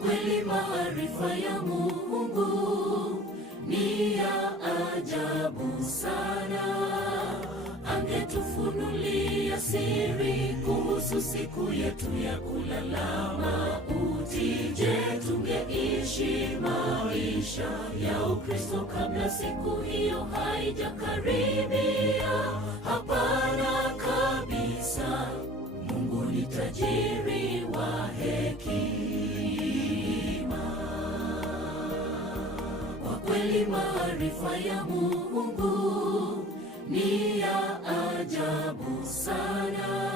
kweli maarifa ya Mungu ni ya ajabu sana. Angetufunulia siri kuhusu siku yetu ya kulala mauti, je, tungeishi maisha ya Ukristo kabla siku hiyo haijakaribia? Hapana kabisa. Mungu ni tajiri wa hekima. Kwa kweli maarifa ya Mungu ni ya ajabu sana.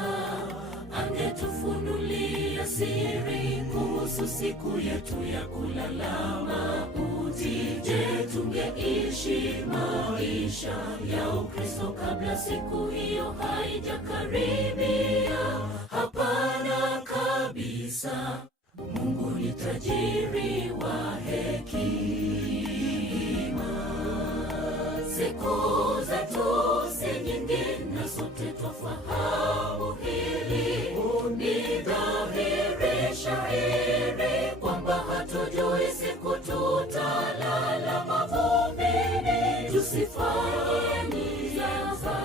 Angetufunulia siri kuhusu siku yetu ya kulala mauti, je, tungeishi maisha ya Ukristo kabla siku hiyo haijakaribia? Hapana kabisa. Mungu ni tajiri wa hekima. Siku zetu si nyingi na sote twafahamu hili. Ni dhahiri shahiri kwamba hatujui siku tutalala mavumbini. Tusifanye nia za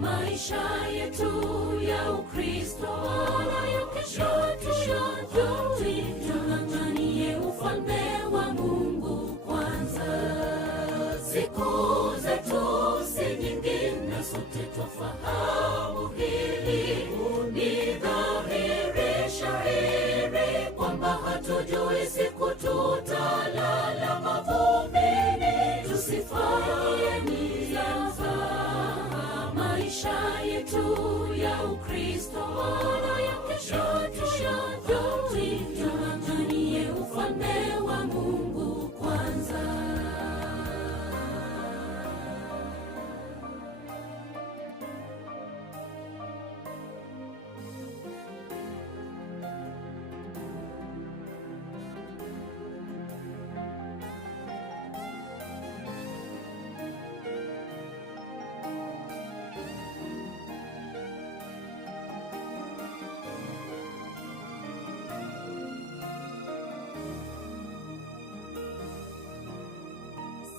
maisha yetu ya Ukristo nayo kesho tung'ang'anie ufalme wa Mungu kwanza. Siku zetu si nyingi na sote twafahamu hili. Ni dhahiri shahiri kwamba hatujui siku tutalala mavumbini. Tusifanye nia za maisha yetu ya Ukristo nayo kesho tung'ang'anie ufalme wa Mungu kwanza.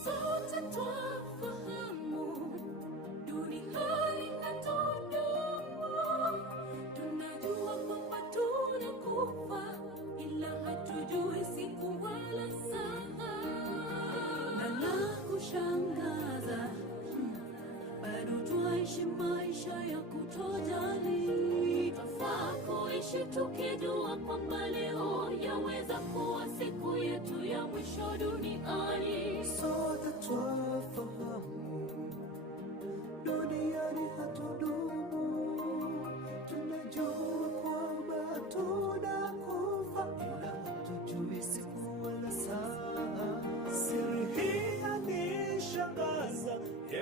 Sote twafahamu dunia inatudumu. Tunajua kwamba tunakufa, ila hatujui siku wala saa. Na la kushangaza, bado twaishi maisha ya kutojali. Twafaa kuishi tukijua kwamba leo yaweza kuwa siku yetu ya mwisho duniani. Sote twafahamu duniani hatudumu. Tunajua kwamba tunakufa, ila hatujui siku wala saa. Siri hii yanishangaza.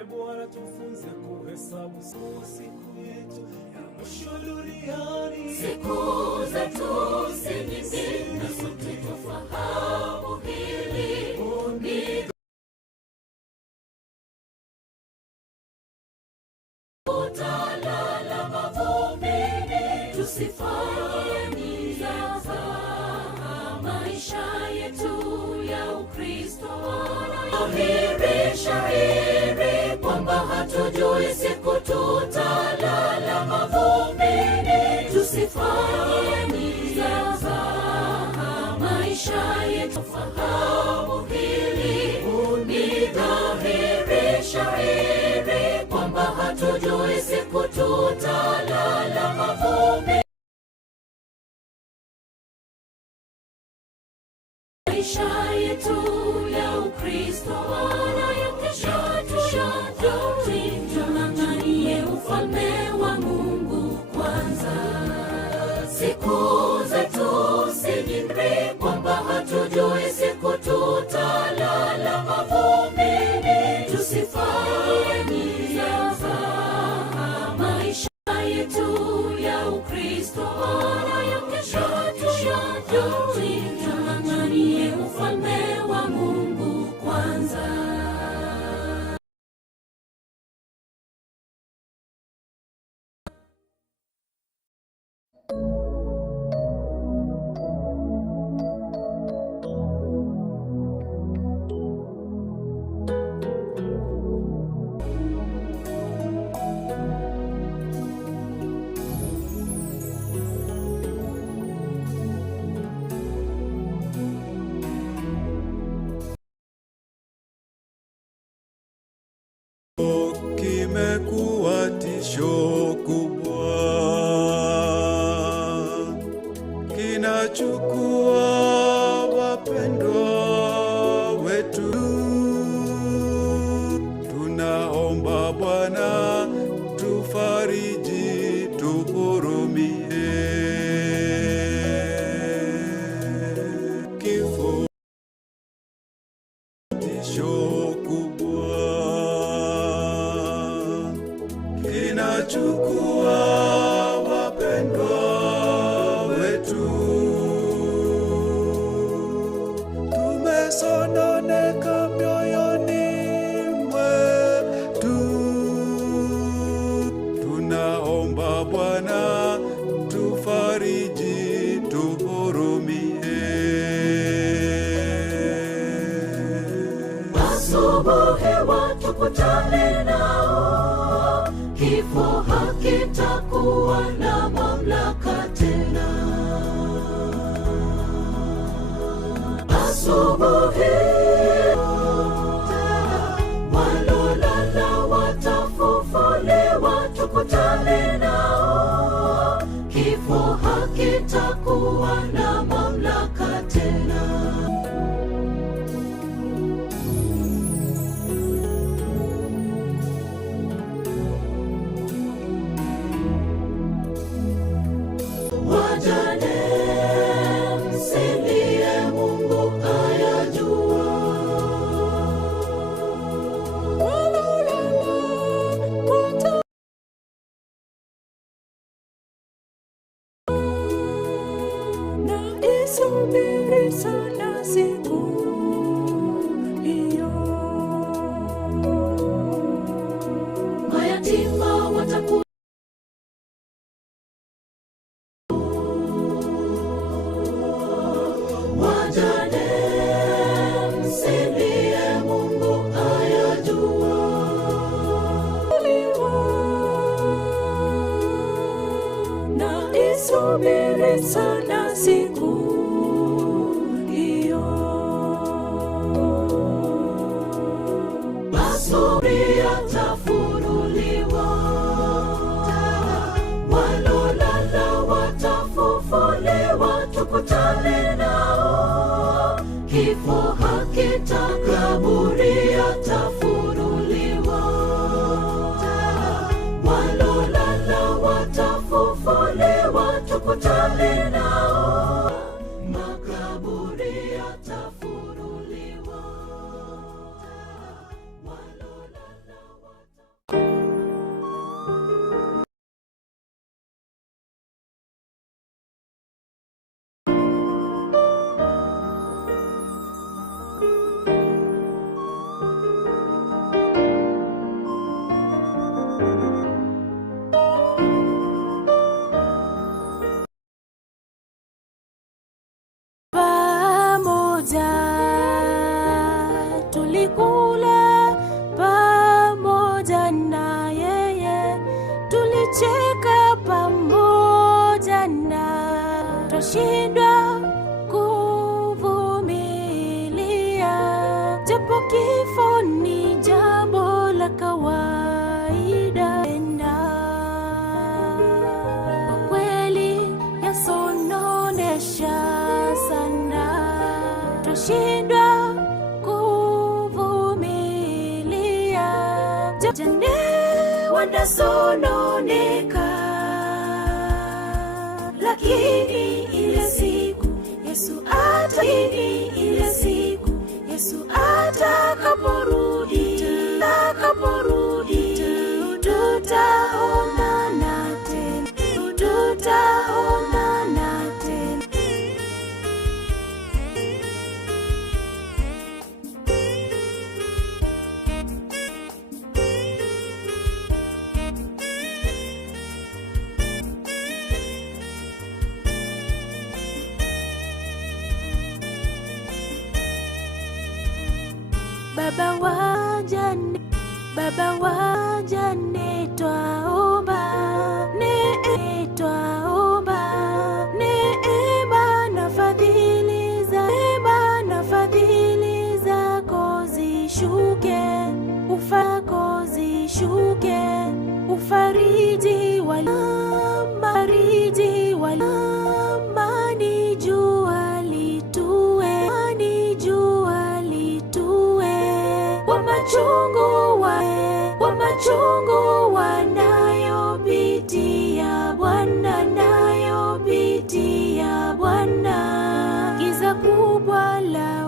Bwana tufunze kuhesabu siku yetu ya mwisho duniani. Siku zetu si nyingi na sote twafahamu hili. Ni tutalala mavumbini. Tusifanye nia za maisha yetu ya Ukristo dhahiri shahiri kwamba hatujui siku tutalala mavumbini. Tusifanye nia za maisha yetu fahamu hili. Ni dhahiri shahiri kwamba hatujui siku tutalala mavumbini. Maisha yetu ya Ukristo nayo kesho tung'ang'anie ufalme wa Mungu kwanza. Siku zetu si nyingi kwamba hatujui siku tutalala mavumbini. Tusifanye nia za maisha yetu ya Ukristo imekuwa tisho kubwa, kinachukua wapendwa wetu. Tunaomba Bwana tufariji, tuhurumie. Kifo tisho kubwa, kinachukua wapendwa wetu. Tumesononeka mioyoni mwetu, tunaomba Bwana tufariji, tuhurumie. Asubuhi watu kutane nao, kifo hakitakuwa na mamlaka tena. Asubuhi walolala watafufuliwa, tukutane nao, kifo hakitakuwa na mamlaka tena. Wajane msilie, Mungu ayajua. Na isubiri sana siku hiyo, mayatima watakuwa subiri sana siku hiyo. Masuri yatafunuliwa, walolala watafufuliwa, tukutane nao, kifo hakitakaburi yatafunuliwa, walolala watafufuliwa, tukutane nao, makaburi yatafunuliwa, walolala tulikula pamoja na yeye, tulicheka pamoja na, twashindwa kuvumilia, japo kifo ni jambo la kawaida. Kwa kweli yasononesha sana, twashindwa kuvumilia, jane wanasononeka, lakini ile siku Yesu atakaporudi, tutaonana tena, tutaonana tena. Baba wajane, twaomba neema na fadhili zako zishuke, ufako zishuke. ishuke, ufariji amani, jua litue, wa machungu wanayopitia Bwana, giza kubwa la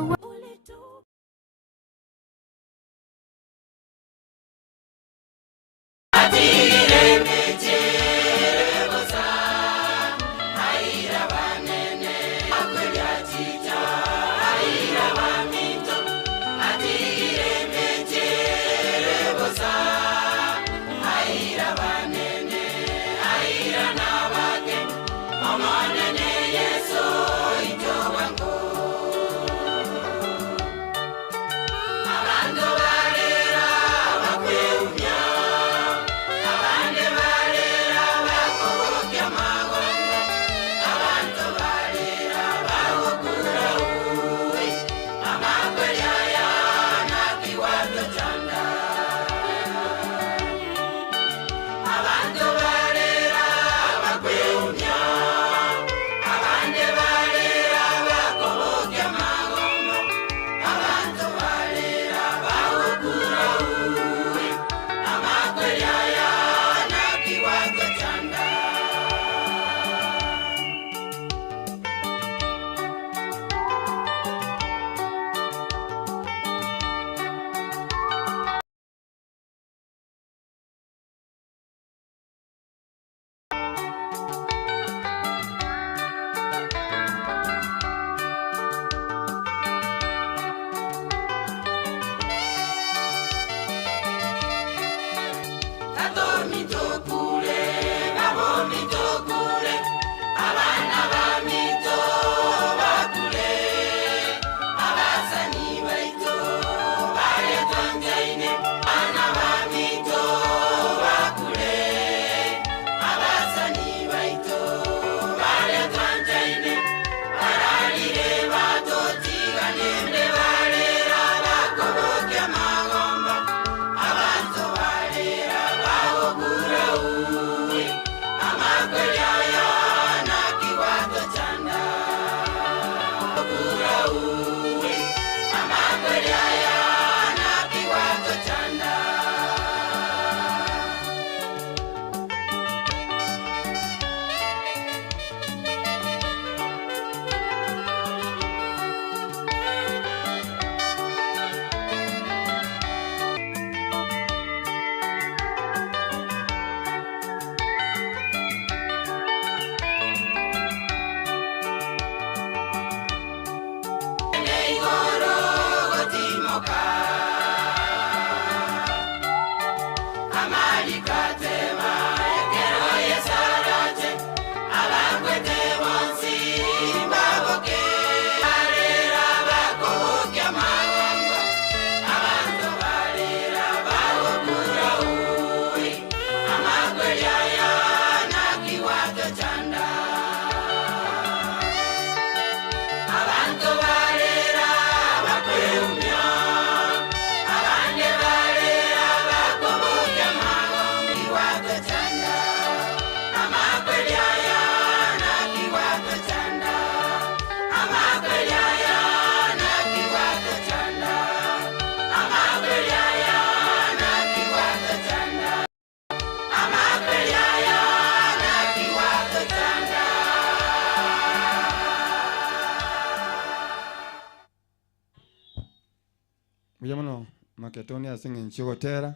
Muyamano Makedonia singing chigotera.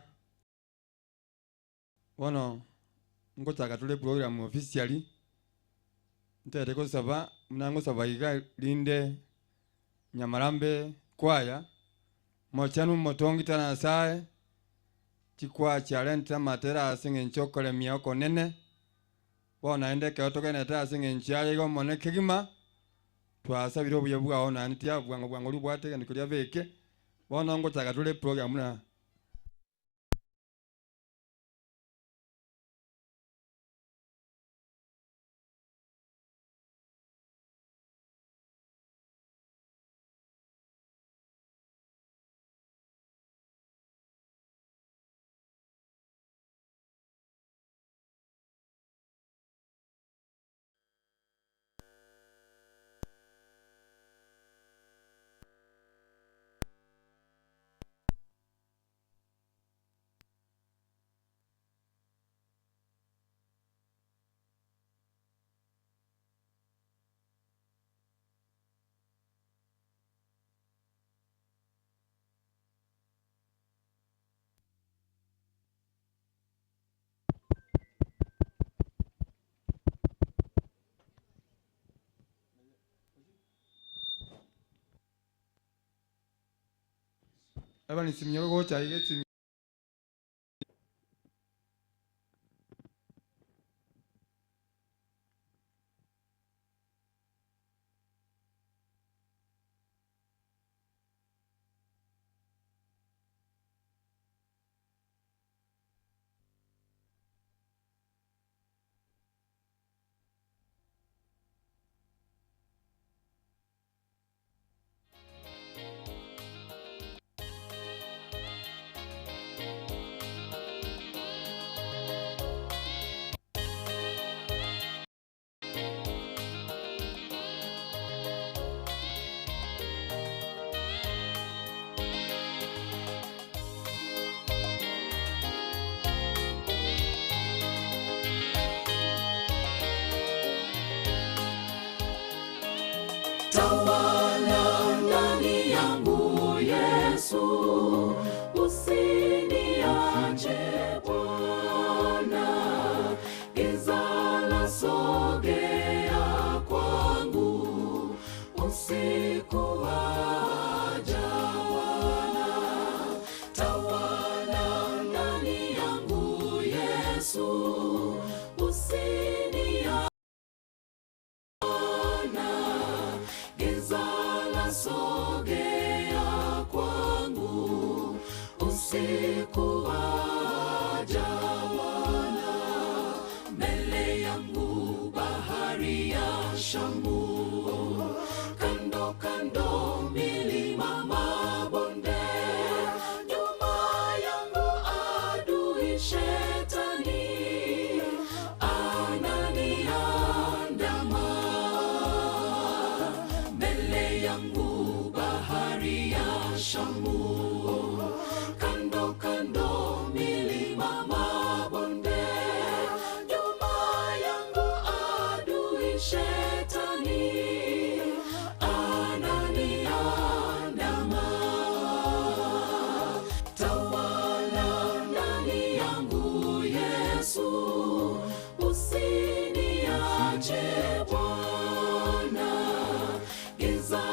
Wano ngotaka tule program officially. Ntete kusaba mnango sabaiga linde Nyamarambe kwaya. Mochanu motongi tana sae. Chikwa chalenta matera singing chokole mioko nene. Wana ende keotoke neta singing chale go monekegima. Twasa biro buyabuga ona nitia bwango lubwate ndikulia beke. Wana ngotaka tule program na aba nisimye ko cha igeti Tawala ndani yangu Yesu, usiniache Bwana, giza lasogea kwangu, usiku waja Bwana. Tawala ndani yangu Yesu, usiniache sogea kwangu, usiku waja Bwana. Mbele yangu bahari ya Shamu, kando kando milima mabonde, nyuma yangu adui shetani ananiandama. Mbele yangu bahari ya Shamu, kando kando milima mabonde, nyuma yangu adui shetani ananiandama. Tawala ndani yangu Yesu, usiniache Bwana, giza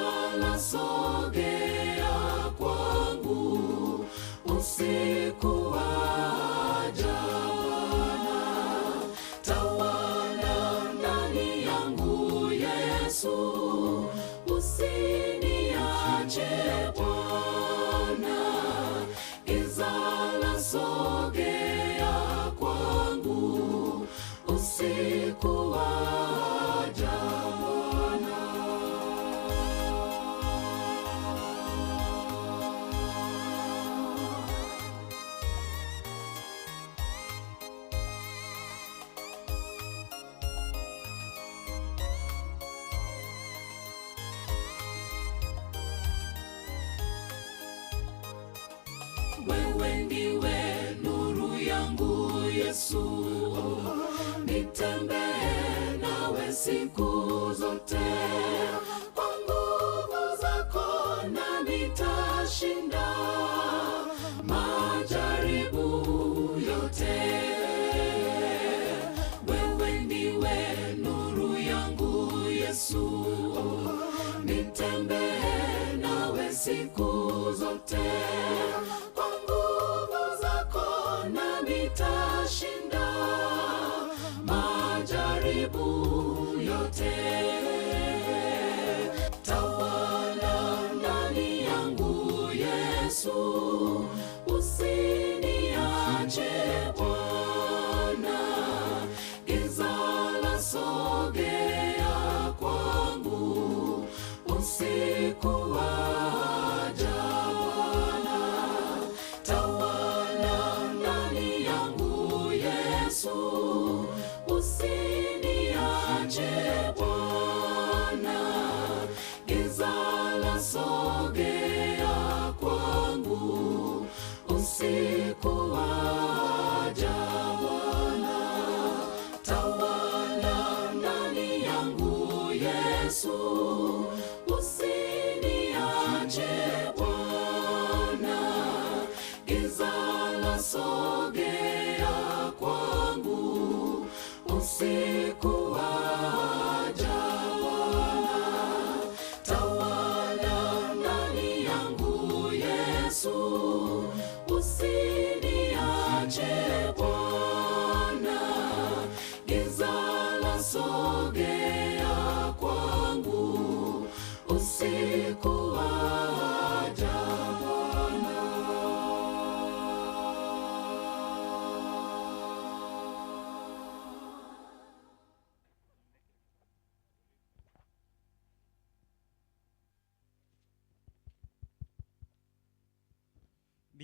lasogea kwangu, usiku waja Bwana. Tawala ndani yangu Yesu, usiniache Bwana, giza lasogea kwangu, usiku waja Bwana. Wewe ndiwe nuru yangu Yesu, nitembee nawe siku zote, kwa nguvu zako na nitashinda majaribu yote. Wewe ndiwe nuru yangu Yesu, nitembee nawe siku zote, kwa nguvu zako na nitashinda majaribu yote. Tawala ndani yangu Yesu, usiniache Bwana, giza lasogea kwangu, usiku waja Bwana. Tawala ndani yangu Yesu, usiniache Bwana, giza lasogea kwangu, usiku waja Bwana. Tawala ndani yangu Yesu, usiniache Bwana, giza lasogea kwangu, usiku waja Bwana. Tawala ndani yangu Yesu,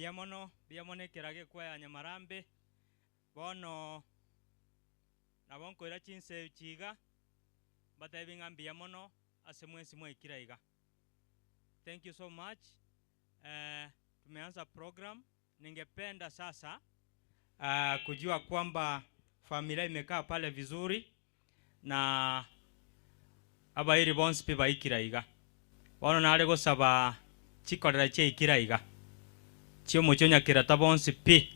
biamono kerage kwa ya Nyamarambe bono nabonko ira chinse chiga batebinga biamono ase mwezi mwa ikiraiga. Thank you so much. Tumeanza program. Ningependa sasa kujua kwamba familia imekaa pale vizuri na abairi bonsi pe baikiraiga. Bono nare gosaba chikorera che ikiraiga. Chio muchonya kirata bonsi pe.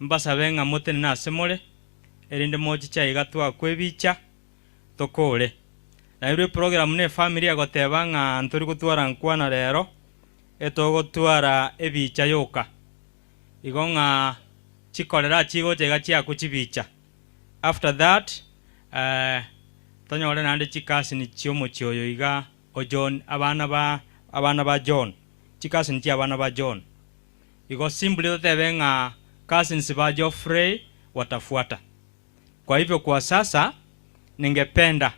Mbasa benga mote na semole erinde mochi chaiga twa kwebicha tokole. Na ile program ne familia gotebanga nturi gutwara nkwana rero etogotwara ebicha yoka. Igonga chikorera chigo chega chia kuchibicha. After that tonyore nande chikasi ni chiomo chioyo iga o John abana ba John. Chikasi ni abana ba John. Igo simply tebenga cousins ba Geoffrey watafuata. Kwa hivyo kwa sasa ningependa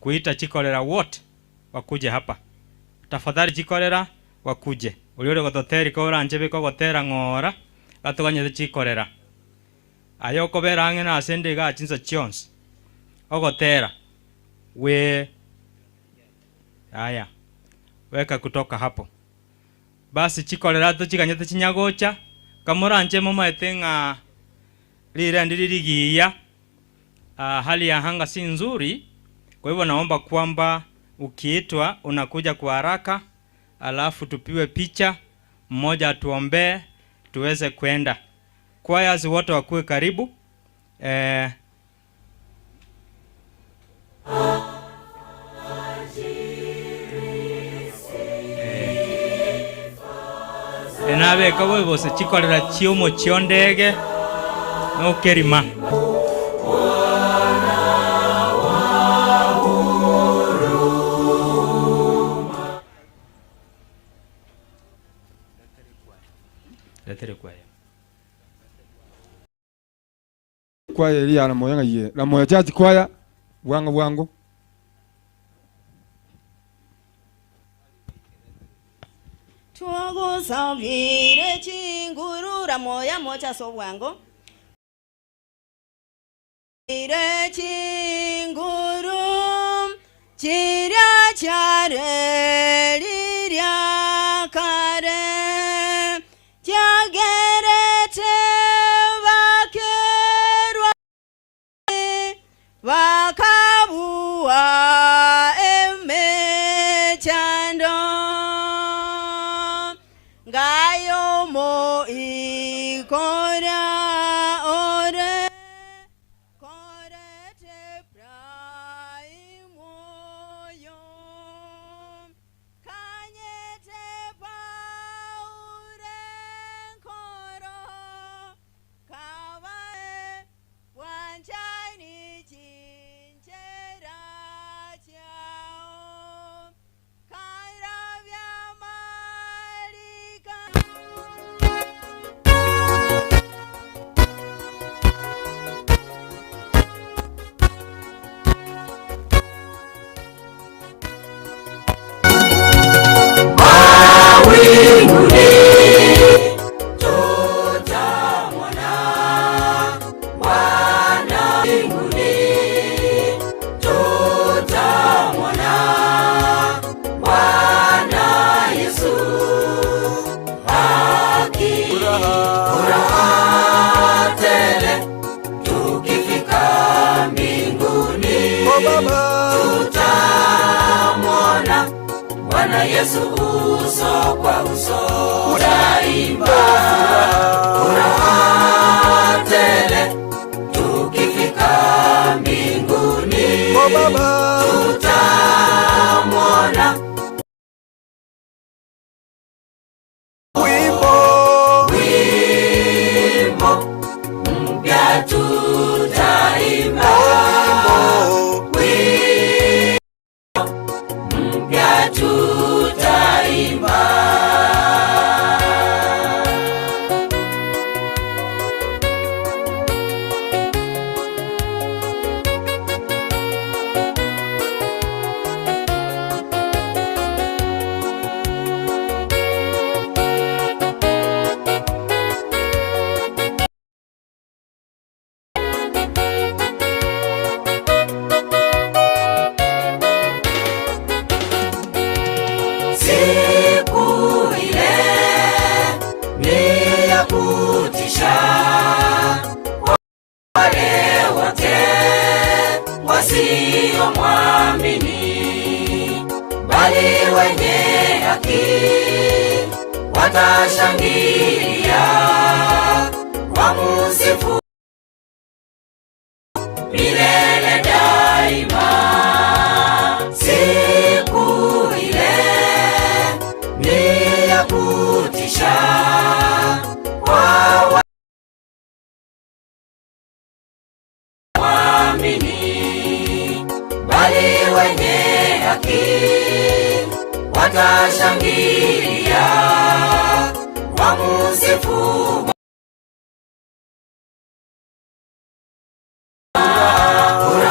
kuita chikorera wote wakuje hapa. Tafadhali chikorera wakuje. Uliore gototeri ko ranjebe ko gotera ngora gatuganye chikorera. Ayo ko berange na asende ga chinsa chons. Ogotera we aya weka kutoka hapo. Basi chikorera to chikanyete chinyagocha kamoranje mama etenga lile ndililigia hali ya hanga si nzuri. Kwa hivyo naomba kwamba ukiitwa unakuja kwa haraka, alafu tupiwe picha, mmoja atuombee tuweze kwenda. Choirs wote wakue karibu. Enabe kabo bose chikorera chiomo chiondege no kerima. Kwaya ili ana moyanga ye la moya chati kwaya bwango Tuogo savire chinguru la moya mocha so bwango ire chinguru chiria chare liria kare Wakabua emechando Gayo mo ikora ore Kore te prai moyo Kanye te paure koro Kawae wanchani chinchera chao Kairavya malika Yesu uso kwa uso utaimba furaha tele tukifika mbinguni tutamwona wimbo mpya tutaimba mpya tutaimba watashangilia, wamusifu milele daima. Siku ile ni ya kutisha kwa waamini, bali wenye haki watashangilia, wamusifu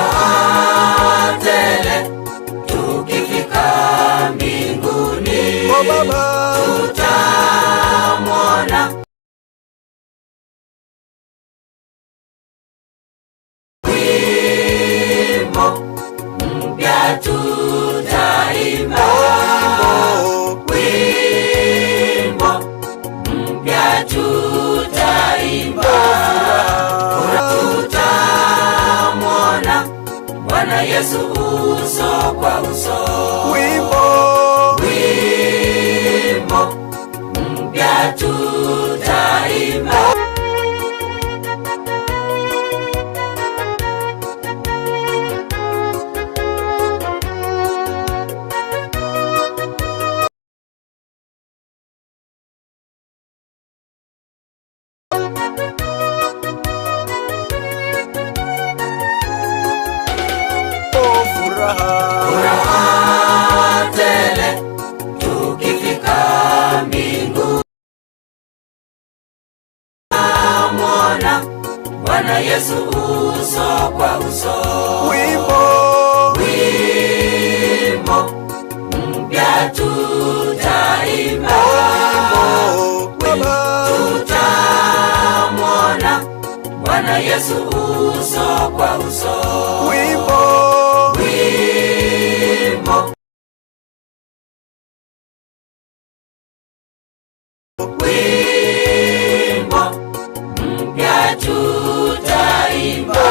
furaha tele. Tukifika mbinguni, tutamwona wimbo mpya tutaimba, wimbo mpya tutaimba, tutamwona Bwana Yesu uso kwa uso. Wimbo mpya tutaimba. Furaha tele. Tukifika mbinguni, tutamwona Bwana Yesu uso kwa uso. Wimbo mpya tutaimba, tutamwona Bwana Yesu uso kwa uso. Wimbo mpya tutaimba,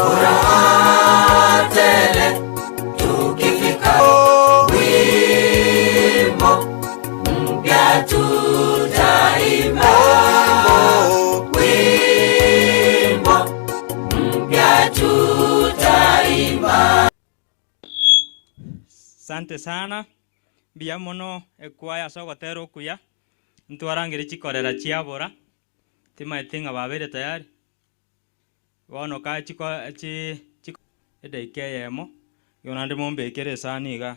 furaha tele. Tukifika wimbo mpya tutaimba, wimbo mpya tutaimba. Asante sana bia mono ekwaya sogotero kuya ntwarangire chikorera chiabora timaitinga babere tayari wono ka chiko edaikeyemo yonande mombekere saniga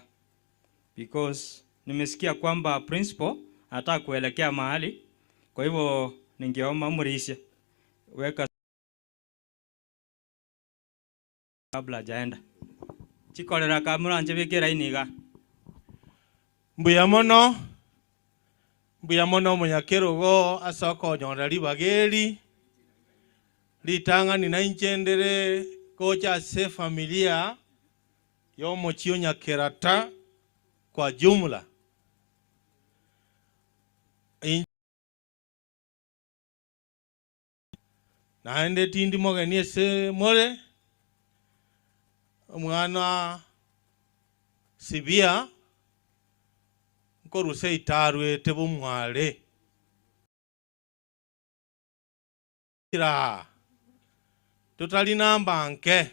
because nimesikia kwamba principal anataka kuelekea mahali, kwa hivyo ningeomba mrishe weka kabla jaenda chikorera kamuranje bikera iniga. Mbuya mono munyakerugo asoko onyora libageri litangani na inchendere kocha se familia yomochio nyakerata kwa jumla. Naende tindi mogeni ese more omwana sibia koruse itarwe tebumwale ira tutali namba nke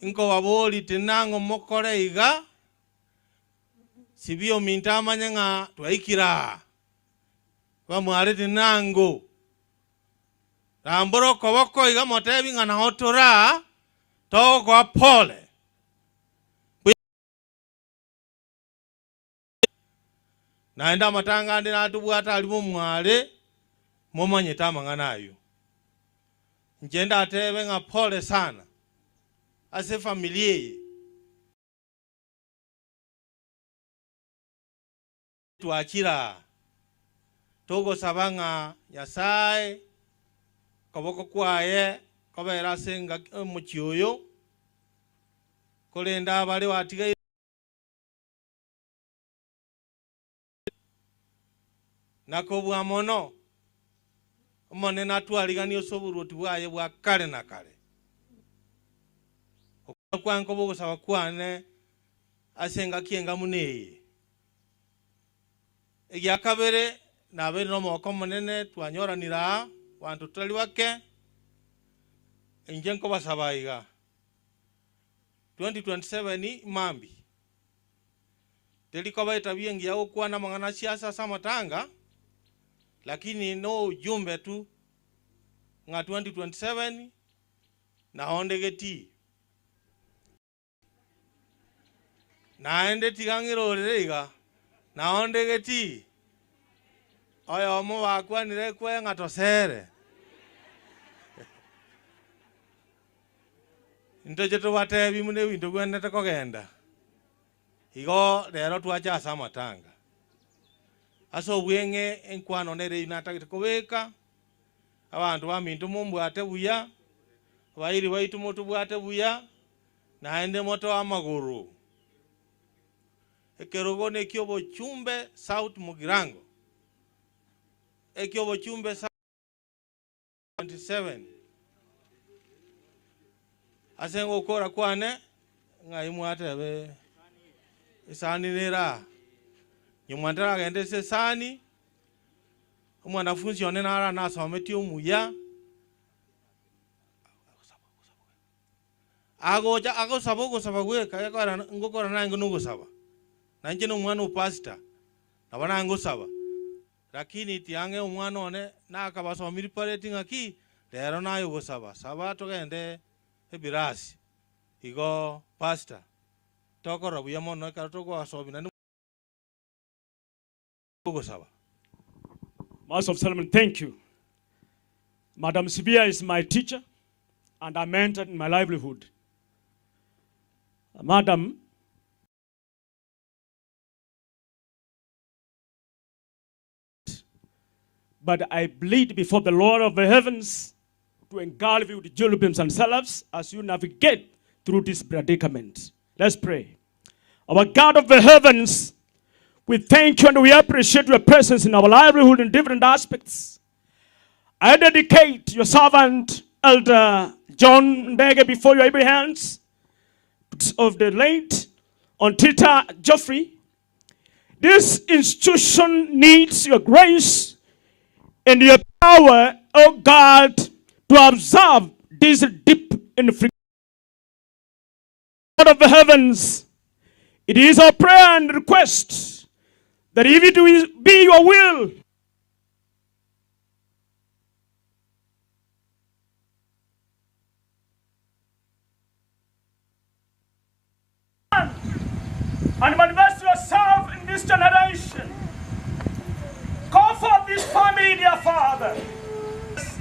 inko waboli tinango mokore iga sibio mintamanya nga twaikira bamwale tinango ramboro koboko iga motebi nga na otora to kwa pole naenda matanga ndi natubwata ali mumwale momanye tamangana ayo njenda atebe nga pole sana ase familia ye tuachira togo sabanga Nyasaye koboko kwaye kobera senga muchioyo kolenda bale watiga nakobwa mono omone natwaligani osoburuti bwaye bwa kale na kale okwanko bogosaba kwane asenga kienga muneye Egia kabere na bere no moko munene twanyoranira wantu tali wake injenko basabaiga 2027 mambi teliko baita biengi ya kuwa na mangana siasa sama tanga, lakini no ujumbe tu nga 2027 na ondegeti na ende tigangiro reiga na ondegeti oyo mo wakwa nire kwe ngatosere ntoje to batebi mune winto gwendete kogenda igo rero twacha sama tanga aso bwenge enkwano nere inatagite kubeka abantu bamintu mumbwate buya bairi baitu motu bwate buya na ende moto amaguru ekerogo ne kyobo chumbe South Mugirango ekyobo chumbe 27 asengo kora kwane ngai mwate be isani nera nyumwantara gende se sani umwanafunzi one nara nasometi umuya ago sabo gwe kaya ngokora nango nugo saba nanje no mwana upasta nabana ngo saba lakini tiange umwana one nakabasomiri pareting aki lero nayo go saba togende ebirasi igo pastor tokora buya mono karotoko asobi na go saba. Master of Solomon, thank you. Madam Sibia is my teacher and I mentored in my livelihood. Madam, but I plead before the Lord of the heavens to engulf you with cherubims and seraphs as you navigate through this predicament. Let's pray. Our God of the heavens, we thank you and we appreciate your presence in our livelihood in different aspects. I dedicate your servant, Elder John Ndege, before your able hands of the late Ontita Geoffrey. This institution needs your grace and your power, oh God, to observe this deep infliction. God of the heavens, it is our prayer and request that if it will be your will, and manifest yourself in this generation. Call for this family, dear Father,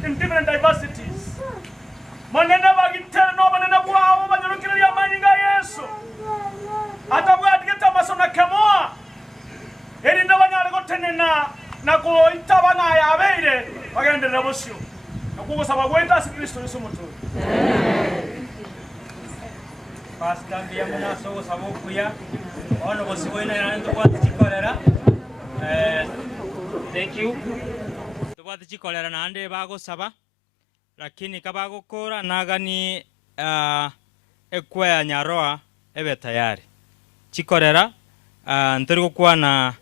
in different diversities. Manene bagitera no manene bwao banyurukira manyinga Yesu. Atabwa atigeta masona kemoa. Eri ndabanyale gotenena na ko itabana ya beire bagende nabosyo. Nakugo sabagwenda Kristo Yesu mutu. Pastor bia muna so sabokuya ono gosiboina yanto kwa tikolera thank you tubati chikolera nande bago saba lakini kabago kora nagani ekwe nyaroa ebe tayari chikolera ntari kwa na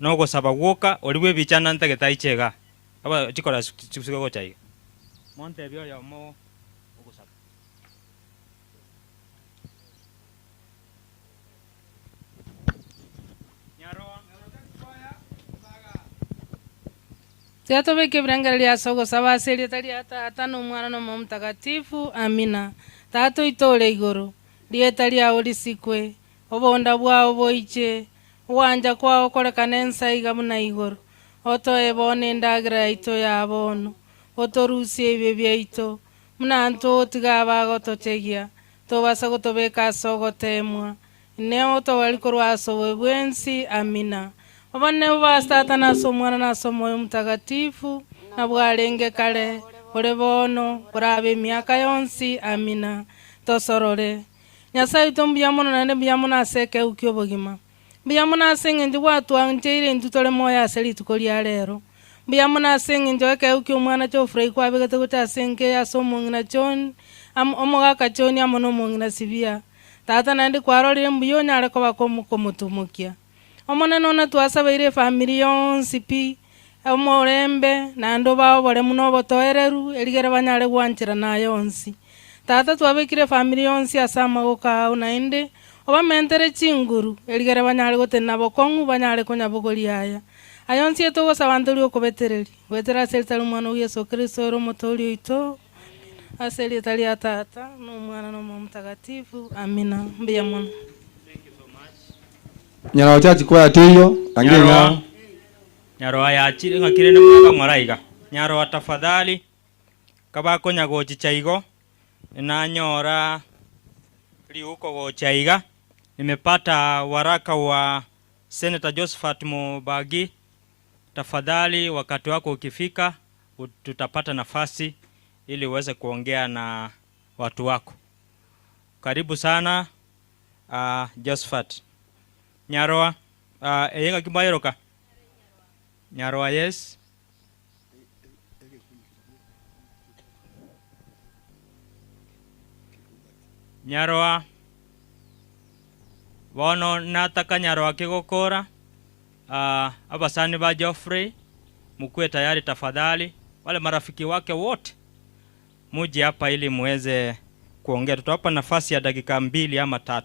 nogo saba woka oliwe bichana ntageta ichega aba chikolera chikusiga gochai monte bio ya mo Tiatobeke brangalia sogo saba seli tali ata no mwana no mtakatifu amina. Tato itole igoro. Lietali aoli sikwe. Obonda bwao boiche. Wanja kwao kole kanensa igamuna igoro. Oto ebone ndagra ito ya abono. Oto rusi ebebia ito. Muna anto tigaba goto chegia. To basa goto beka sogo temwa. Neo to walikorwa sowe bwensi amina. Obane ubastata naso mwana naso moyo mtakatifu na bwalenge kale ole bono brabe miaka yonsi amina tosorore Nyasaye tombia mono nande bia mono aseke ukyo bogima bia mono asenge ndi watu anteire ndutole moya aseli tukolia lero bia mono asenge njoke ukyo mwana cho frei kwa begete gutasenge asomo ngina chon omoga kachoni amono mongina sibia tata nande kwarole mbuyo nyale ko bakomu komutumukia omonene one twasabeire family yonsi pi omorembe na ando bao bare muno botoereru erigere banyare gwanchira na yonsi tata twabekire family yonsi asama goka una inde oba mentere chinguru erigere banyare gotena bokongu banyare konyabogoria aya ayonsi etogosa bantu okubetereri wetera seltari mwana Yesu Kristo ro motori ito aseli tali tata no mwana no mtakatifu amina mbiya mwana nyara wachachi kwa tiyo angenga nyaro aya chiri ngakire ne mwaka maraiga nyaro tafadhali kabako nyago chichaigo na nyora liuko go chaiga nimepata waraka wa Senator Josephat Mubagi. Tafadhali wakati wako ukifika tutapata nafasi ili uweze kuongea na watu wako. Karibu sana Josephat. Nyaroa eyenga kibayeroka. Nyaroa yes. Nyaroa bono nataka Nyaroa kigokora abasani ba Geoffrey mkuwe tayari tafadhali, wale marafiki wake wote muje hapa ili muweze kuongea. Tutawapa nafasi ya dakika 2 ama 3.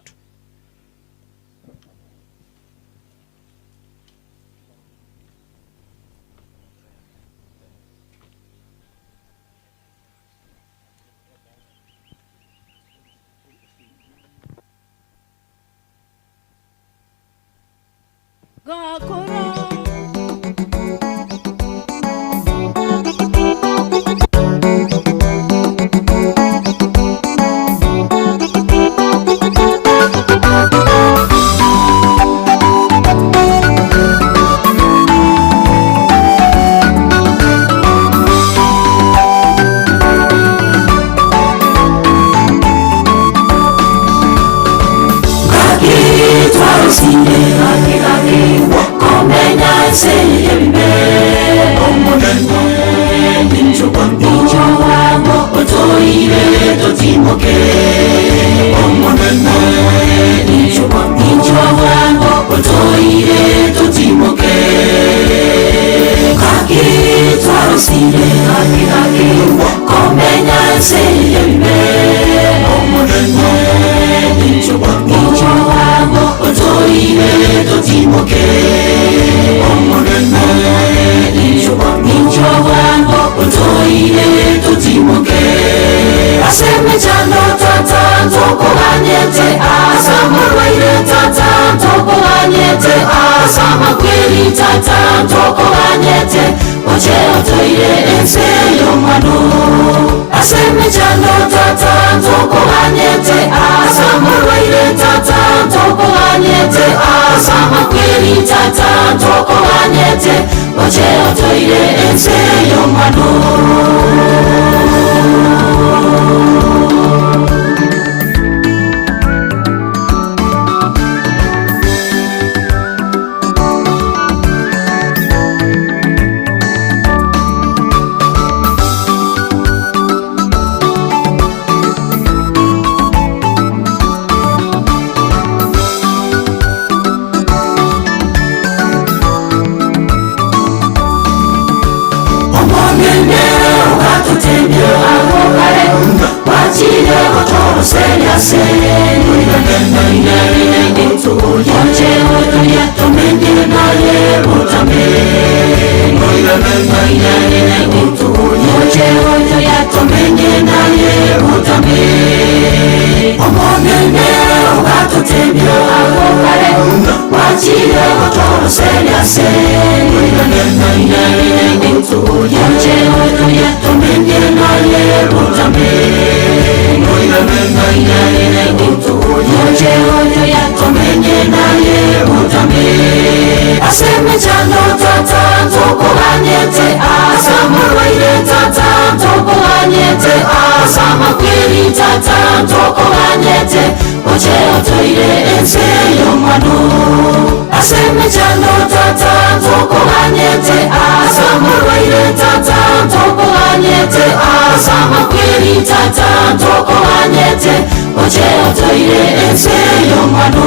Oje otoire ense yo mano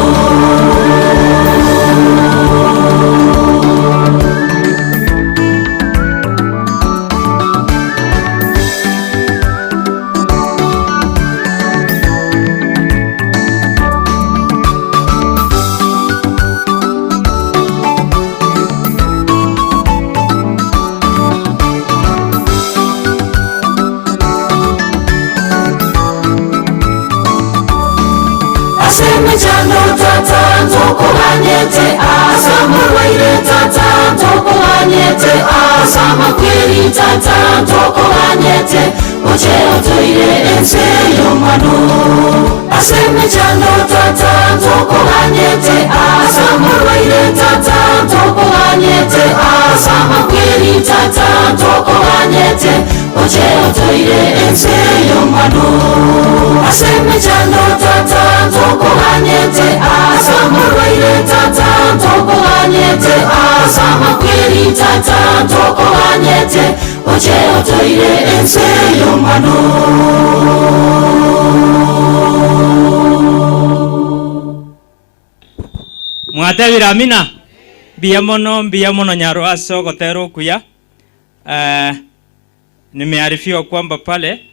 chando tata tokoganyete asamurwaire tata tokoganyete asamakweri tata tokoganyete ocheo toire ense yomanu aseme chando tata tokoganyete asamurwaire tata tokoganyete asamakweri tata tokoganyete ocheo toire ense yomanu aseme chando tata tokoganyete asamurwaire tata tokoganyete asamakweri tata tokoganyete ocheo toire ense yomanu Mwatebira amina. Biamono Nyaruaso gotero kuya. Nimearifiwa kwamba pale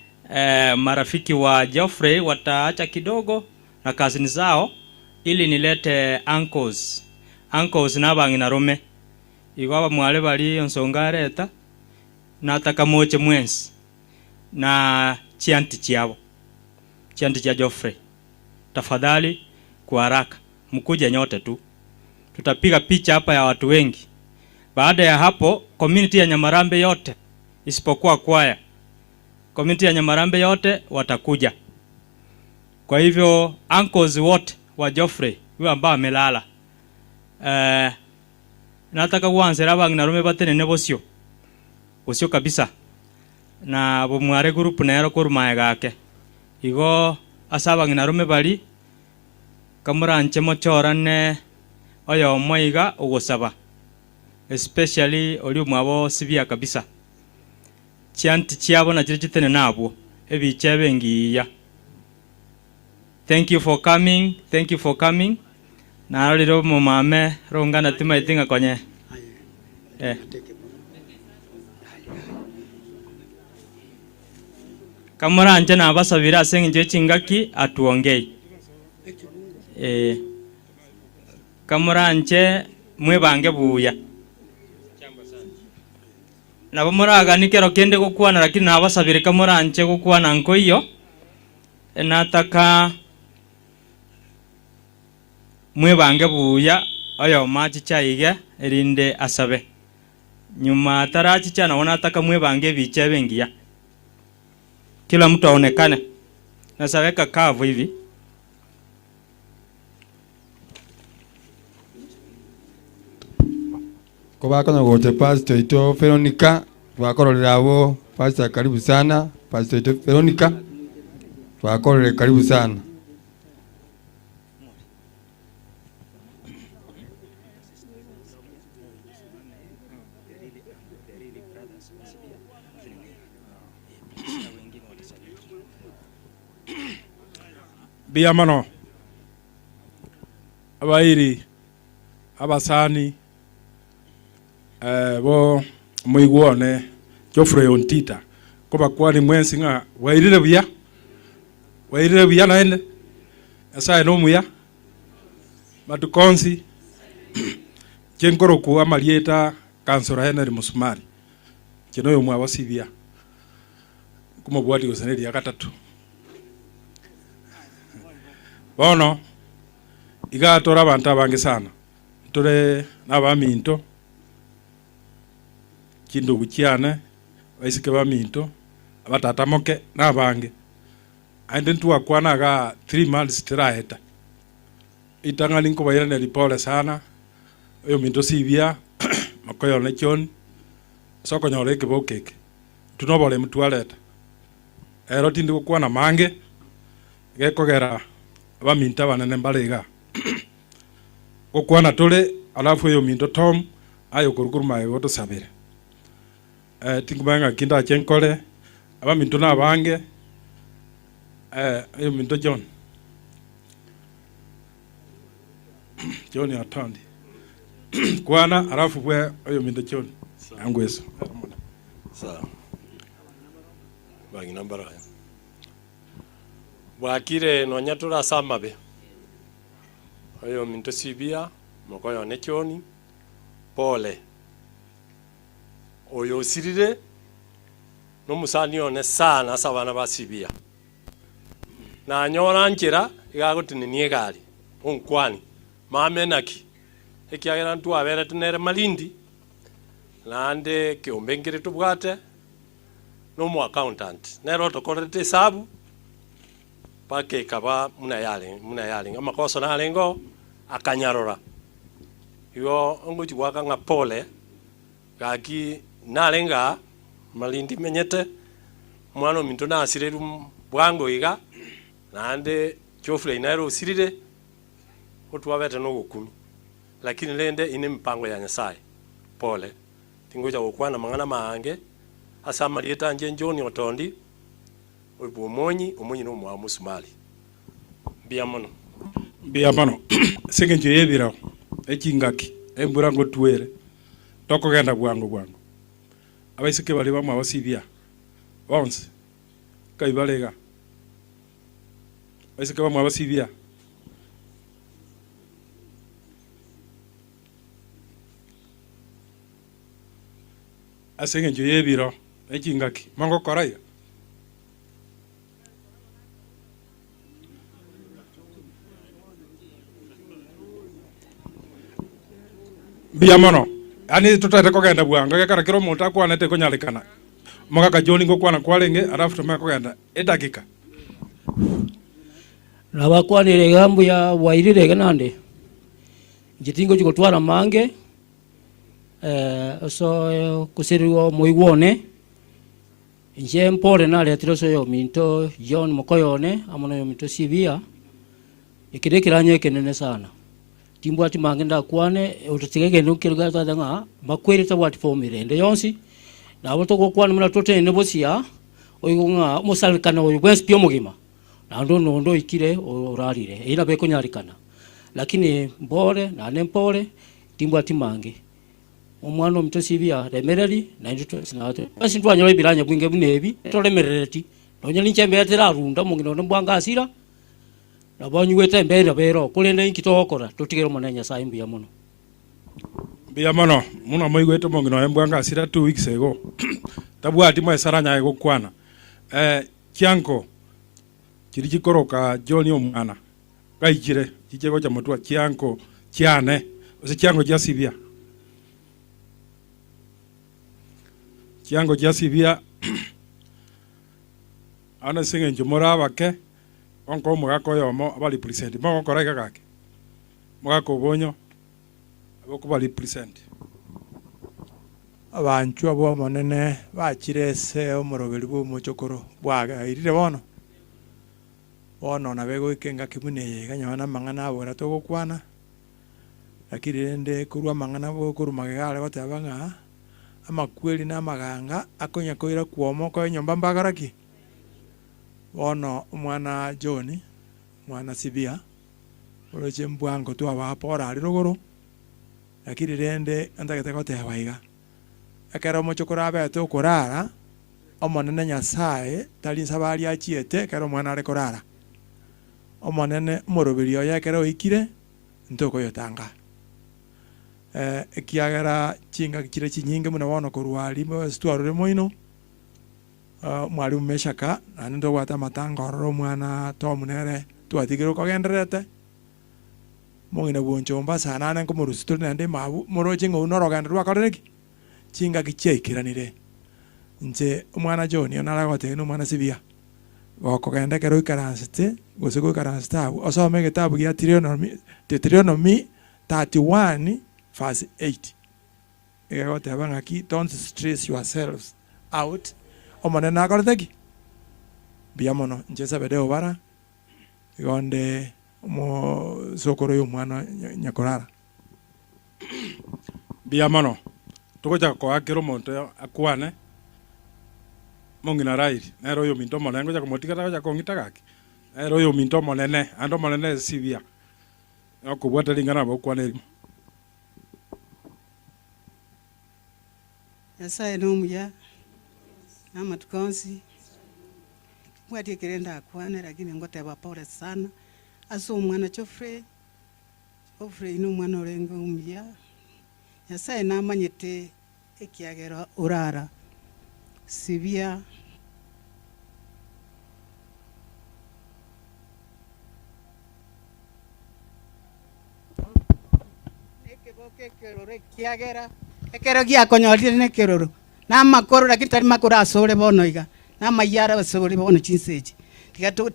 marafiki wa Geoffrey wataacha kidogo na kazini zao ili nilete uncles nabangi na Rome. Igwa mwale bali onsongareta nataka moche mwensi na chianti cha Geoffrey. Tafadhali kwa haraka mkuje nyote tu. Tutapiga picha hapa ya watu wengi. Baada ya hapo community ya Nyamarambe yote isipokuwa kwaya, community ya Nyamarambe yote watakuja. Kwa hivyo uncles wote wa Geoffrey huyo ambao amelala, nataka uanze bangi na Rome batene nebosio usio kabisa na bomware group nero kurumaye gake igo asaba ngina Rome bali kamuranche mochorane oyo moiga ugosaba, especially oli mwabo sibia kabisa chianti chiabo na chitene nabo ebiche bengiya. Thank you for coming. Na aliro mumame rongana tima itinga konye kamara anje na basabira senje chingaki atuongei kamara anje mwebange buya nabo muraga nikero kende gukwana lakini nabasabire kamara anje gukwana nko iyo nataka mwebange buya oyo machi chaige erinde asabe nyuma tarachi chana wanataka mwebange biche bengia kila mtu aonekane na saweka kavu hivi Kobakono gote pastor ito Veronica twakororera abo pastor karibu sana pastor ito Veronica twakororera karibu sana. Biamano abairi abasani bo muigwone Geoffrey Ontita koba kwani mwensi nga wairire buya naende asa no muya matukonsi chenkoro ku amalieta kansora Henry Musumari kino yo mwa wasibia kuma bwati gosaneri ya gatatu bono igatora abantu abange sana tore nabaminto kindu gukiane baisike baminto abatatamoke nabange ainde ntuwa kwana ga 3 months tiraeta itanga ninko bayirane ripole sana oyo minto sibia makoyo nechon soko nyore kibokeke tunobole mutwaleta ero tindi gukwana mange gekogera baminta banene mbaliga gukwana tole alafu yo minto Tom ayo kurukuma yoto sabire tingubanga kinda chenkole abaminto na bange yo minto John atandi kwana alafu bwe yo minto John angweso sawa bangi nambara wakire nonyatura samabe oyo minto sibia mokoyo nechoni pole oyo sirire no musani one sana sabana basibia na nyora njira igagotini ni egari onkwani mamenaki ekiagera ntu abere tenere Malindi nande kiombengere tubwate no mu accountant nero tokorete hesabu pake kaba muna yale amakoso na lengo akanyarora yo ongochi waka nga pole gaki nalenga Malindi menyete mwana minto na asireru bwango iga nande chofre inairo sirire otu wabete no gukumi lakini lende ine mpango ya Nyasaye pole tingoja gukwana mangana maange asa marieta nje njoni otondi oibu omonyi no mwa musumali biamono sengenje yebira ekingaki emburango tuwere toko genda bwango abaisike bali bamwe abasibia bonse kaibalega abaisike bamwe abasibia asengenje yebira ekingaki mango koraya biamono ani tutete kogenda bwanga gekara kiro muntu akwanete konyalikana mogaka joni ngokwana kwalenge arafu tuma kogenda edakika nabakwanire gambu ya wairire ganande jitingo chikotwara mange so kusiriwo muigwone nje mpore na letiro so yo minto John Mokoyone amono yo minto Sibia ikirekiranye kenene sana timbwati mangenda kwane ututigege nukirga tadanga makweri tabwati fomire ende yonsi na abotoko kwane muna tote nebosia oyunga musalikana oyu bwes pio mugima na ndo ikire orarire ina beko nyarikana lakini mbore na nempore timbwati mange omwana omuto Sibia remereri na ndito sinato basi ntwanyole biranya bwinge bunebi tolemerereti nonyali nchembe yatera runda mungino mbwanga asira nabanyuwete mbere bero kulenda inkitokora tutigero monenya saimbi ya muno muno moigwete mongino embwanga asira 2 weeks ago tabwati mwe saranya ego kwana kyanko kiri kikoroka John omwana gaijire kikego cha mutwa kyanko kyane ose kyango kya Sibia kyango kya Sibia ana singe njomora bake onko mugako yomo abali present mo koreka kake mugako bonyo aboko bali present abanchu abo monene bachirese omoroberi bo mochokoro bwaga irire bono na bego ikenga kimune ganyana mangana abora togokwana lakini rende kurwa mangana bo kurumagale gotabanga amakweli na maganga akonya koira kuomo ko nyomba mbagaraki bono mwana John mwana Sibia oroche mbwango tu abapora ari rogoro lakini rende andagete gote baiga akara mochokora abeto korara omonene Nyasaye tali sabari achiete karo mwana ari korara omonene moroberi oya kero ikire ntoko yotanga ekiagera chinga kire chinyinge muna bono korwali mo stwarure moino mwali umeshaka ando wata matangoro mwana tomunere twatigiro kogenderete mongina bonchomba sana nan ko morusito nande mabu moroje ngo noroganda rwakoreki chinga kicheikiranire nje mwana John onara gote no mwana Sibia gokogenda kero ikaransite gosego ikaransita osome gitabu gya Deuteronomy 31 verse 8 egote abanga ki don't stress yourselves out omone na korteki biamono njesa bedeo bara igonde mo sokoro yo mwana nyakorara biamono tukoja ko akero monto akwane mongina rairi nero yo minto molengo ja komotika ja kongita gaki nero yo minto monene ando monene Sibia okubwata lingana bokwane Nyasaye n'omuya n'amatukonsi mwati kirenda akwane lakini ngoteba pole sana aso omwana Chofre ino mwana orengo omuya Nyasaye n'amanyete ekiagera orara Sibia kerore kiagera ekero giakonyorire ne keroro na makoro lakini tari makoro asore bono iga na mayara basore bono chinseji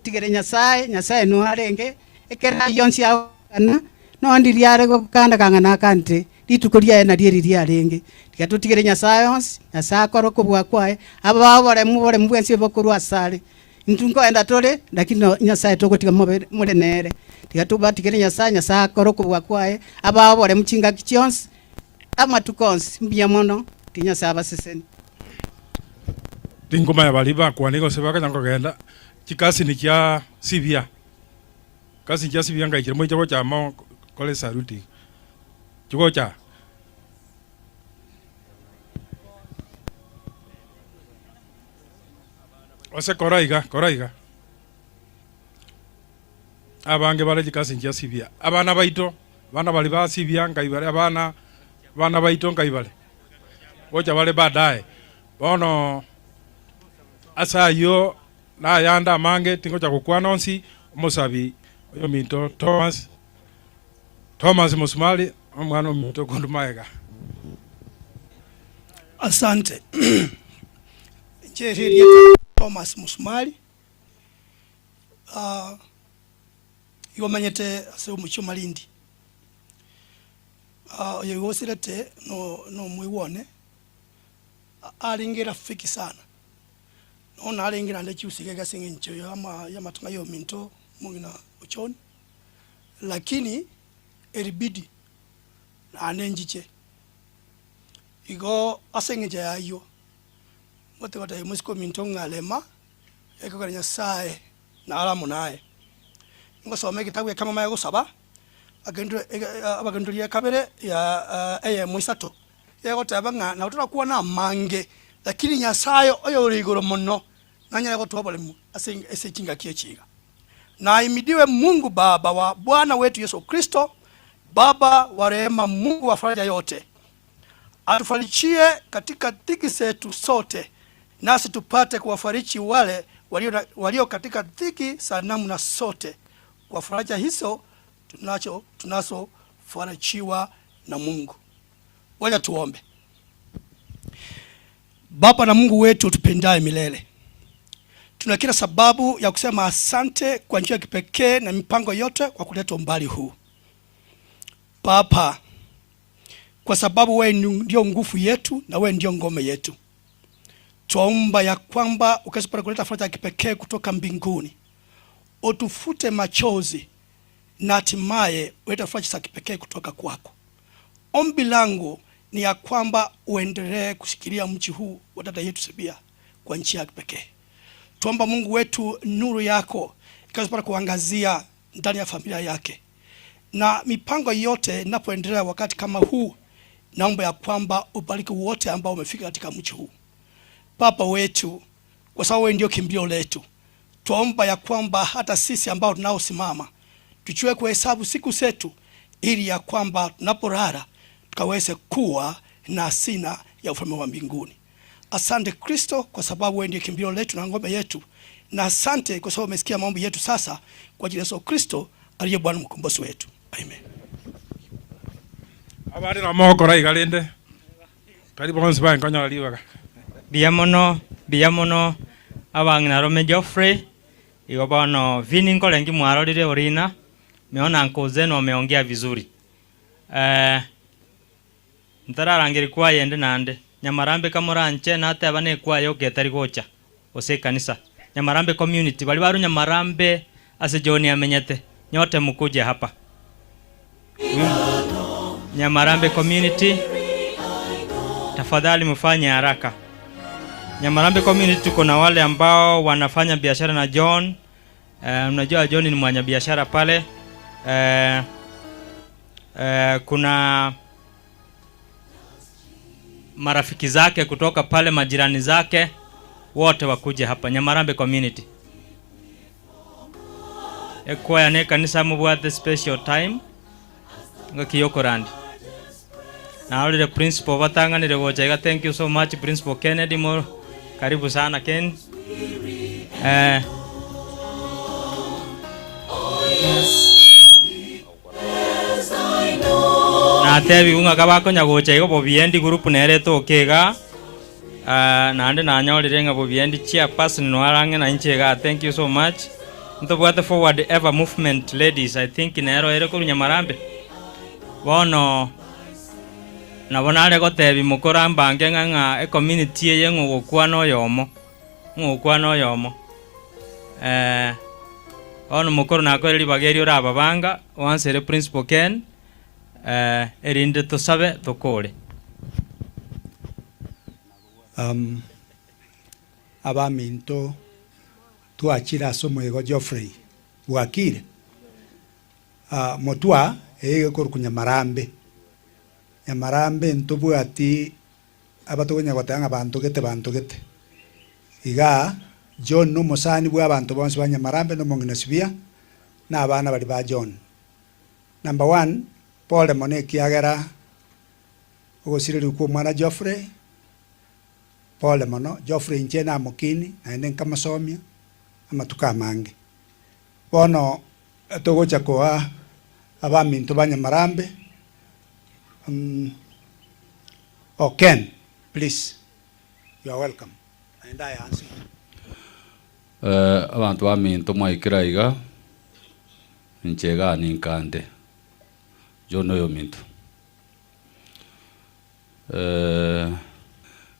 tigere nyasaye no arenge ekera yonsi ana no ndiriare gukanda kangana kante ritukuria na riri arenge tigatutigere nyasaye onsi nyasaye akoro kubwa kwae ababore mubwensi bokuru asare ntungo enda tole lakini nyasaye togotiga mure nere tigatubatigere nyasaye akoro kubwa kwae ababore muchinga kichionsi ama tukonsi mbia mono tinyasa abaseseni tingoma ya baliba kwa nigo sebaka nyango genda chikasi ni kya sibia kasi kya sibia ngai mo chako cha mo kole saruti chiko cha ose koraiga abange bale chikasi kya sibia abana baito bana bali ba sibia ngai bale abana baito ngai bale ocha bale baadaye bono asayo na yanda mange tingo cha kukwanonsi musabi oyo minto Thomas Musumali omwana minto kondumaega. Asante. Jerry Thomas Musumali yomanyete ase omucho Malindi oyo yosirete no mwiwone alingira fiki sana ona alingira nde chiusike gasinge ncho ya matunga yo minto mungina uchoni lakini eribidi na anenjiche igo asenge ya ayo wote wata musiko minto ngalema eko kwa Nyasaye na alamu naye ngo some kitabu kama mayo gusaba abagendulia kabere ya mwisato yego tabanga na utura kuwa na mange lakini Nyasaye oyo urigoro muno nanya go twabale mu ase kinga kiechiga na imidiwe Mungu Baba wa Bwana wetu Yesu Kristo, Baba wa rehema, Mungu wa faraja yote, atufarichie katika dhiki zetu sote, nasi tupate kuwafariji wale walio katika dhiki za namna sote. Kwa faraja hizo tunazo farajiwa na Mungu. Wacha tuombe. Baba na Mungu wetu tupendaye milele, tuna kila sababu ya kusema asante kwa njia ya kipekee na mipango yote kwa kuleta umbali huu. Baba, kwa sababu wewe ndio nguvu yetu na wewe ndio ngome yetu, tuomba ya kwamba ukasipata kuleta faraja ya kipekee kutoka mbinguni, utufute machozi na hatimaye uleta faraja ya kipekee kutoka kwako. Ombi langu ni ya kwamba uendelee kushikilia mji huu wa dada yetu Sibia kwa njia ya kipekee. Tuomba Mungu wetu nuru yako ikazipata kuangazia ndani ya familia yake, na mipango yote inapoendelea wakati kama huu, naomba ya kwamba ubariki wote ambao wamefika katika mji huu. Baba wetu, kwa sababu wewe ndio kimbilio letu, tuomba ya kwamba hata sisi ambao tunaosimama tuchue kuhesabu siku zetu, ili ya kwamba tunapolala tukaweze kuwa na asina ya ufalme wa mbinguni. Asante Kristo, kwa sababu wewe ndiye kimbilio letu na ngome yetu, na asante kwa sababu umesikia maombi yetu sasa, kwa ajili ya Yesu Kristo aliye Bwana mkombozi wetu. Amen. Abari na moko rai galende. Karibu bonse ba nkonya liwa. Biamono abangina Rome Geoffrey igo bono vini nkolengi mwarorire orina meona nkoze no meongea vizuri. Ntararangiri kwa yende nande Nyamarambe kamoranche na ate abane kwa yo getari gocha ose kanisa Nyamarambe community bali baru Nyamarambe ase John amenyete nyote mkuje hapa. Nyamarambe community tafadhali mfanye haraka. Nyamarambe community tuko na wale ambao wanafanya biashara na John. Unajua John ni mwana biashara pale. Kuna marafiki zake kutoka pale, majirani zake wote wakuje hapa Nyamarambe community. Kwa ne kanisa mubwate special time ngakiyokorandi. Na wale principal watanganire gochega. Thank you so much Principal Kennedy Mo. Karibu sana Ken. Na na tebi unga kabakonya gocha igo bobiendi group nere tokega nande nanyorire nga bobiendi chairperson no arange na inchega. Thank you so much. Ntobwate forward ever movement ladies, I think nero ere ko Nyamarambe bono nabona ale gotebi mukora mbange nga community ye ngogokwa no yomo ono mukoro nakoreri bageri ora ababanga wansere principal Ken erinde tusabe tukore abaminto tuachira somo ego Geoffrey bwakire motwa ege koruku Nyamarambe ntobwati abatogonya gotanga bantu gete iga John no musani bwa abantu bonse ba Nyamarambe no mongina sibia na abana bali ba John. Number 1 Paul mone kiagera ogosiriri ku mwana Geoffrey Paul mono Geoffrey nchena mukini na enen kama somia amatuka mange bono togocha kwa abaminto ba Nyamarambe. Ken, please, you are welcome. And I answer. Abantu baminto mwaikira iga nchega ninkande jono yo minto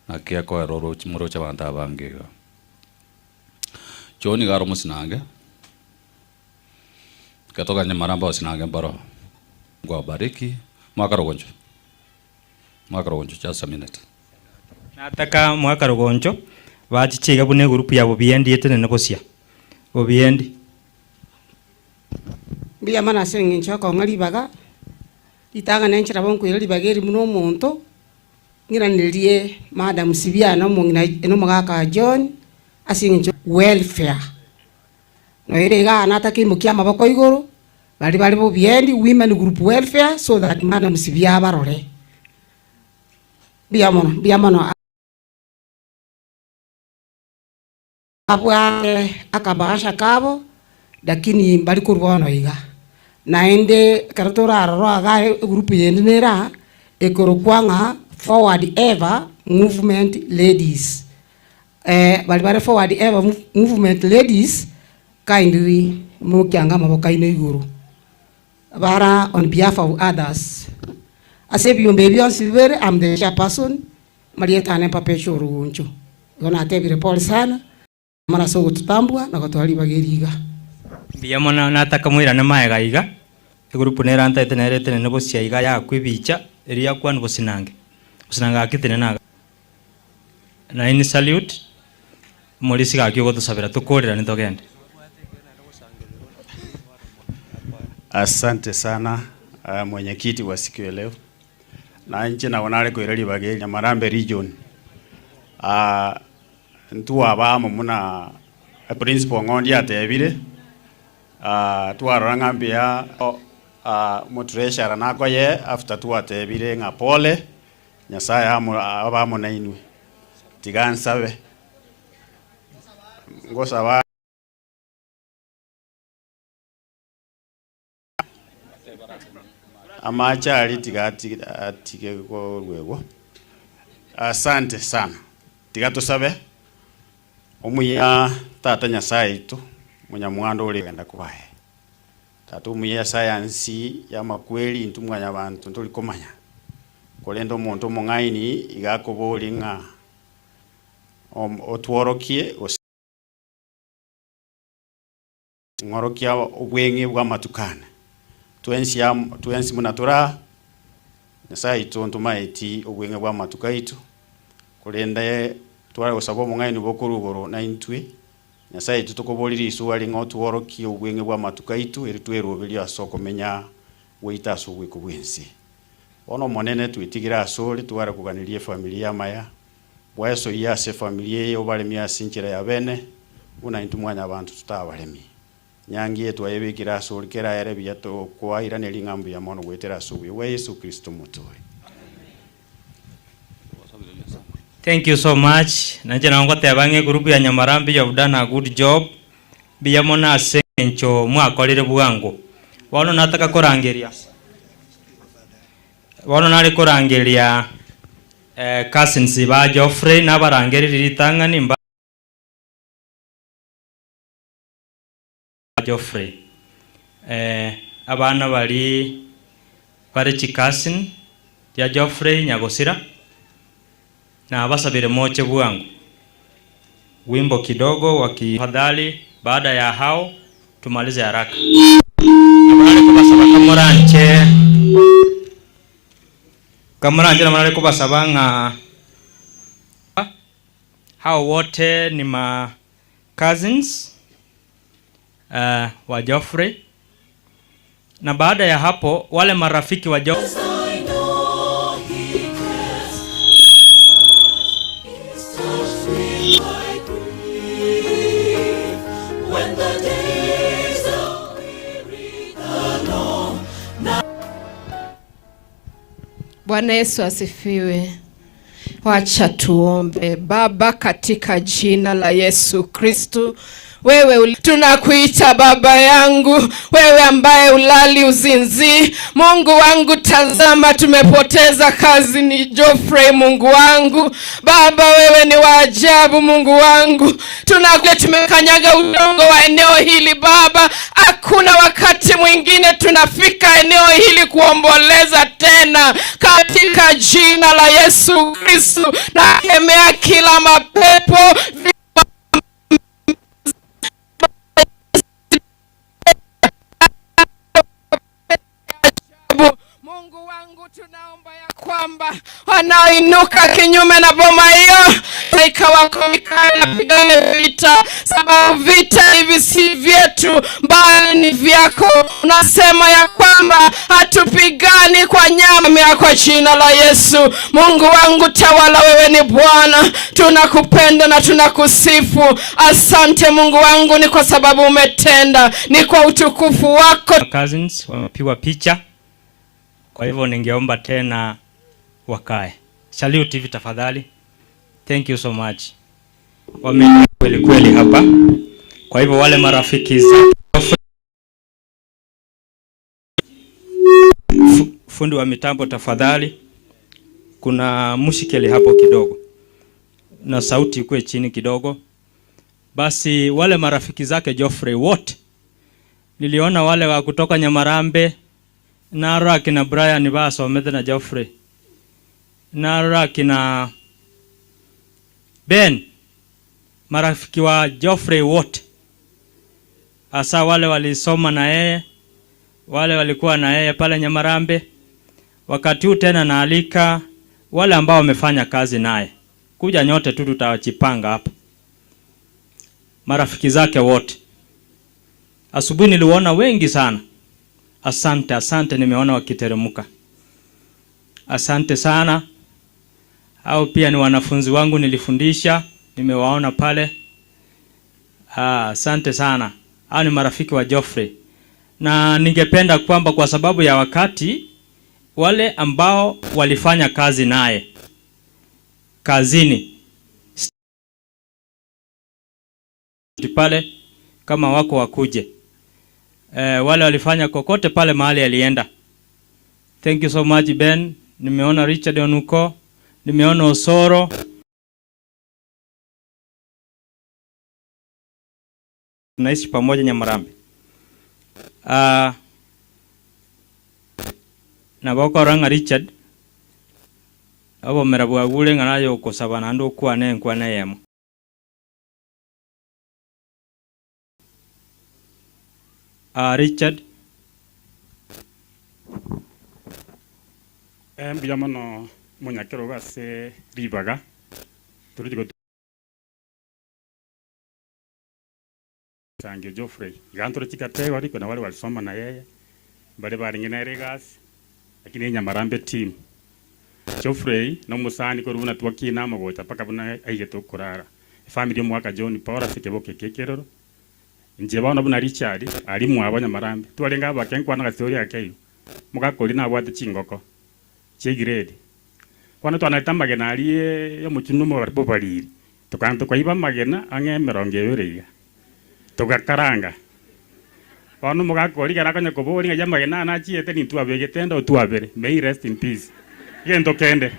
akia ko eroro chimuro cha bantu abangiga joni garo musinange katoka Nyamarambe osinange baro ngwa bariki mwakarogonjo just a minute. Nataka mwakarogonjo bachichega bune group ya bobiendi etene negosia bobiendi bia mana sengi nchoko ngali baga itanga nenchira bonkwira libageri muno muntu ngira nilie madam Sibiano mungina eno magaka John asingi welfare no ire ga nataka imukia maboko iguru bali bobiendi women group welfare so that madam Sibia barore bia mono abwa akabasha kabo lakini bali kurwono iga naende karatora roga group yenera ekorokwanga forward ever movement ladies bali forward ever movement ladies kindly mukyanga maboka ino iguru bara on behalf of others asebi baby on silver. I'm the chairperson Marieta ne Perpetual Ruguncho gona tebire pole sana mara so tutambua na gotwali bageriga biyamona nataka mwira na maega iga group nera anta etenere tene nebo cia iga ya kwibicha eria kwanu bosinange akitene naga na ini salute molisi ga kyo gotusabira tukorera nitogende. Asante sana mwenyekiti wa siku ya leo na nchi na wanale kwireli bageri Nyamarambe region ntu abamo muna principal ngondi atebire twarora mbia mutreasure nako ye after twatebire nga pole Nyasaye abamo na inwe tigansabe ngosaba amachari tigate ko rwego. Asante sana tigatusabe omuya tata Nyasaye itu munyamwando uri genda kubaye tatu muya science ya makweli ntumwanya abantu ntuli komanya kolendo muntu mungaini igakobolinga otworokie ngorokia obwenge bwa matukana twensi munatura Nyasaye itu ntumaiti obwenge bwa matukaitu kolenda twara osabo mungaini bokurugoro na intwe Nyasaye tutukoboliri isu ali ngotworokie obwenge bwa matukaitu eri twerobeli asoko menya weita asubwe kubwensi ono monene twitigira asole twara kuganirie familia maya bwaso yase familia yo bale mya sinchira ya bene una intumwanya abantu tutabalemi nyangi yetu ayebikira asole kera yare biyato kwa irane lingambu ya mono wetera asubwe we Yesu Kristo mutore. Thank you so much. Nanje nangote abange group ya Nyamarambe you've done a good job. Biyamona asencho mwakolire bwangu. Wano nataka korangeria. bono nari kurangiria cousins ba Geoffrey n'abarangirira ritang'ani mba Geoffrey abana bari chikasin ya Geoffrey Nyagosira na basabire moche bwangu wimbo kidogo wakifadhali. Baada ya hao tumalize haraka. Namarali kubasaba Kamoranje namarali kubasaba nga hao wote ni ma cousins wa Geoffrey, na baada ya hapo wale marafiki wa Geoffrey Bwana Yesu asifiwe. Wacha tuombe. Baba, katika jina la Yesu Kristo, wewe tunakuita baba yangu, wewe ambaye ulali uzinzi. Mungu wangu, tazama tumepoteza kazi ni Geoffrey. Mungu wangu Baba, wewe ni wa ajabu. Mungu wangu, tunakuja tumekanyaga udongo wa eneo hili Baba. Hakuna wakati mwingine tunafika eneo hili kuomboleza tena. Katika jina la Yesu Kristo nakemea kila mapepo Mungu wangu, tunaomba ya kwamba wanaoinuka kinyume na boma hiyo ikawako Mikaeli apigane vita, sababu vita hivi si vyetu bali ni vyako. Unasema ya kwamba hatupigani kwa nyama, kwa jina la Yesu. Mungu wangu tawala, wewe ni Bwana, tunakupenda na tunakusifu. Asante Mungu wangu, ni kwa sababu umetenda, ni kwa utukufu wako. Cousins wamepigwa picha, kwa hivyo ningeomba tena wakae. Salute TV tafadhali. Thank you so much. Wame kweli kweli hapa. Kwa hivyo wale marafiki fundi wa mitambo tafadhali. Kuna mushikeli hapo kidogo na sauti ikuwe chini kidogo. Basi wale marafiki zake Geoffrey wote, niliona wale wa kutoka Nyamarambe, Narok kina Brian basomete na Geoffrey, Narok kina Ben, marafiki wa Geoffrey wote, hasa wale walisoma na yeye, wale walikuwa na yeye pale Nyamarambe. Wakati huu tena naalika wale ambao wamefanya kazi naye, kuja nyote tu tutawachipanga hapa, marafiki zake wote. Asubuhi niliona wengi sana. Asante, asante, nimeona wakiteremuka. Asante sana. Hao pia ni wanafunzi wangu nilifundisha, nimewaona pale. Asante sana. Hao ni marafiki wa Geoffrey. Na ningependa kwamba kwa sababu ya wakati, wale ambao walifanya kazi naye kazini pale, kama wako wakuje. Wale walifanya kokote pale mahali alienda. Thank you so much Ben. Nimeona Richard Onuko, nimeona Osoro. Tunaishi pamoja Nyamarambe. Na boko ranga Richard. Abo merabwa gule nganayo kusabana ndo kwa na yemo. Richard. Mbiyamano munyakero base ribaga. Turiko Sange Geoffrey. Gantore chikate wari kuna wale walisoma na yeye. Bale baringina regas. Lakini Nyamarambe team. Geoffrey no musani ko rubuna twakina magota paka buna ayeto kurara. Family mwaka John Paul asikeboke kekerero. Nje bana buna Richard ali mwaba Nyamarambe. Twalenga bakenkwa na story yake. Mugakoli na bwate chingoko. Chegiredi. Kwana twanata magena ali yo muchunu mo baripopaliri. Tukanto kwa iba magena ange meronge werega. Tugakaranga. Wanu mugakori gara kanya kobori nga jamba gena na chiete ni tuabe getendo tuabere. May rest in peace. Gento kende.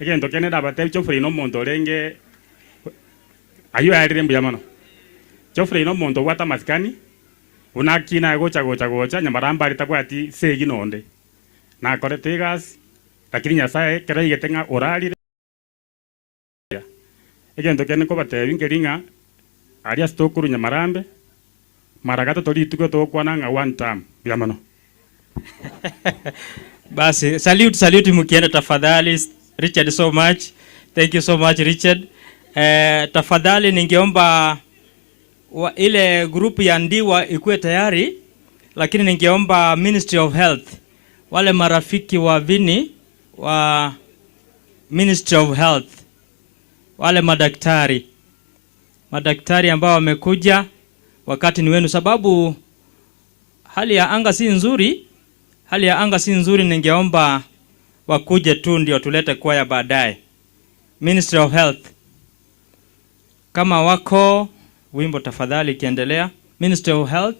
Gento kende da bate Geoffrey no mondo renge. Ayo ari rembu yamano. Geoffrey no mondo wata maskani. Unakina gocha nyamaramba ritakwati segi nonde. Na kore tegas lakini Nyasaye kera igetenga orali. Egento kene ko bate bingeringa aria stokuru Nyamarambe. Maragata tori tuko to kwana nga one time biamano. Basi salute mukienda tafadhali. Richard so much. Thank you so much Richard. Tafadhali ningeomba ile grupu ya Ndiwa ikuwe tayari, lakini ningeomba Ministry of Health, wale marafiki wa Vini wa Ministry of Health, wale madaktari ambao wamekuja, wakati ni wenu, sababu hali ya anga si nzuri. Ningeomba wakuje tu ndio tulete kwaya baadaye. Ministry of Health, kama wako wimbo tafadhali kiendelea. Ministry of Health,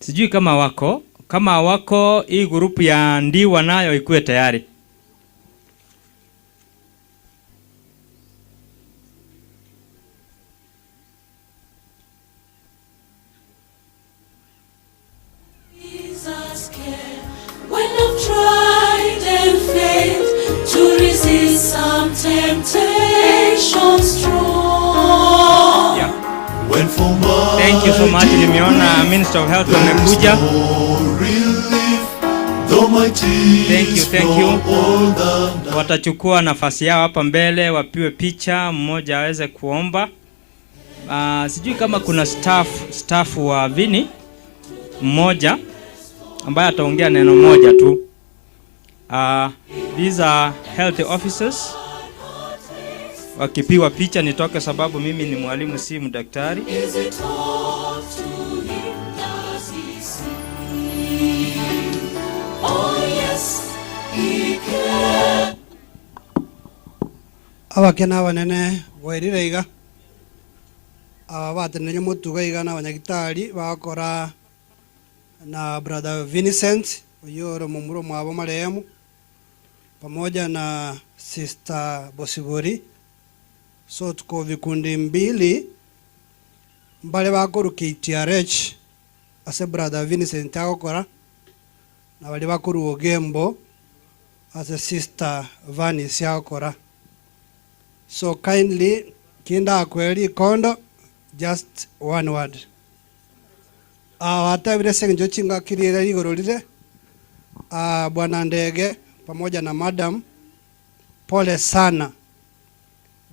sijui kama wako hii grupu ya Ndiwa nayo ikuwe tayari. Thank you so much. Nimeona Minister of Health wamekuja. Thank you. Watachukua nafasi yao hapa mbele, wapiwe picha, mmoja aweze kuomba. Sijui kama kuna staff wa Vini mmoja ambaye ataongea neno moja tu. These are health officers. Wakipiwa picha nitoke, sababu mimi ni mwalimu si mdaktari. Abakena abanene boirire iga abatenenye mutuga iga na abanyagitari bakora na brother Vincent uyoro mumuro mwabo marehemu pamoja na sister Bosibori. So tuko vikundi mbili mbale bakuru KTRH ase brother Vincent akokora na bali bakuru Ogembo ase sister Vanice akokora. So kindly kinda kweli kondo just one word. Hata vile senjo chinga kirire ligorolire bwana Ndege pamoja na madam, pole sana.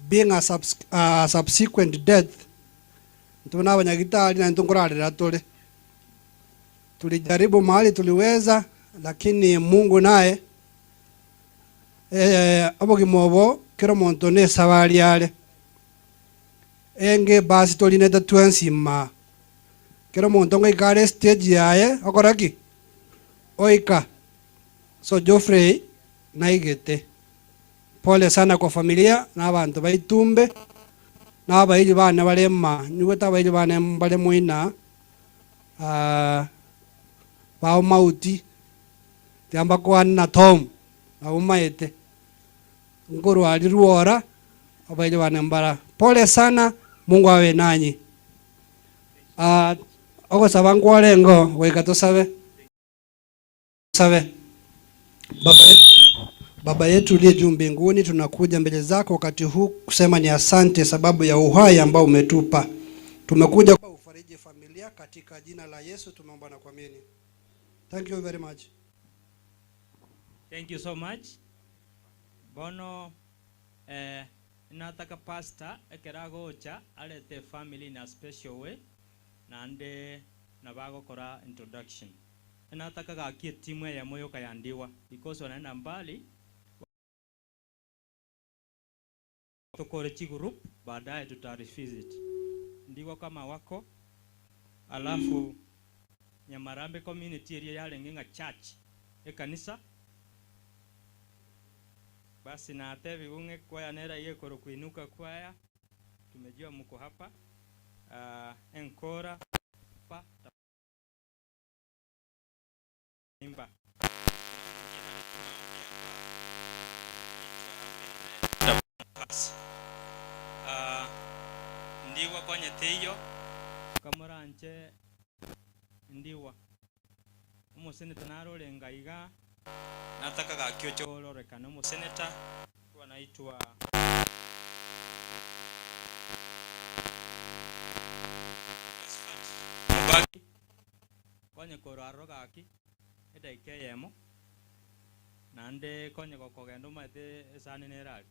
Being a subsequent death, tuna abanyagitari na ntungurarira tole. Tulijaribu mahali tuliweza, lakini Mungu naye abogimobo kero muntu ne sabali yale enge basi tolineta twensima kero muntu ngikare stage yaye akoraki oika. So Geoffrey naigete, pole sana kwa familia na abantu baitumbe na abaili bana balema nyuta abaili bana mbale muina bao mauti tiamba kwa na Tom na umaete ngoro aliruora abaili bana mbara. Pole sana, Mungu awe nanyi. Ogo sabangu walengo wekato sabe Baba yetu uliye juu mbinguni, tunakuja mbele zako wakati huu kusema ni asante sababu ya uhai ambao umetupa. Tumekuja kwa ufariji familia katika jina la Yesu tumeomba na kuamini. Thank you very much. Thank you so much. Bono nataka pastor ekerago ocha alete family in a special way nande nabago kora introduction. Nataka gakie timu ya moyo kayandiwa because wanaenda mbali. Tukore group baadaye tutarivisit. Ndiwa kama wako alafu Nyamarambe community area yale ngenga church kanisa basi na atevi unge kwa nera yeye koro kuinuka kwaya tumejua mko hapa enkora pa imba ndiwa kwenye teyo kamuranje ndiwa umuseneta narolenga iga nataka gakyo cyororeka umuseneta wanaitwa Mubaki kwenye koraro gaki edaike yemo nande kwenye kokogendo mate esani nerali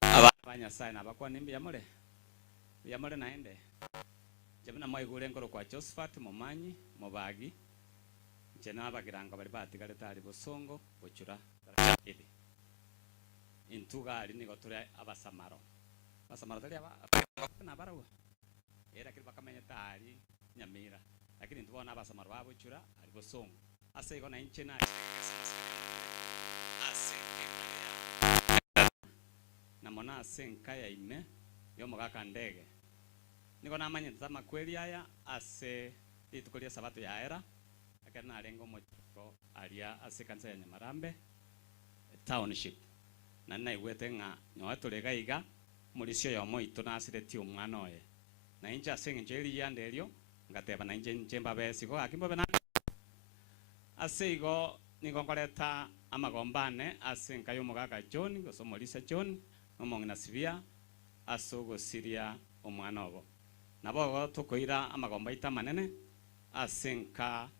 Abanyasaye nabakwa nimbi yamure naende jabina moigure ngoro kwa Josephat Momanyi Mubagi jena abagiranga bari batigare tari busongo bucura barachidi intuga ali nigo turi abasamaro tari na barawa era kiri bakamenya tari nyamira lakini ntubona abasamaro babucura ari busongo ase igo na inchena namona asenka ya ime yo mugaka ndege niko namanye tama kweli aya ase itukolia sabato ya era akana alengo mochiko alia ase kanisa ya Nyamarambe township na naigwete nga nyoaturega iga mulisio yo moito nasire ti umwana oye na inja asenga njeri yande elio ngateba na inje njemba besigo akimbobe na ase igo niko koleta amagombane ase nkayo mugaka John gosomolisa John omongina sibia asogo siria omwana obo nabo tukoira amagomba ita manene asenka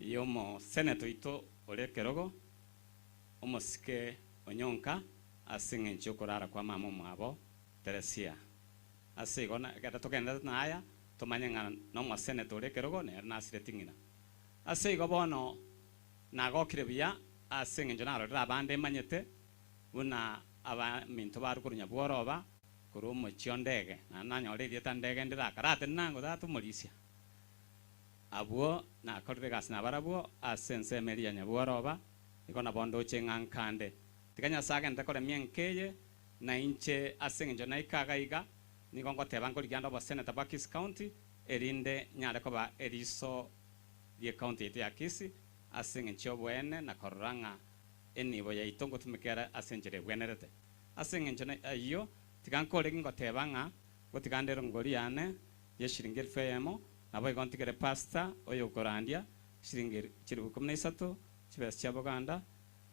yomo senato ito olekerogo omosike onyonka asenge nchokorara kwa mama mwabo Teresia asigona gata tokenda na aya tomanyanga no mo senato olekerogo ne na siretingina asigo bono nagokire bia asenge njonaro rabande manyete buna aba minto barukurunya bworoba kurumo chiondege na nanyorerie tandege ndira karate nango datu molisia abwo na korre gas na barabwo asense meria nyabworoba ikona bondo chengankande tikanya saga ndakore mienkeye na inche asenge njona ikaga iga nikongo tebango ligando ba Senator Bakis County erinde nyale ko ba eriso ye county ya Kisi asenge nchobwene na koranga enibo ya itongo tumekera asenjere bwenerete asenge njona ayo tikankore ngo tebanga gotikandero ngoriane ye shiringeri feyemo nabo igontikere pastor oyo korandia shiringeri chirubu 13 chibes cha Buganda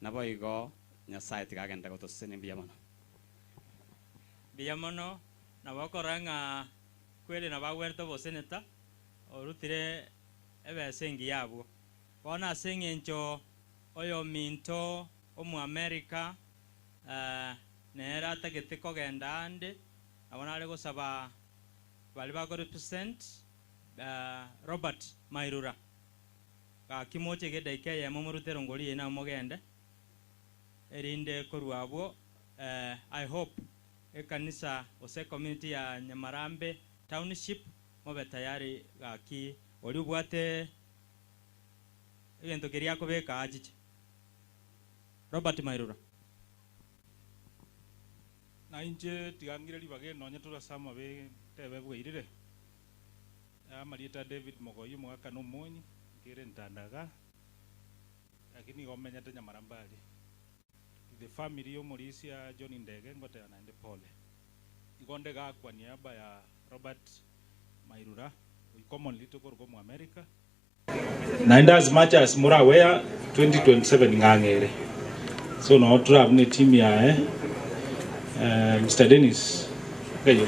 nabo igo nyasaye tikagenda gotosene biyamono nabo koranga kweli na bagwerto bo seneta orutire ebe sengi yabo bona sengencho oyo minto omu America nera tagete kogenda ande abona ale gosaba bali bago represent Robert Mairura ka kimoche gedaike ya momurutero ngoli ena mogende erinde korwabo I hope ekanisa ose community ya Nyamarambe township mobe tayari gaki oli bwate egento keria kobeka ajiche Robert Mairura na inje tigangire libage nonye turasama be tebe bwirire amalieta David Mogoyi mwaka no monyi ngire ntandaga lakini gomenya te Nyamarambali the family yo Morisia John Ndege ngote anaende pole igonde ga kwa niaba ya Robert Mairura we commonly to go mu America and as much as mura aware 2027 ngangere so no trap ne team ya Mr. Dennis kayo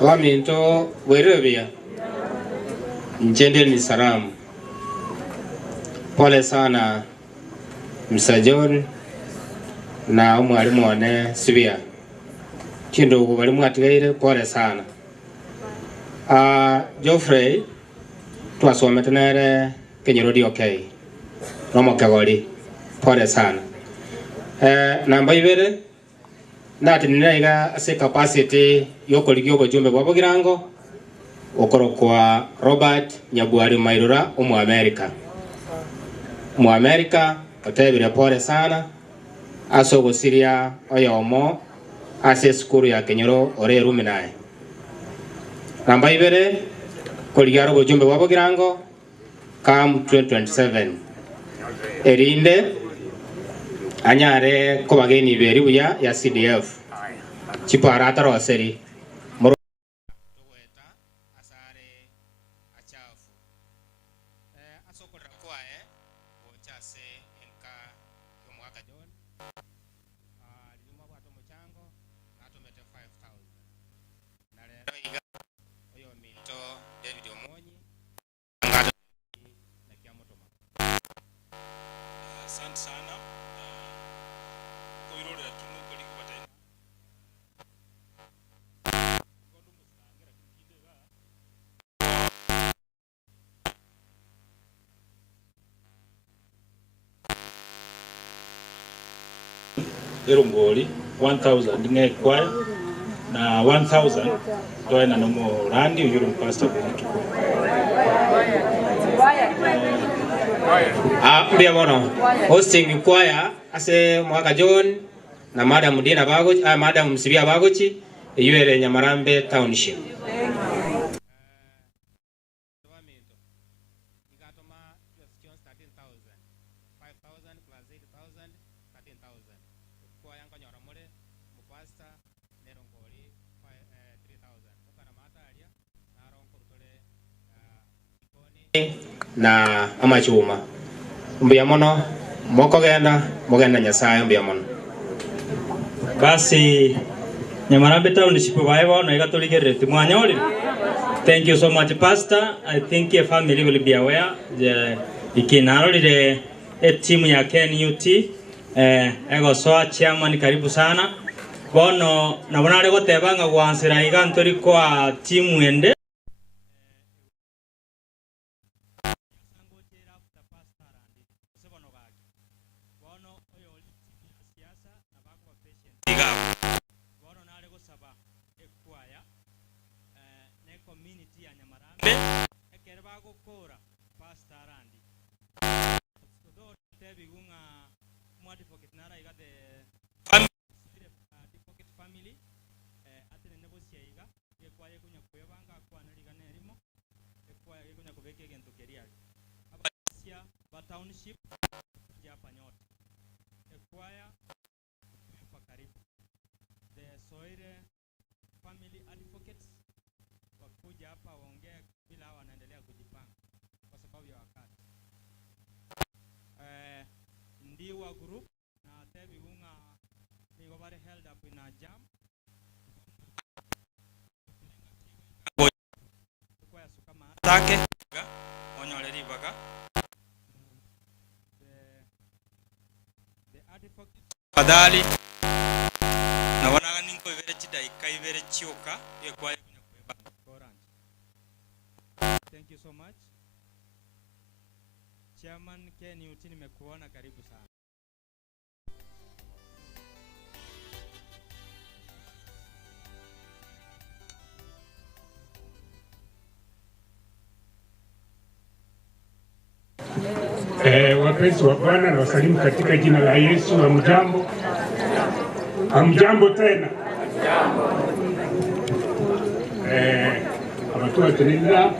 Waminto werebia njende ni salamu pole sana Mr. John na mwalimu wane Sibia chindo ko bali mwatigaire pole sana Geoffrey twasomete nere kenyerodi okay nomo kagoli pole sana namba ibere nati ninaiga ase capacity yokoligyo bojumbe bwabogirango ukoro kwa Robert Nyabwari Mairura umu America otebire pole sana aso gusiria oyomo ase skuru ya Kenyoro ore ruminae namba ibere koligaro gojumbe wabo girango kam 2027 erinde anyare ko bageni beri buya ya CDF chipara taro seri Erongoli 1000 nge kwaya na 1000 toena no mo randi uyuru pastor kutu mbia bono hosting kwaya ase mwaka John na madam Dina Bagochi madam Msibia Bagochi yuere Nyamarambe township na amachuma mbia mono moko genda Nyasaye mbia mono basi Nyamarambe township baevo no igatuligerete mwanya uri. Thank you so much pastor. I think your family will be aware the ikinarolire team ya KNUT ego soa chairman karibu sana bono nabona rego tebanga gwansira igantori kwa timu ende township hapa nyote ekwaya hapa karibu the Soire family advocates wakuja hapa waongea bila wanaendelea kujipanga kwa sababu ya wakati ndiwa group na tebi unga ni wabare held up in a jam kwa sukama take onyoleri baga Padali na wanaga ninko ibere chidaika ibere chioka yekwaye kunya Thank you so much. Chairman KNUT nimekuona karibu sana. Wapenzi wa Bwana na wasalimu katika jina la Yesu. Hamjambo? Hamjambo tena? Abatua tenenda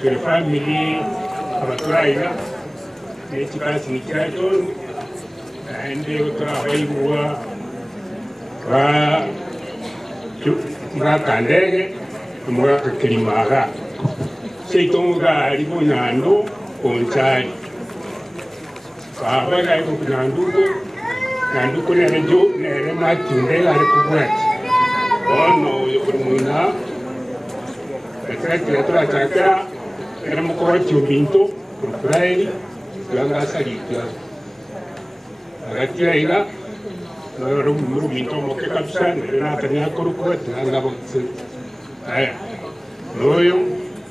sure family abaturaiga n'ekikasi nikiracho ende utarabayiwa mwakandege mwaka kilimaga seitonga alibo nyando onchari kabaga iko nanduko nerejo nere matunde ale kubwati ono yokurumuna katika tola chakra era mukoro cyubinto kurfraeli langa salita agatia ila no rumubinto moke kapsa nere tanya kurukubati ngabo aya loyo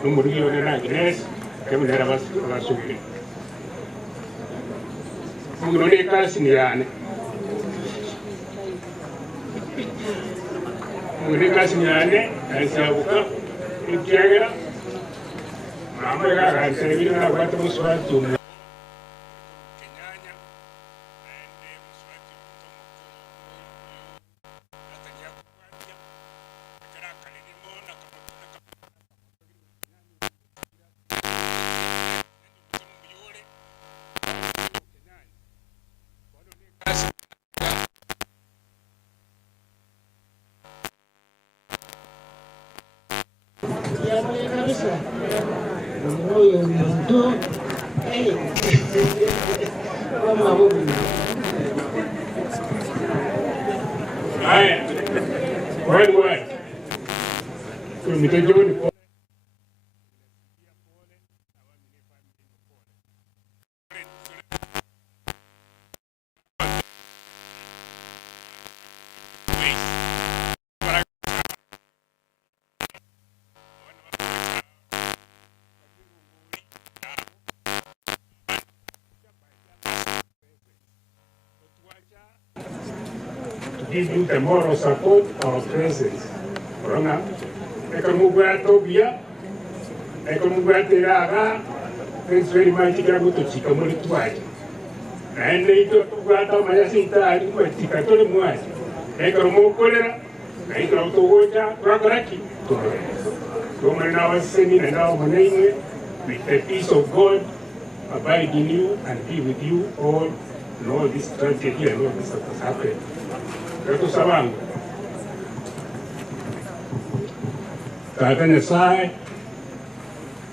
numuriyo nera Agnes kemera basuke munone kasi ni yani Mune kasinyane asabuka ikiagera mama ya kansebi na kwata muswatu give you the moral support our presence. Rona, ekamugwato bia, ekamugwateraga, thanks very much kabuto chika muri twaje. Ande ito tugwata mayasinta ari kwatika tole mwaje. Ekamukolera, aika utogoja, kwagaraki. Tomari na wasemi na nao manaime, with the peace of God abide in you and be with you all. Know this tragedy here, know this has happened. Katu sabangu. Tata Nyasaye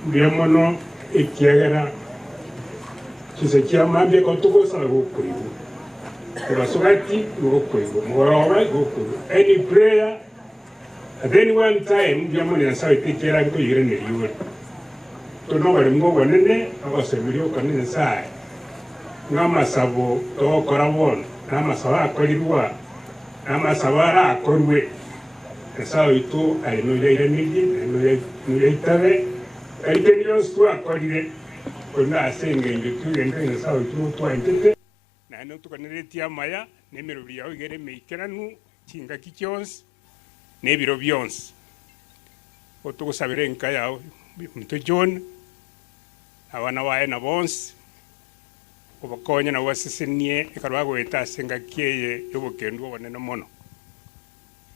ndiamono ikiagera kisekiamambye kotukosa gukuribu. Kubasugati gukuribu. Mugoroba gukuribu. Any prayer at any one time ndiamono Nyasaye tikera ngo yirene yuri. Tono bari ngo bonene abasemiriyo kanene Nyasaye. Ngamasabo to korabon namasaba akorirwa namasaba akorwe esa itu ayino yairemije ayino yaitabe ayitenyo stu akorire ona asenge ngitu yende esa itu twantete nano tukaneretia maya nemeruri yawe gere mekeranu kinga kikyons nebiro byons otugusabire nka yawe mto John abana wae na bons ubakonya na wasisenie ikarwago etasenga kieye yobokendwo bonene mono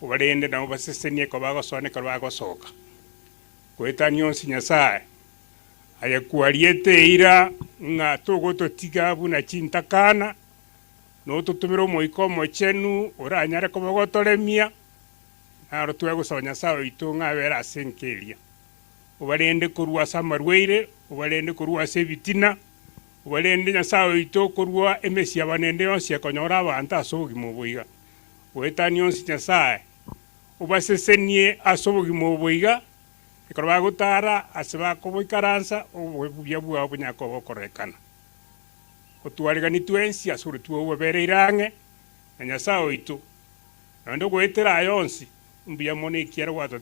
ubarende na basisenie ko bago sone karwago soka kwetanion Nyasaye ayakuariete ira nga togoto tigabu na chintakana no tutumiro moiko mochenu oranyare ko bogotoremia aro twego so Nyasaye itunga bera senkeria ubarende kurwa samarweire ubarende kurwa sebitina ubarende Nyasaye ito kurwa emesia banende yonse konyora abantu asogi mubuiga wetani yonse Nyasaye ubasesenie asogi mubuiga ikorwa gutara aseba kubuikaransa ububya bwa bunyako bokorekana otwarigani twensi asuru tuwo bere irange Nyasaye ito ndo gwetera yonse mbiya mone kiera wato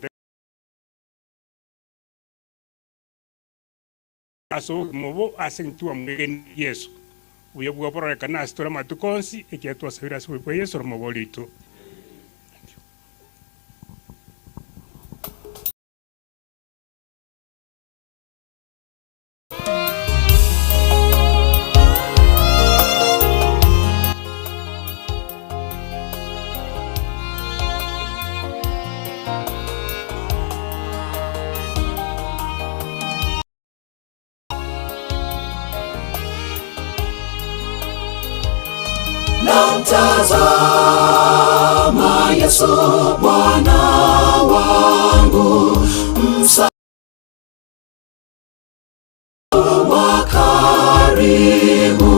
aso mobo asentua mgeni Yesu uya bwa porora kana astura matukonsi ekiatwa sabira so kwa Yesu mobolito. Namtazama Yesu Bwana wangu, msa wa karibu,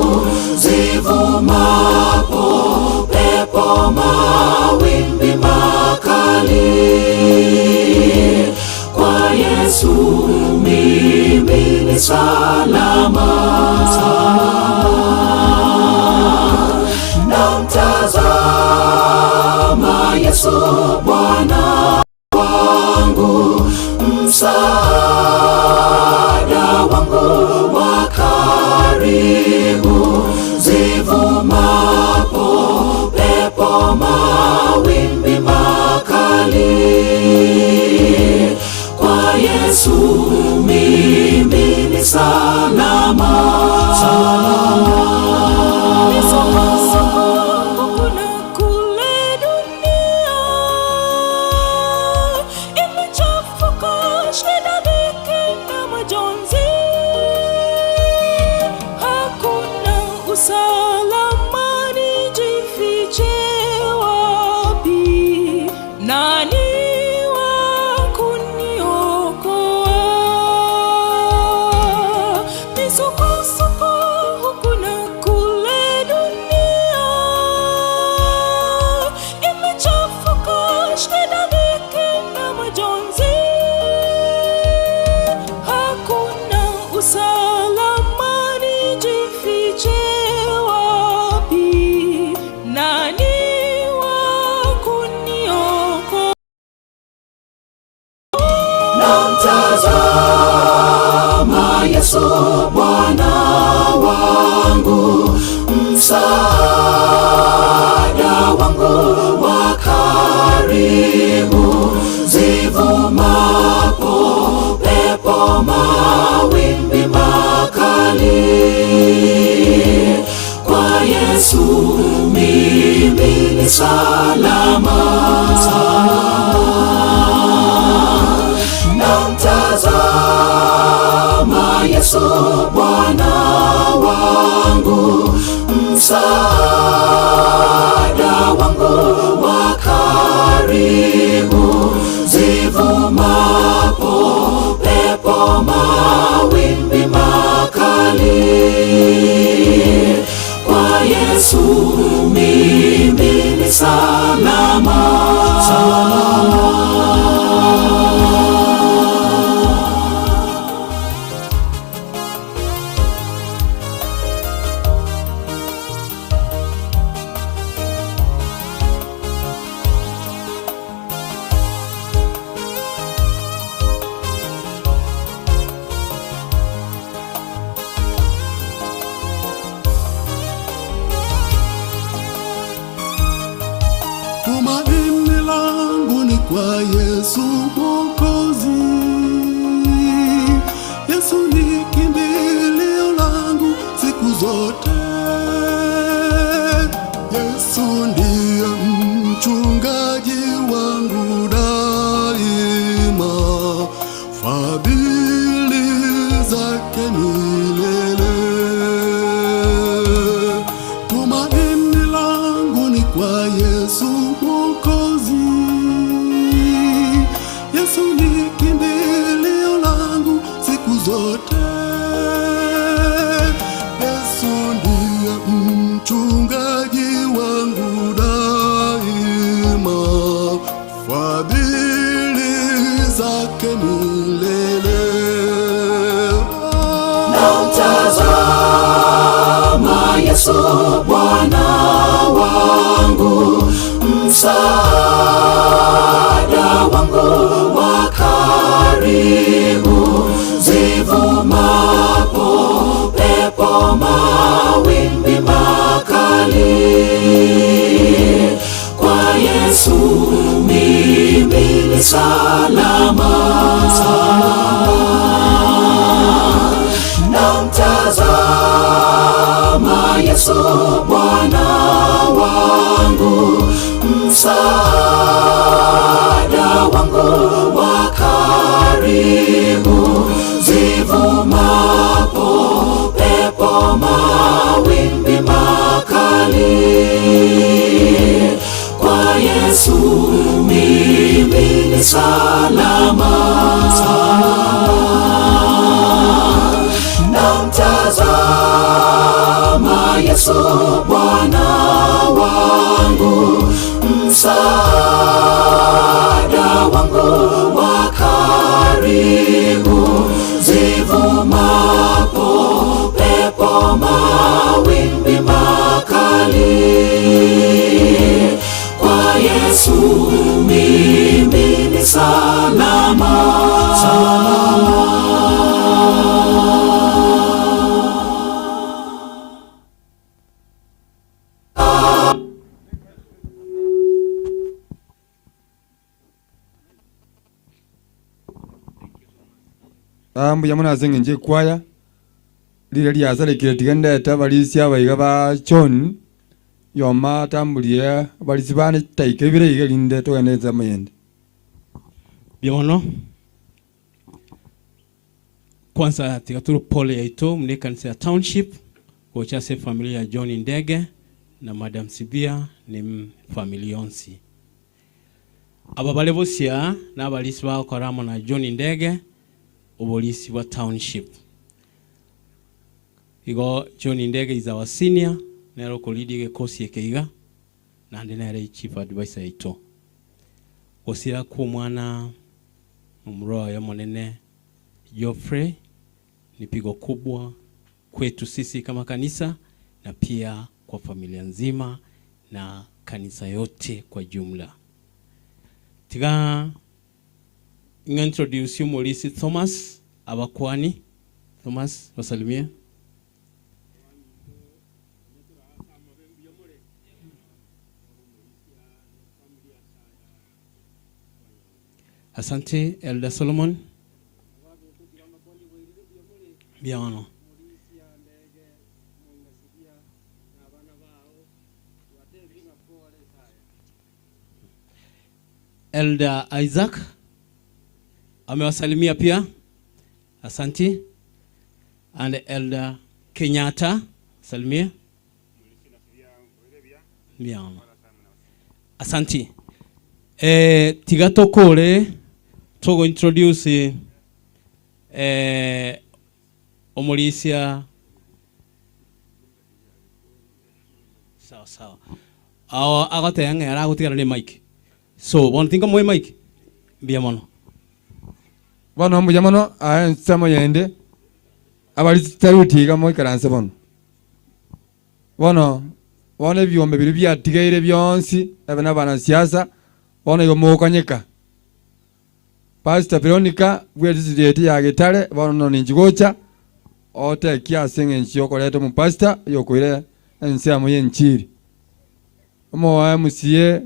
zivumapo pepo mawimbi makali. Kwa Yesu mimi ni salama. Namtazama Yesu Bwana wangu, msaada wangu wa karibu, zivumapo pepo mawimbi makali. Yesu Bwana wangu, msaada wangu wa karibu, zivumapo pepo mawimbi makali, kwa Yesu mimi ni salama. Namtazama Yesu Bwana wangu, msaada wangu wa karibu, zivumapo pepo mawimbi makali, kwa Yesu mimi ni salama. Tumaini langu ni kwa Yesu Mwokozi. Yesu ni kimbilio langu siku zote. Yesu ndiye mchungaji wangu daima, fadhili zake milele. Tumaini langu ni kwa Yesu Mwokozi. Yesu ni kimbilio langu siku zote. Yesu ndiye mchungaji wangu daima, fadhili zake milele. Namtazama Yesu Bwana wangu, msaada wangu wa karibu, zivumapo pepo mawimbi makali, kwa Yesu mimi ni salama. Namtazama Yesu Bwana wangu, msaada wangu wa karibu, zivumapo pepo mawimbi makali, kwa Yesu mimi ni salama. Namtazama Yesu Bwana wangu, msaada wangu wa karibu, zivumapo pepo mawimbi makali, kwa Yesu mimi ni salama. Mbuya munazenga nje kwaya lile lyazalekile tigandeta balisi abayiga ba John yoma tambulie balisi bane taike bireiga linde toganeza mayende. Biono kwanza tigaturu pole yaito mne kanisa ya township kwa chase familia ya John Ndege na Madam Sibia ni familia yonsi. Aba bale bosia na balisi ba koramo na John Ndege obolisi wa township. Igo John Ndege is our senior nero kolidi kosi ekeiga na ndenere chief advisor yaito. Osira ku mwana mumroa ya monene Geoffrey ni pigo kubwa kwetu sisi kama kanisa na pia kwa familia nzima na kanisa yote kwa jumla. Tiga introduce Molisi Thomas abakwani Thomas, wasalimie. Asante, Elder Solomon. Biano. Elder Isaac amewasalimia pia. Asante. And Elder Kenyatta salimia. Biano. Asante. Tigato kore togo introduce omulisia sawa agote yange ara gutigara ni mic so bon tinga moy mic bia mono bono mu jamano a samo yende abali taruti ga moy karanse bono bono byombe biri bya tigaire byonsi abana bana siasa bono yo mokanyeka Pastor Veronica bwetizireti ya gitare bono ninjigocha ote kiasenga nchio koleto mu pastor yokwire ensamo yenchiri omo wa MCA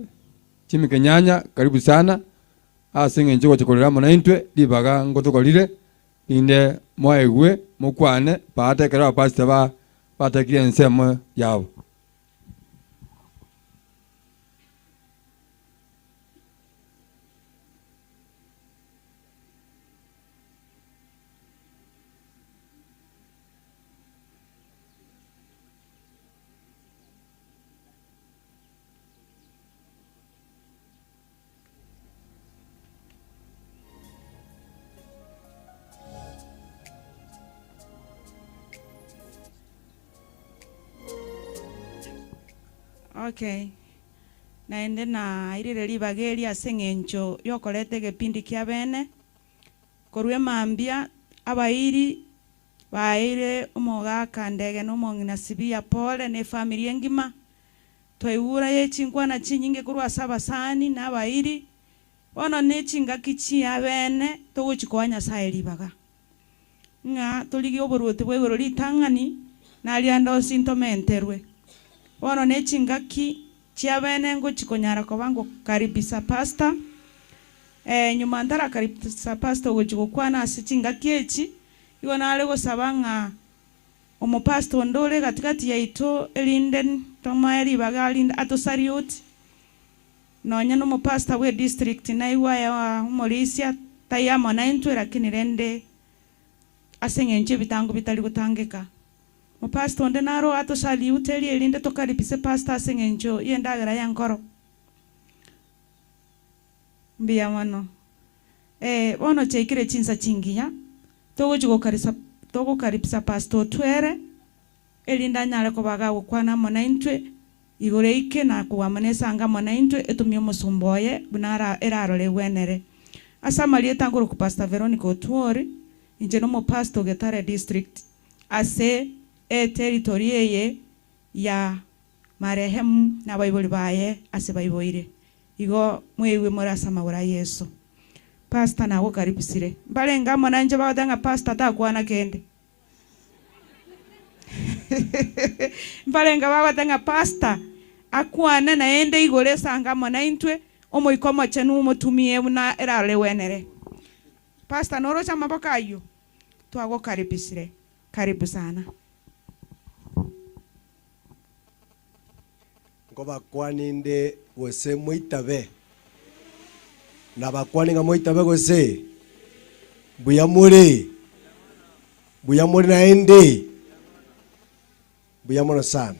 Chimi Kenyanya karibu sana asenga nchiko chikolera mo naintwe libaga ngotokolire inde mwaegwe mukwane paate kera pastor batakire ensamo yabo. Okay. Naende na irire libageri asengencho yokolete gepindi kia bene. Korwe mambia abairi baire umoga kandege no mongina sibia pole ne familia ngima. Toiura ye chingwa na chinyinge kurwa saba sani na bairi. Wono ne chinga kichi ya bene togo chikoanya sae libaga. Nga toligi oboruote bwegoro litangani na aliando sintomenterwe. Wono ne chingaki chiabene ngo chikonyara kobango karibisa pasta nyuma ndara karibisa pasta ngo chikokwana asichingaki echi igo nale go sabanga omo pasta ndole katikati ya ito elinden toma eri bagali atosariot nonya no mo pasta we district na iwa ya Morisia tayama na intwe lakini rende asengenche bitango bitali gutangeka. Pastor onde naro ato sali uteli elinde tokaripise pastor asengenjo yendagara yankoro mbia mano ono chekire chinsa chingiya togo karipisa pastor twere elinda nyale ko baga kwana mona intwe igore ike na kuwamanesa anga mona intwe etumye musumboye bunara eraro lewenere asa malie tangoro ku Pastor Veronica Otuori inje no mo pastor Getare district ase territory ye ya marehemu na baibuli baye ase baiboire igo mwewe morasa mabura Yesu pastor nawo karibisire mbalenga mona nje bawadanga pastor takwana kende mbalenga bawadanga pastor akwana na ende igore sanga mona intwe omoikomo chenu mutumie na erale wenere pastor norocha maboka ayo twago karibisire karibu sana. Ngo bakwaninde gose moitabe na bakwaninga moitabe gose buyamuri na ende buyamona sana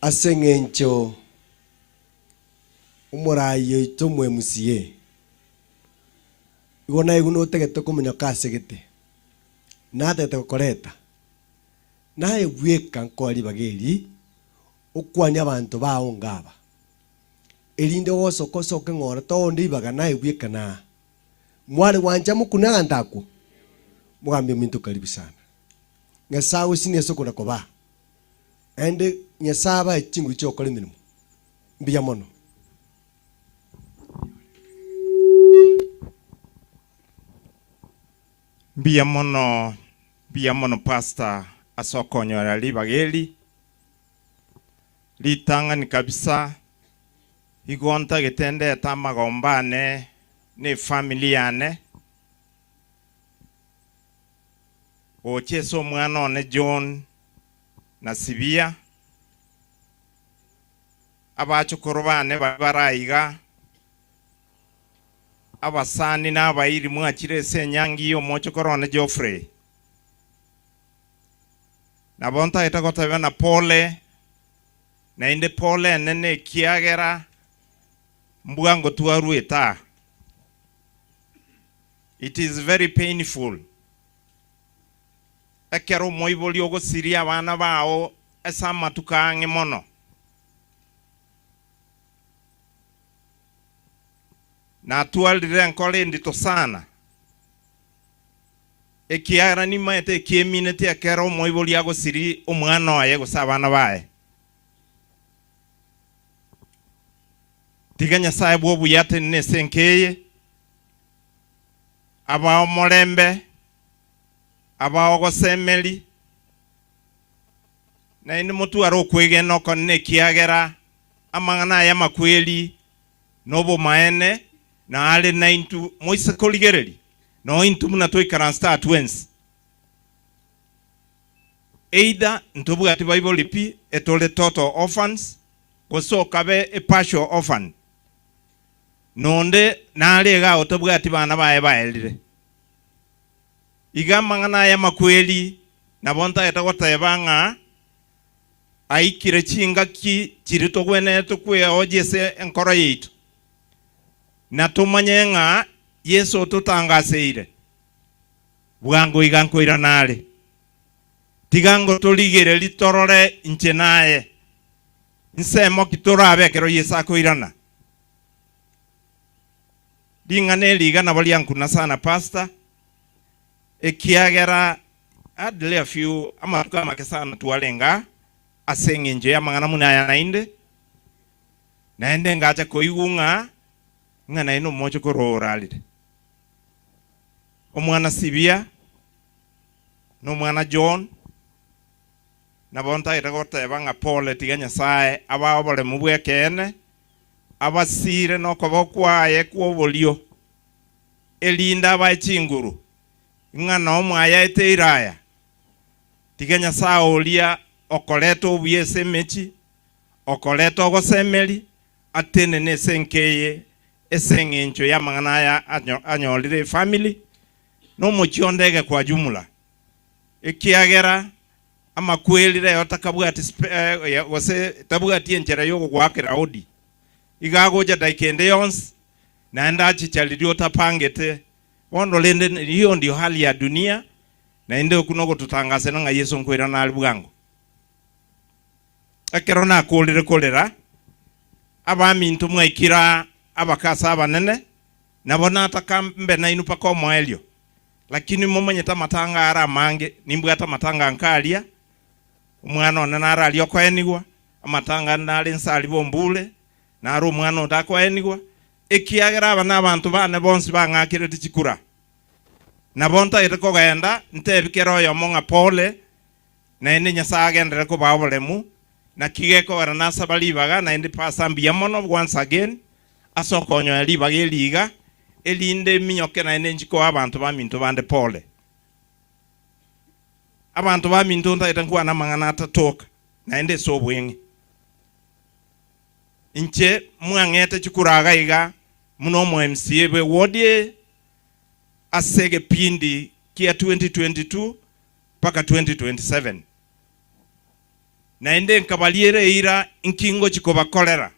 asengencho umurayo itomwe musie igona iguno tegete kumenya kasegete na tete koreta naye bweka nkori bageri ukwanya abantu bawo ngaba elinde wosokosoke ngora tonde ibaga naye bweka na mwale wanja mukuna ndako mugambe mintu karibu sana ngasawo sine sokona koba ende nyasaba chingu chokole mirimo mbiya mono Bia mono pastor asokonyo rali bageli. Litanga ni kabisa. Igonta getende tama gombane ne familiane. Ocheso mwana ne John na Sibia. Abacho korobane baraiga. Abasani na abairi mwachire senyangi yo mocho korone Geoffrey. Na bonta itakota na pole. Na inde pole nene kiagera. Mbuango tuaru eta. It is very painful. Ekero moiboli ogo siria wana bao esa matukange mono. Na tualire nkole ndito sana. Ekiara ni maete ekiemine te ekero moiboli ago siri omwana wae go sabana bae. Tiganya saibu obu yate nne senkeye. Aba omolembe. Aba ogo semeli. Na indi mutu aro kwege noko nne kiagera. Amangana ya makweli. Nobo maene. Na ale na intu moisa koligereli. No intu muna toi karansta twins. Either ntobu ati Bible lipi etole total orphans. Koso kabe e partial orphan. Nonde nale ga otobu ati bana bae baelire. Iga mangana ya makweli na bonta etakota ebanga aikire chinga ki chirito gwene tukwe ojese enkoro yitu. Na tumanyenga Yesu tutangaseire. Bwango iganko iranale. Tigango toligere litorore inchenae. Nsemo kitora abekero Yesu akoirana. Dingane liga na bali yankuna sana pastor. Ekiagera adle a few amatuka makesana tuwalenga asenge nje ya mangana muna ya nainde. Naende ngacha koigunga ngana ino mocho korora alide. Omwana Sibia no mwana John na bonta itakota ebanga pole tiganya sae aba obole mubwe kene abasire no kobokwaye kuobolio elinda aba chinguru ngana omwaya eteiraya tiganya saa olia okoleto obuye mechi okoleto ogosemeli atene ne senkeye esengencho ya mangana ya anyolire family no mochiondege kwa jumla ekiagera ama kwelire yotakabwati wase tabwati enjera yogo gwakira odi igagoja daikende yons na ndachi chalidio tapangete wondo lende hiyo ndio hali ya dunia na ndio kunogo tutangase nga Yesu nkwira na alibwango akerona akolire kolera abami ntumwa ikira abakasa abanene nabona atakambe na inupa ko moelio lakini momanyeta matanga ara mange nimbwata matanga nkalia umwana onana ali okwenigwa amatanga nali nsali bombule na ari umwana ndakwenigwa ekiagera abana abantu bane bonsi bangakire tikikura na bonta iriko genda ntebikero yo monga pole na ende nyasaga ndere ko babolemu na kigeko era nasa balibaga na ende pasambia mono once again asokonyo alibaga eliga elinde minyoke na ende njiko abantu baminto bande pole abantu baminto ntaitangwa na mangana atatoka na ende sobwengi inche mwangete chikuraga iga muno mo MCA be wodie asege pindi kia 2022 paka 2027 na ende nkabaliere ira inkingo chikoba kolera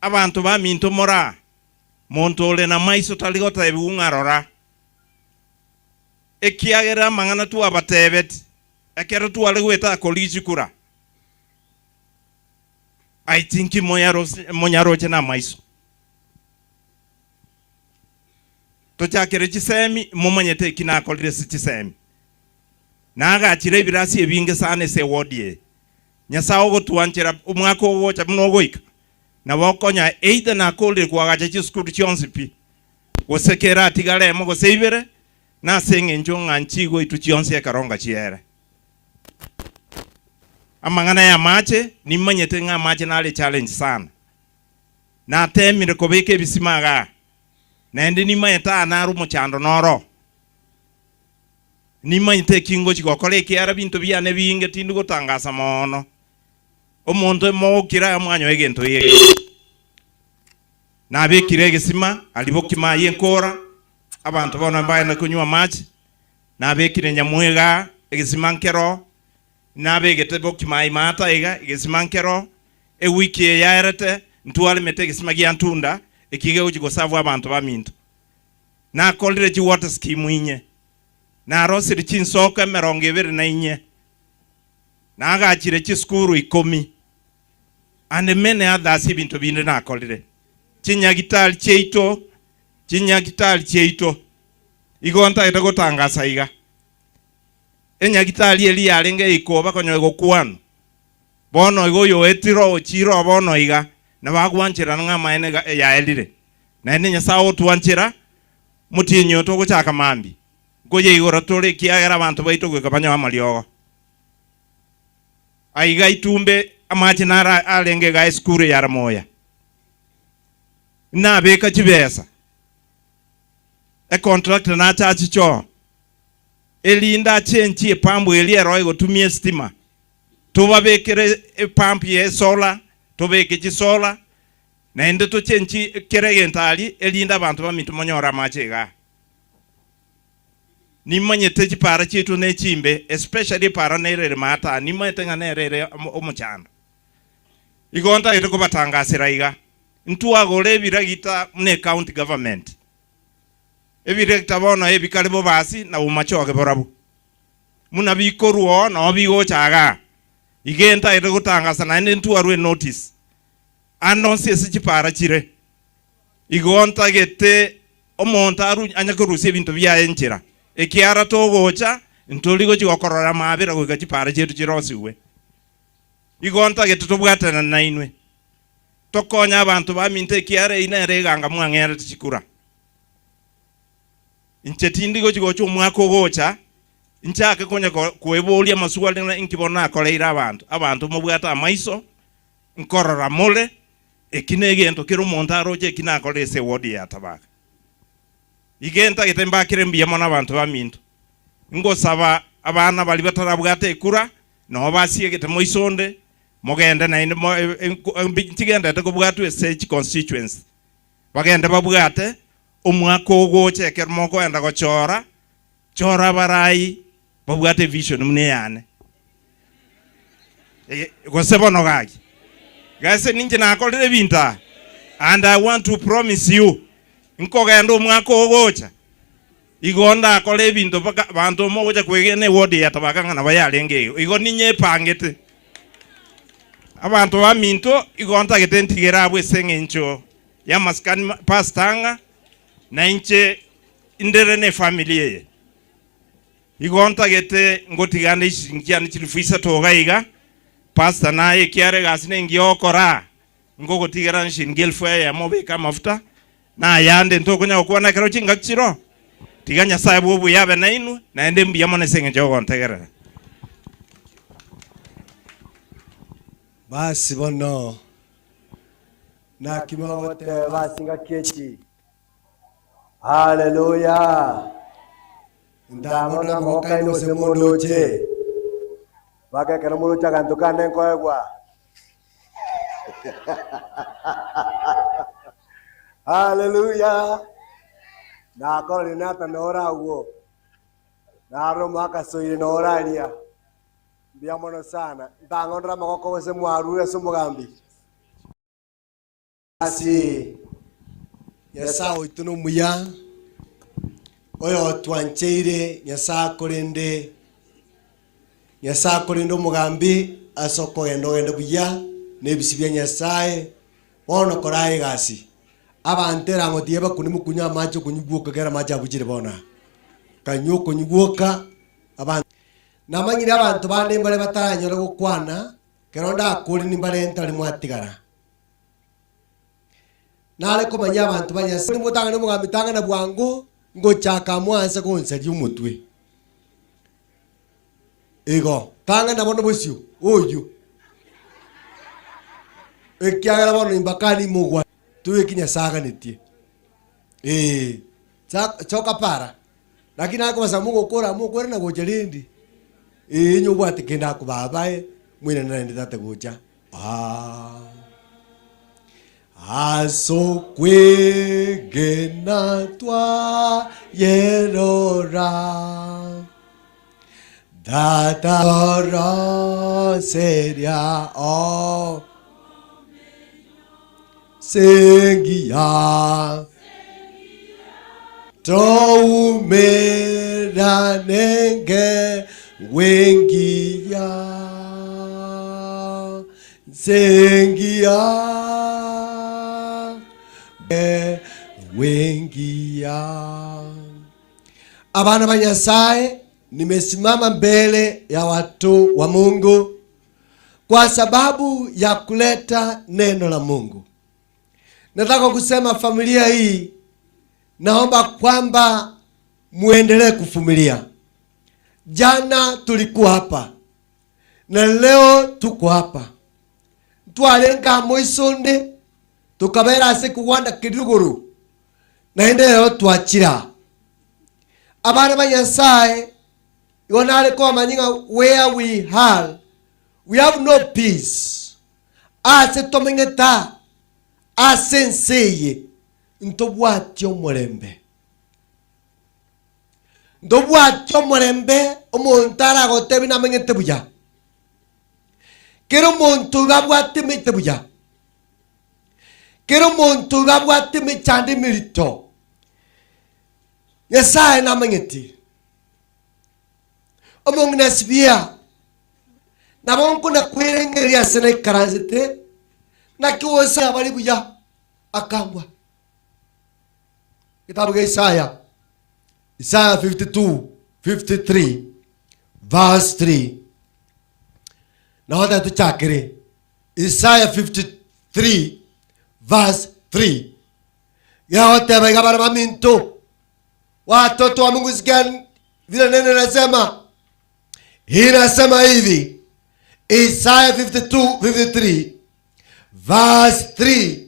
abantu baminto mora montole na maiso taligota ebungarora ekiagera mangana tu abatebet ekero tu alegweta kolichikura I think monyaroche na maiso tochakere chisemi momanyete kina kolire chisemi naga achire birasi ebinge sana se wodie nyasawo gotuanchira umwako wocha mnogoika na wokonya either na kolire kwa gacha chiskuru chionsipi gosekera atigare mo goseibere na senge njonga nchigo itu chionse karonga chiere amangana ya mache ni manyete nga mache na ale challenge sana na temire ko beke bisimaga na ndi ni mayeta na rumo chando noro ni manyete kingo chigokole kiara bintu byane binge tindu gotangasa mono omuntu mo kira mwanyo egento ye na bekire gisima alibokima yenkora abantu bona mbaye na kunywa maji na bekire nyamwega egisima nkero na begete bokima imata ega egisima nkero e wiki ya erete ntuale mete gisima gyantunda ekige ujigo savu abantu baminto na kolire ji water scheme inye na rosiri chinsoka meronge bere na inye na aga chire chiskuru ikomi ande mene others ibintu binde na kolire chinyagitali cheito igonta ita gotangasa iga enyagitali eli yarenge ikoba konyo gokwano bono igoyo etiro chiro bono iga na bagwanchira nga maene ya elire na ene nyasawo tuwanchira mutinyo to gochaka mambi goye igora tole kiagera abantu baito gwekabanya amaliogo aiga itumbe amachi nara alenge ga skuru ya ramoya na beka chibesa e contract na chachi cho elinda chenchi e pambo eliero ego tumie stima tuba bekere e pampi e sola tobeke chi sola na ende to chenchi keregentali elinda abantu bamitu monyora machega nimanyete chipara chitu ne chimbe especially para nerere mata nimanyete nganerere omuchando igonta ito kubatangasira iga ntuwa gore biragita mne county government ebirekta bono ebikale bo basi na umachoke borabu muna bikoruo na obigo chaga igenta ito gutangasa na ntuwa rwe notice annonce chipara chire igonta gete omonta aru anyakorusie bintu bya enchira ekiara togocha ntoligo chigokorora mabira gwe chipara chetu chirosiwe igonta gete tobwatana na inwe tokonya abantu baminte kiare ina reganga mwangere chikura inchetindigo chigocho mwako gocha inchake konya kuebolia masuali na inkibona koleira abantu mubwata amaiso nkorora mole ekinege ento kero montaro je kinakolese wodi ya tabaka igenta getemba kirembia mona abantu baminto ngosaba abana bali batarabwate ekura no basie getemo isonde mogenda na ine tigenda tekobwatu SH constituency bagenda babwate omwako goche kermoko enda gochora barai babwate vision mune yane gosebono gaki gase ninje na akolere binta and I want to promise you nkogenda omwako gocha igonda akole bintu baka bantu moja kwegene wodi yatabakanga na bayalenge igo ninye pangete abantu baminto igonta getentigera abwe sengencho ya maskani pastanga na inche indere ne familie igonta gete ngotigande ishingiana chilifisa togaiga pasta naye kiare gasine ngiokora ngogotigera nshingilfo ya mobeka mafuta na yande ntokunya okwana kero chinga chiro tiganya sabu bu yabe na inu na ende mbiya mone sengencho gontegera basi bono na kimawote basinga kechi haleluya ndamona moka ino se mondoche baka kana mulo chaganto kane koegwa haleluya na kole nata nora uo na romo akasoire nora alia biamono sana ndangondra makoko wese mwarure sumugambi asi yasao ituno muya oyo twancheire nyasako rende mugambi asoko gendo buya nebisibya nyasaye bono koraye gasi abantera ngotie bakuni mukunya macho kunyuguka gera macho abujire bona kanyuko nyuguka abantu namanyire abantu bande mbale bataranyore gukwana keronda akuri nimbale ntari mwatigara nale komanya abantu banyasa mutanga ne mugamitanga na bwangu ngochaka mwanse konseri umutwe ego tanga na bono bosio oyo ekiagala bono imbakani mugwa tuwe kinya saga netie choka para lakini ako basamungo kora mukora na gojerindi nyugwa tikenda ku babae mwina nende tate gocha aso kwegena twa yerora data ra seria o sengia Traumera nenge wengia sengia wengia. Abana ba Nyasaye, nimesimama mbele ya watu wa Mungu kwa sababu ya kuleta neno la Mungu. Nataka kusema familia hii, naomba kwamba muendelee kuvumilia. Jana tulikuwa hapa na leo tuko hapa. Twalenga moisonde tukabera siku wanda kiduguru na leo tuachira. Abana ba Nyasaye yonale kwa manyinga where we have no peace. Ase tomengeta asenseye ntobwatyo murembe. Ndobwatyo murembe omuntu aragotebi namengete buya. Kero muntu gabwate mite buya. Kero muntu gabwate michande milito. Nyasaye namengete. Omongu nasibia. Nabonko na kwerengeria sene karanzete. Na kiwosa bali buya akangwa. Kitabu cha Isaiah 52:53 verse 3. Naona tuchakire Isaiah 53 verse 3. Yote bagabara maminto watoto wa Mungu sikiani vile neno linasema. Inasema hivi Isaiah 52:53 verse 3.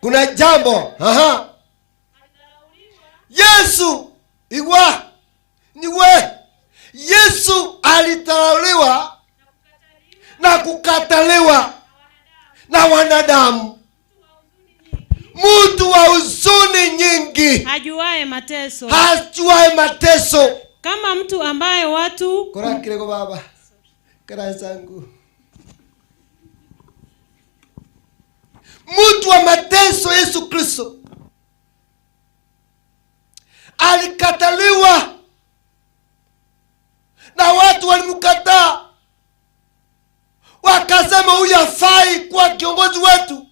Kuna jambo Yesu igwa niwe Yesu alitawaliwa na kukataliwa na wanadamu. Mtu wa huzuni nyingi, hajuae mateso, kama mtu ambaye watu korakire ko baba karazangu. Mtu wa mateso Yesu Kristo alikataliwa na watu walimkataa, wakasema huyu hafai kuwa kiongozi wetu,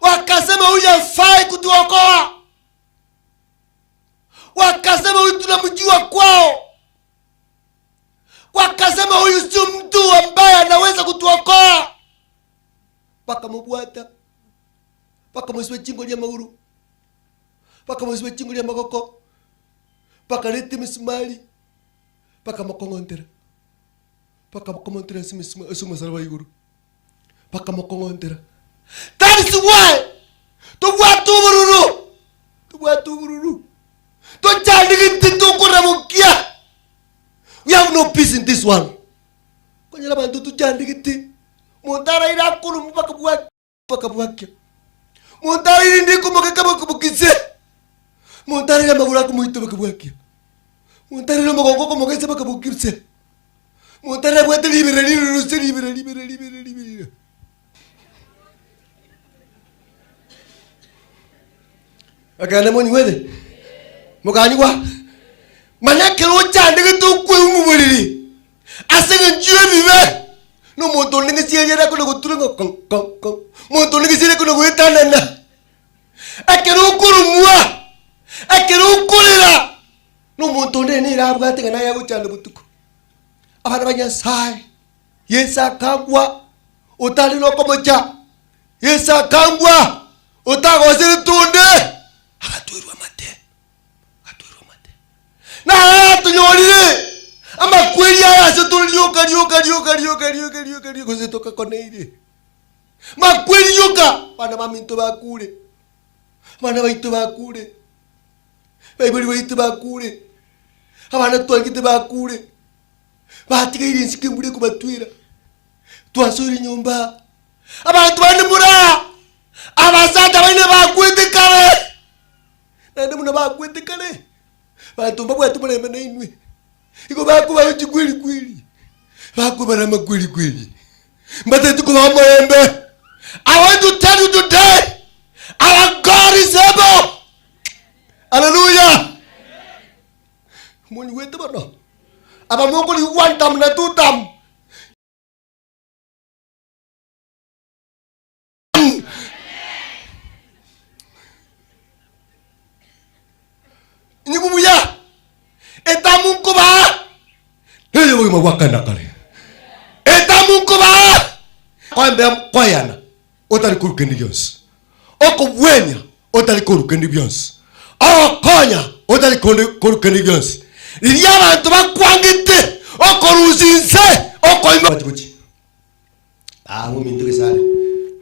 wakasema huyu hafai kutuokoa, wakasema huyu tunamjua kwao, wakasema huyu sio mtu ambaye anaweza kutuokoa. Paka mubwata, paka mwesiwe chingo liya maguru, paka mwesiwe chingo liya magoko, paka leti misumari, paka makongontera, paka makongontera sumasarwa iguru, paka makongontera. That is why tubwatu bururu tonchaligiti tukuramukia. We have no peace in this one. Konyela bantu tuchandigiti Montara ira kuru mpaka buwaki. Montara iri ndiko kama kubukize. Montara ira magura kumuito baka buwaki. Montara ira magongo kumogese baka bukipse. Montara bwate libere. Akana moni wede. Muganywa. Manake lo chande to kwe umubuliri. Asenge njue bibe. No muntu ningi siyera kuno kuturunga kon. Muntu ningi siyera kuno kuitanana. Akero kurumwa. Akero kurira. No muntu nini rabwa tinga na yago chande butuko. Abana ba Nyasaye. Yesa kagwa utali no komoja. Yesu akangwa utagosiri tunde agatwirwa mate. Na tunyorire ama kweli aya situlioka lioka kuzitoka koneire. Makweli yoka bana maminto bakure. Bana baitu bakure. Baibuli baitu bakure. Abana twangite bakure. Batigaire nsikimure kubatwira. Twasuri nyumba. Abantu bane mura. Abasata bane bakwete kare. Nande muna bakwete kare. Bantu mbabwa tumureme na inwe. Iko bakuba uchi kweli. Bakuba na makweli. Mbate tukuba mwembe. I want to tell you today, our God is able. Hallelujah. Mwenye wetu bana. Aba Mungu ni one time na two time. Nyubuya. Eta Mungu ba. Hele wewe mwakana kale. Eta Mungu ba. Kwambe kwayana. Otali kurukendi byonse. Okubwenya otali kurukendi byonse. Okonya otali kurukendi byonse. Iri abantu bakwangite okoruzinze okoima batikuchi. Mintu sana.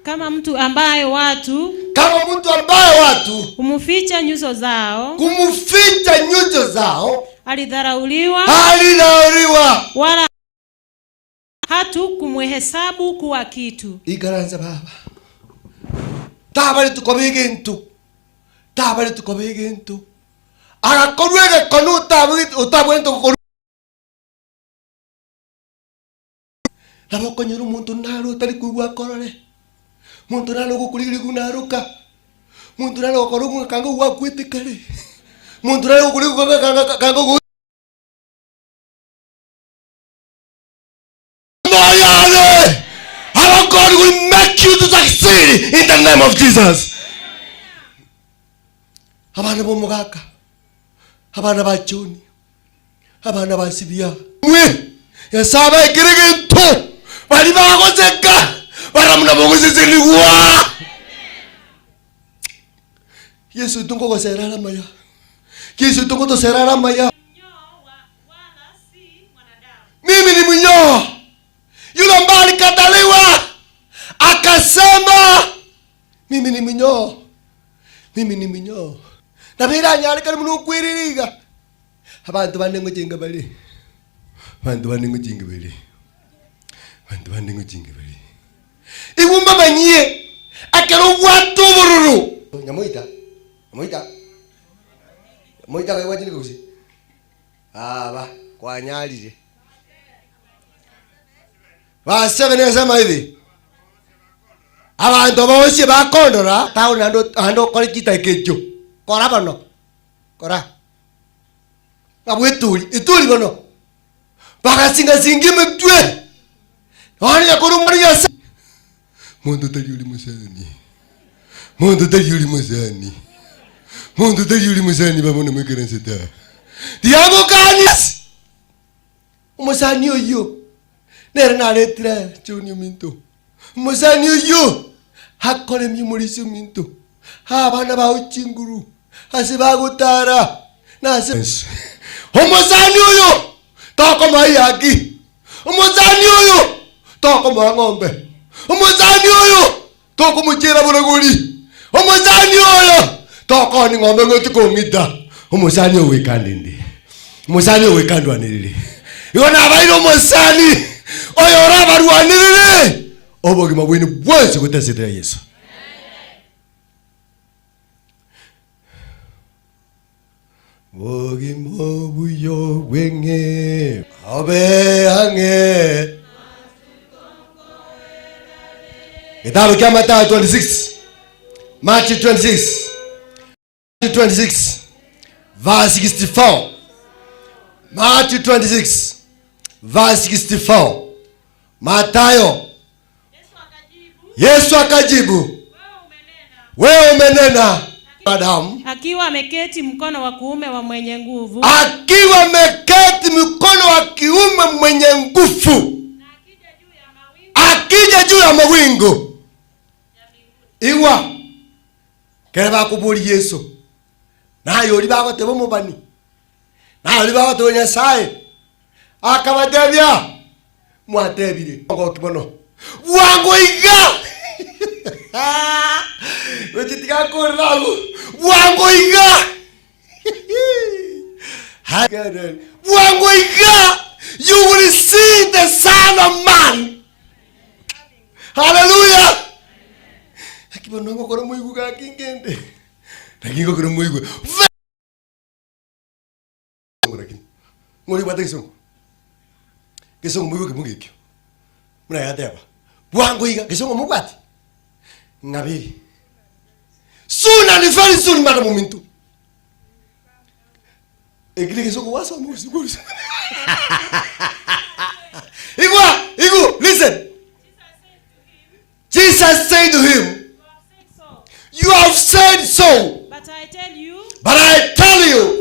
Kama mtu ambaye watu kumficha nyuso zao alidharauliwa wala hatu kumhesabu kuwa kitu. Igaranza baba. Tabali tukobege ntu. Arakorwege konu utabwento koru. Labo konyuru muntu nalo tali kuwa korore. Muntu nalo kukuliri kunaruka. Muntu nalo korugu kango wa kwete kale. Muntu nalo kukuliri kango our God will make you to succeed in the name of Jesus. Abana bomugaka. Abana bachoni. Abana basibia. Mwe yasaba ikirigento. Bali bagozeka. Baramuna bogozezeliwa. Yesu tungo goserara maya. Yesu tungo to serara maya. Mimi ni mnyoo. Yule ambaye alikataliwa akasema mimi ni mnyoo. Na bila nyali kali munu kwiririga. Abantu banengo jinga bali. Igumba banyie akero watu bururu. Nyamoita kwa wajini kusi. Ba kwa nyalire. Wasebe nesema hivi. Abantu bose bakondora tauna ando kori kita ekejo. Kora bano. Kora. Abwetuli, ituli bano. Bakasinga singi mtwe. Wani yakuru muri yasa. Mundu tayuli musani bamone mwekerenseta. Diabo kanis. Umusani oyo. Nere na letra choni minto. Musani oyo. Hakole mimorisi minto. Abana ba uchinguru. Asiba gutara. Nase. Umusani oyo. Toko mayaki. Umusani oyo. Toko ng'ombe. Umusani oyo. Toko muchira bulaguli. Umusani oyo. Toko ni ng'ombe ngotiko ngita. Umusani owekandinde. Umusani owekandwa nilili. Yona abairo umusani. Oyo rabarwanirire. Obogima bwini bwese kutesitira Yesu. Bogima buyo wenge. Obe hange. Kitabu cha Mathayo 26. Matthew 26. Matthew 26. Verse 64. Matthew 26. Verse 64. Mathayo. Yesu akajibu. Wewe umenena. Adamu. Akiwa ameketi mkono wa kuume wa mwenye nguvu. Akiwa ameketi mkono wa kiume mwenye nguvu. Akija juu ya mawingu. Iwa kere ba kuburi Yesu na yori ba ko tebo mobani na yori ba ko to Nyasaye akabadebia mwatebire ngo kibono wango iga wejitika korago wango iga wango iga, you will see the Son of Man. Hallelujah. Kibono ngo kora muigu ga kingende nakingo kora muigu ngori bata kisongo muigu kimugikyo muna yateba wango iga kisongo mugwati ngabiri soon and very soon mara momentu egile kisongo wasa musiguru Igu listen. Jesus said to him, you have said so. But I tell you,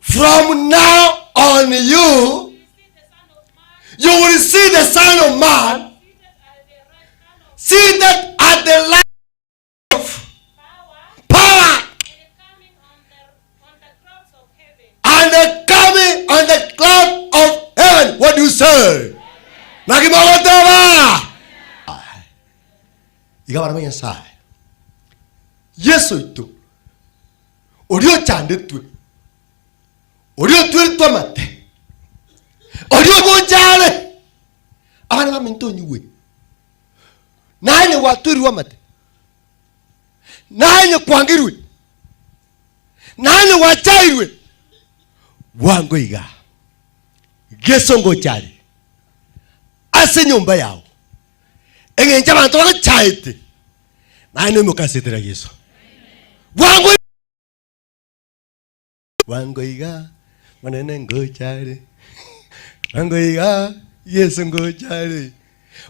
from now on you will see the Son of Man seated at the right of power and coming on the cloud of heaven. What do you say? Igabaramanya sai Yesu itu orio chande tu orio tu tomate orio gonjale abana ba minto nyuwe nanye waturi wa mate nanye kwangirwe nanye wachairwe wango iga gesongo chari ase nyumba yao engenja bantu bagachaite nanye mukasetera Yesu wango iga manene ngochare wango iga Yesu ngochare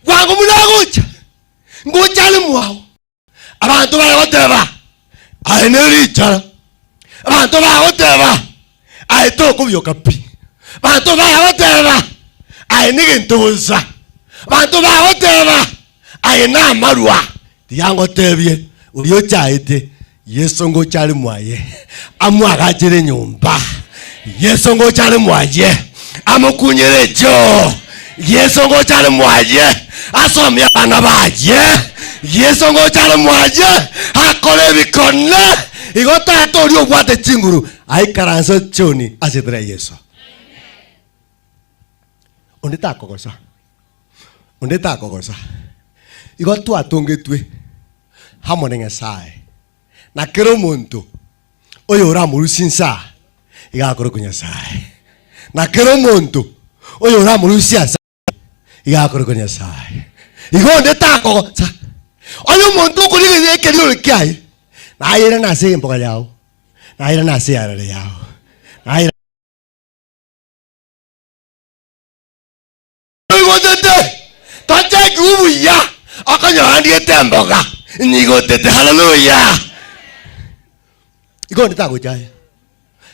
wango munagocha ngochale mwao abantu bayoteba ayenerichara abantu bayoteba ayetoko byokapi abantu bayoteba ayenigentuza abantu bayoteba ayena marwa yango tebye uyo chaite Yesu ngochale mwaye amwagachire nyumba Yesu ngochale mwaye amukunyere jo Yesu ngochale mwaye asomya abana baje Yesu ngochale mwaye akole bikone igota atori obwate chinguru aikaranso choni asetera Yesu ondeta kogosa igotu atongetwe hamone Nyasaye na kero muntu oyo uramurusinsa igakoro ku Nyasaye na kero muntu oyo uramurusia igakoro ku Nyasaye igonde tako sa oyo muntu kuri ekeri okiaye na ayira na se mboga yao na ayira na se arare yao na ayira igotete tache gubu ya akanya andi temboga nigotete hallelujah igonde tako jaya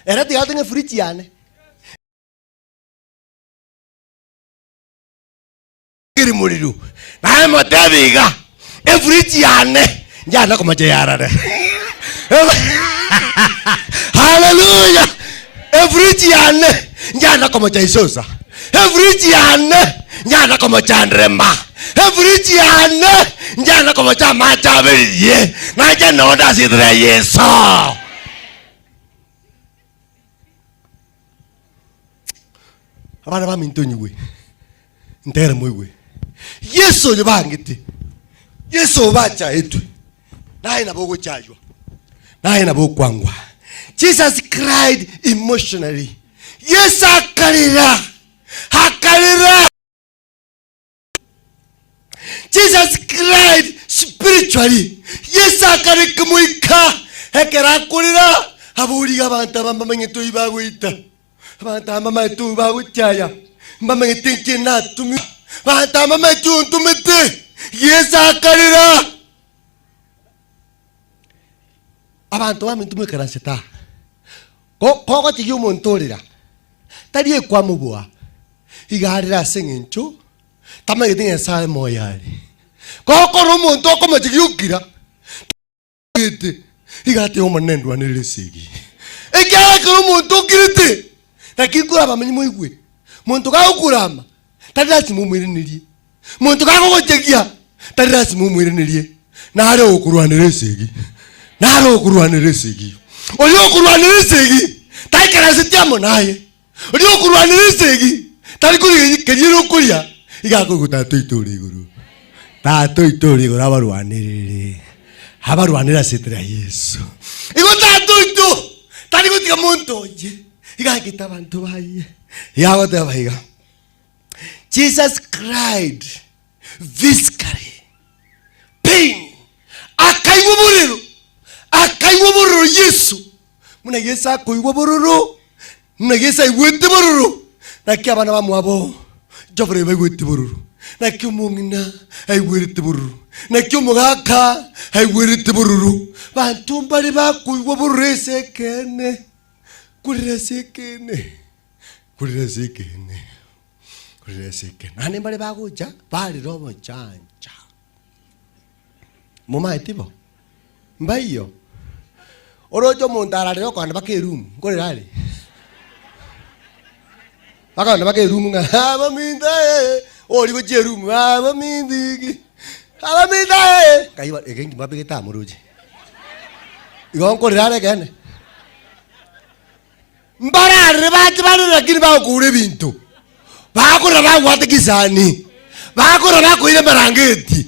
era ti atenge friti yane kiri muriru na motabiga e friti yane njana ko maje yarare hallelujah e friti yane njana ko maje isosa e friti yane njana ko machandremba e friti yane njana ko macha macha berie na jana oda sidra Yesu abana ba mintonyiwe ndere moyiwe Yesu yobangiti Yesu bacha etwe naye nabo chajwa naye nabo kwangwa Jesus cried emotionally Yesu akalira Jesus cried spiritually Yesu akarikumuika hekera kulira aburiga abantu bamamenyeto ibagwita Banta mama tu ba uchaya mama ngitinki na tumi banta mama tu tumete Yesa kalira abantu bami tumwe karanseta ko tiyo montorira tadi kwa mubwa igarira sengencho tama ngitinga sa moyari Koko muntu okomachigiukira. Ite. Igate omanendo anelesegi. Ekaya ko muntu kirite. Takikura bamenyi moigwe. Muntu ga ukurama. Tadasi mumwirinirie. Muntu ga gogochegia. Tadasi mumwirinirie. Nare okurwanelesegi. Nare okurwanelesegi. Oyo okurwanelesegi. Taikara sitiamo naye. Oyo okurwanelesegi. Talikuri kenyiro kuria. Igako gutato itori guru. Tato itori guru abarwanirire. Abarwanira setra Yesu. Igo tato ito. Talikutika muntu je. Igakita bantu baye. Yago te baiga. Jesus cried viscally. Pain. Akaiwo bororo Yesu. Muna Yesu akoiwo bororo. Muna Yesu aiwete bororo. Na kia bana bamuabo. Jofre baiwete bororo. Na kia mungina aiwete bororo. Na kia mugaka aiwete bororo. Bantu mbali bakoiwo bororo sekene. Kurira sekene. Kurira sekene. Kurira sekene. Nani mbali bagoja bali robo chanja. Moma etibo. Mbayo. Orojo montara leo kwa ndabake room. Ngore rali. Baka ndabake room nga abaminda ori go je room abamindigi. Abaminda kaiwa egengi mabege ta muruji. Igo ngore rali gene. Mbara ribati bari rakini ba kure bintu. Ba ko raba gwate kisani. Ba ko raba ko ile marangeti.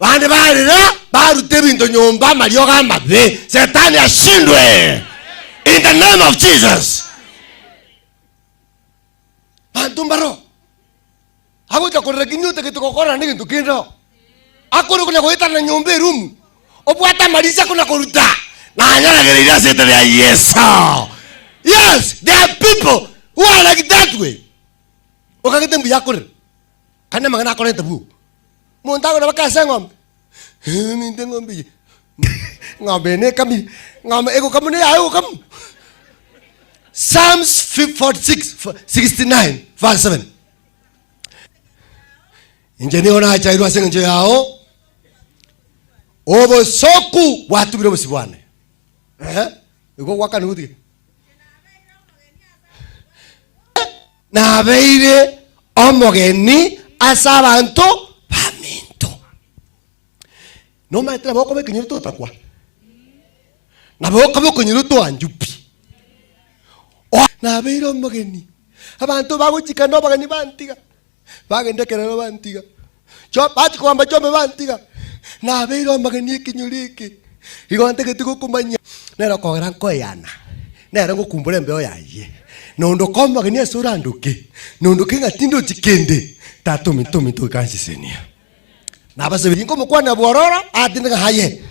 Bande barira barute bintu nyomba Mario gamba be Shetani ashindwe in the name of Jesus. Bantumbaro hakuja kurekinyuta kitukokora ndiki tukindo akuru kuna kuita na nyombe room obwata malisa kuna kuruta na anyara gerira Shetani ya Yesu. Yes, there are people who are like that way. Okakitembu yakure kana mangana akore tabu montago na bakasa ngom. Minte ngombi. Ngombe ne kami. Ngombe ego kamu ne ayo kamu. Psalms 69 verse 7. Injeni ona chairwa sengenje yao. Obo soku watu biro bosibwane. Ego wakani uti. Na beire omogeni asabanto no maitra boko bekinyiru to takwa na boko bekinyiru to anjupi na beiro mageni abantu baguchika no bagani bantiga bagende kerero bantiga cho bati kwamba chome bantiga na beiro mageni kinyuriki igonte ketiko kumanya nero kogera koyana nero ngokumbure mbeo yaye nondo koma mageni asura nduke nondo kinga tindo chikende tatu mito kansi senia. Na basa bingo mukwana borora atinga haye.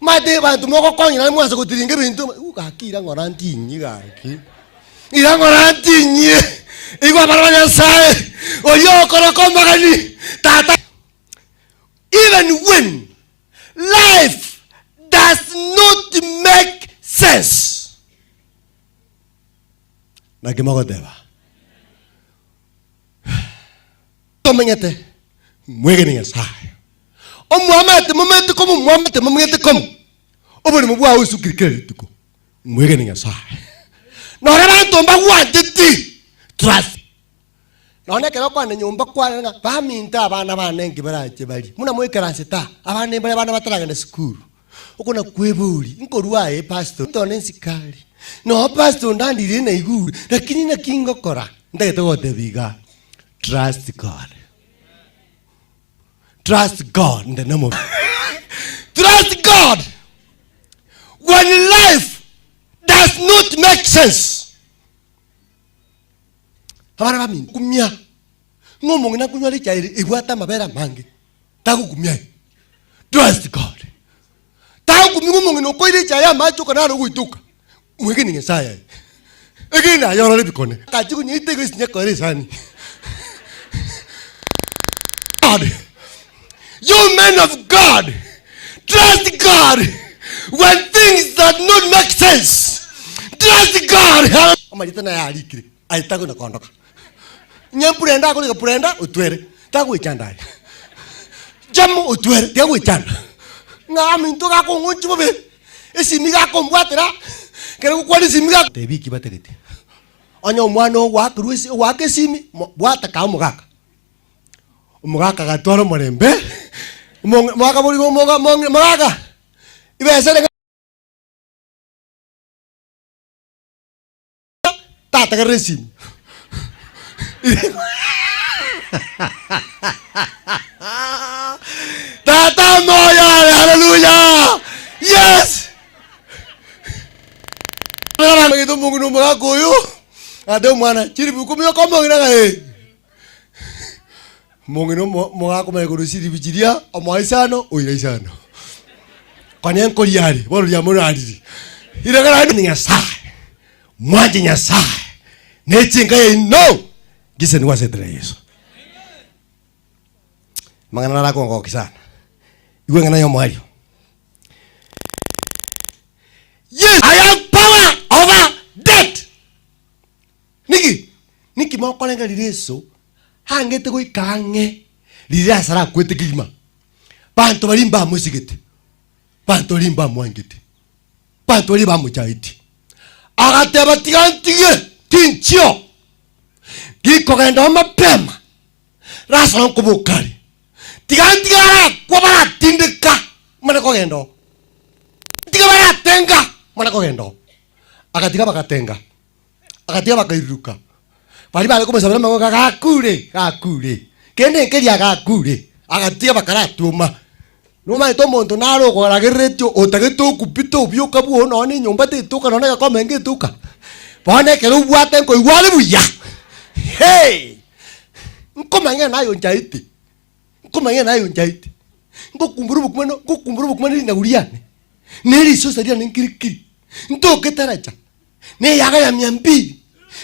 Mate bantu moko konyina mwanza kutiringe bintu ukakira ngoranti nyigaki. Ira ngoranti nye. Igwa barabanya sae. Oyo koroko magani. Tata. Even when life does not make sense. Nakimogo deba. Tomengete. Mwegeni ya sae. Muhammad moment como Muhammad moment como obere mu bua osu kirikere tuko mwege ninga sa no raba ntomba wantiti trust no ne kero kwa nyumba kwa nga ba minta abana bana ngibaraje bali muna mwekera sita abana mbere bana bataraga na school ukona kweburi nkorwa pastor ndone nsikali no pastor ndandire na iguru lakini na kingo kora ndage togote biga trust God. Trust God in the name of trust God when life does not make sense. Habara bami kumia ngomong na kunywa lichairi igwata mabera mange taku kumia trust God taku ngomong no koire chaya macho kana ro guituka mwege ninge saya egina yoro lebikone kachiku nyite gisinya kore sani God. You men of God, trust God when things that not make sense. Trust God. Amalita na yari kiri. Aitago na kondoka. Nyempurenda ko ni purenda utwere. Tago ichanda. jamu utwere dia wichan ngami to ga ko ngunchi bobe esimi ga ko mbwatira kere ko kwani simi ga tebi kibategete onyo mwana wa kruisi wa kesimi bwata ka umugaka gatwaro murembe mwaka buri mwaka ibesere tata garesi tata moya hallelujah yes nana ngitu mungu mwako yo ade mwana chiri bukumyo komo ngina gae mongino mwako mai kurusiri bijiria omaisano oiraisano kwanyen koliari boro ya morali ira gara ni nyasa mwaje nyasa nechinga ye no gise ni wasetre Yesu mangana la kongo kisana iwe ngana yo mwali yes I have power over death niki moko lenga lireso hangete ko ikange lira sara kwete kigima bantu balimba musigete bantu limba mwangete bantu limba mujaiti agate batigantige tinchio giko genda mapema rasa nkubukari tigantigara kwa bara tindika mana ko gendo tiga bara tenga mana ko gendo agatiga bakatenga agatiga bakairuka bali bale ko basabira mango gakure kende keria gakure agatiga bakaratuma numa to monto naro ko rageretio otageto kupito byoka buo no ni nyumba te tuka no na ko menge tuka bone ke ru bwate ko igwale buya hey nkomanya nayo njaiti ngokumburu bukumano ni nauriane neri so saria nkirikiri ntoke taracha ne yaga ya 200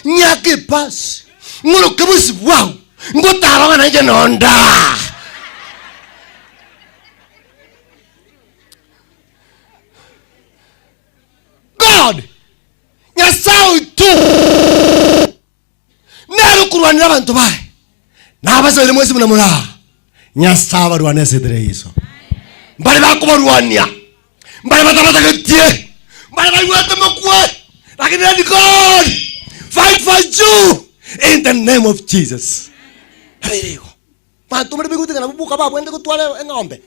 nyake pass ngoro kebusi wow ngotaro na nje nonda God nyasau tu nero kurwanira abantu bae nabasore mwese munamura nyasaba rwane sedre Yesu mbale bakubarwania mbale batabatagetie mbale bayuate makwe lakini let God fight for you in the name of Jesus. Haleluya. Bantu mbe biguti kana bubuka babwende kutwala engombe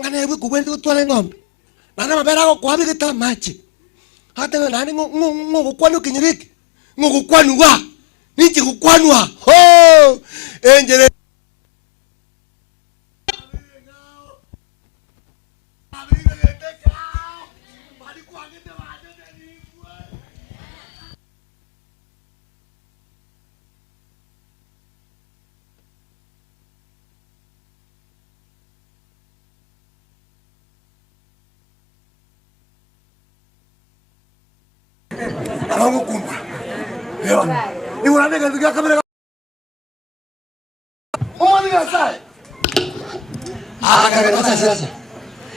ngane bwe kubwende kutwala engombe nana mabera ko kwabigita machi hata nani ngo kwanu kinyiriki ngo kwanu wa niki kukwanwa ho enjere Alango kumba. Ewa. Ni unataka ndio kamera. Omani gasai. Kaka sasa.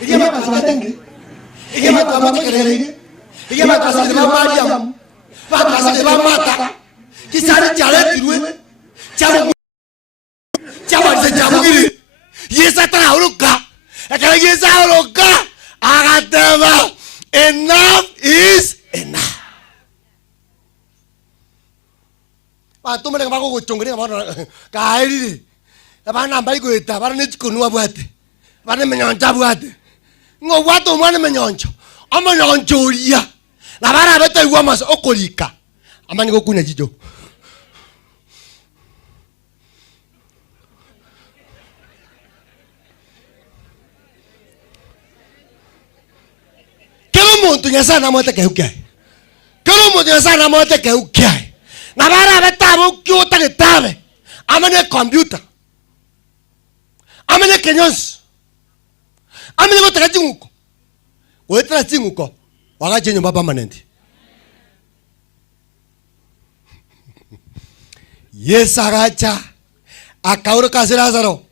Ile mama tunatengi. Ile mama mama kelele. Ile mama sasa ni mama Mariam. Papa sasa ni mama Mata. Kisari chale tirwe. Chamu giri. Yesa tara uruka. Akala yesa uruka. Agatema. Enough is enough. Bantu mene bako gochongere bana kairi bana mbai goeta bana nechikonu abwate bana menyonja abwate ngo bwato mwana menyonjo amanyonjoria na bara beta igwa mas okolika amani gokunya jijo kero muntu nyasa na mote keukai kero muntu nyasa na mote keukai na bara betabo kyota getabe amene computer amene kenyos amene gotaka chinguko wetra chinguko wagache nyumba permanent yesagacha akauro kasirasaro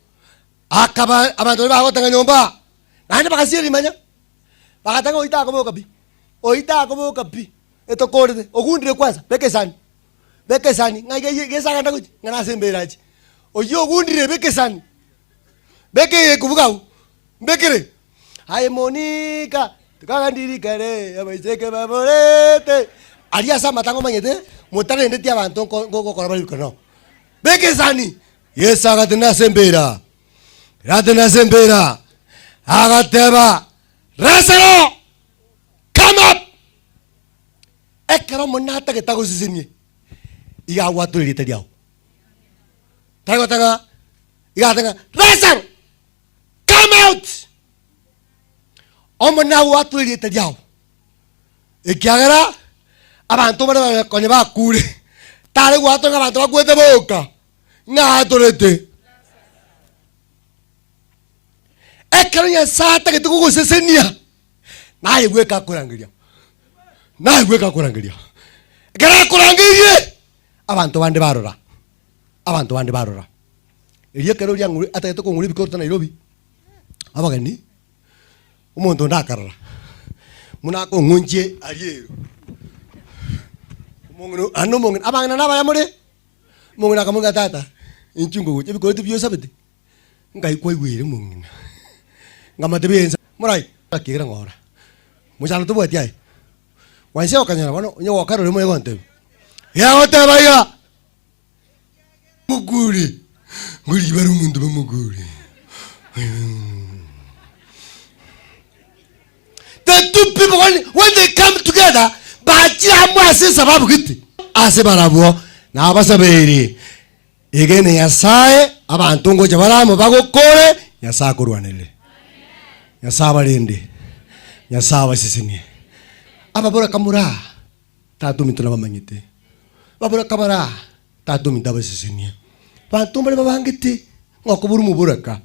akaba abantu bagotanga nyumba nani bakasiri manya bakatanga oita ko kapi eto korde ogundire kwanza bekesani ngage yesanga ndakuti ngana semberaji oyo ogundire bekesani Beke kuvuga. Bekere. Hai Monica, tukagandirikare abaiseke baborete. Aria sama tango manyete, mutare ndeti abantu ngokora bali kono. Beke sani. Yes agatena sembera. Ratena sembera. Agateba. Rasero. Come up. Ekero monata ke tago sisini. Iga watu lite diao. Tago taga. Iga taga. Rasero. Come out. Omona watu lite diao. Ikiagara abantu bana konye bakure. Tare watu ngabantu bakwete boka. Ngatorete. Ekero ya sata ke tuko sesenia. Naye weka kurangiria. Naye weka kurangiria. Gara kurangirie. Abantu bande barora. Abantu bande barora. Eliye kero lya nguri ata tuko nguri bikota Nairobi. Abagani. Umuntu ndakarara. Munako ngunje ariero. Mungunu anu mungun abangana naba yamure. Munguna kamunga tata. Inchungu je bikota byo sabete. Ngai kwigwire munguna. Ngamate bienza. Murai akira ngora. Muchana tu buati ai. Wanse okanyana bano nyo wakaro lemo yegonte. Ya wata baya. Muguri. Nguri baru mundu muguri. The two people when they come together, bachi amwase sababu kiti. Ase barabo na abasaberi. Egene yasaye abantu ngo jabaramu bagokore yasakurwanele. Yasabalinde. Yasawa sisini. Ababora kamura. Tatu mituna bamanyite. Babora kamara. Tatu mitaba sisini. Bantumbale babangite. Ngokuburu muburaka.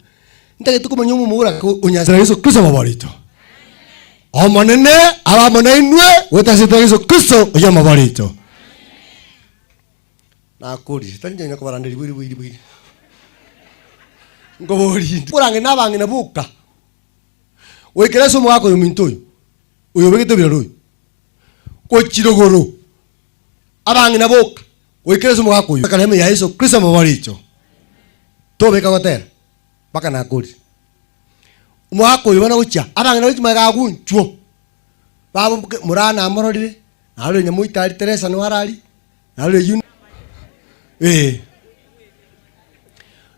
Ndage tukumanyo muburaka unyasira Yesu Kristo babarito. Omanene abamone inwe wetasita Yesu Kristo oya mabarito. Na kuri tanje nyakobarande bwiri. Ngobori. Kurange nabange nabuka. Wekera somo wako yomintoyo. Uyo begete biraro. Ko chirogoro. Abangi na boka. Wekera somo wako yo. Kaleme ya Yesu Kristo mabaricho. To beka gotera. Baka na kuri. Mwako yo bana ucha. Abangi na uchi magagunchwo. Babo murana amororire. Nalo nyamuitari Teresa no harari. Nalo yun.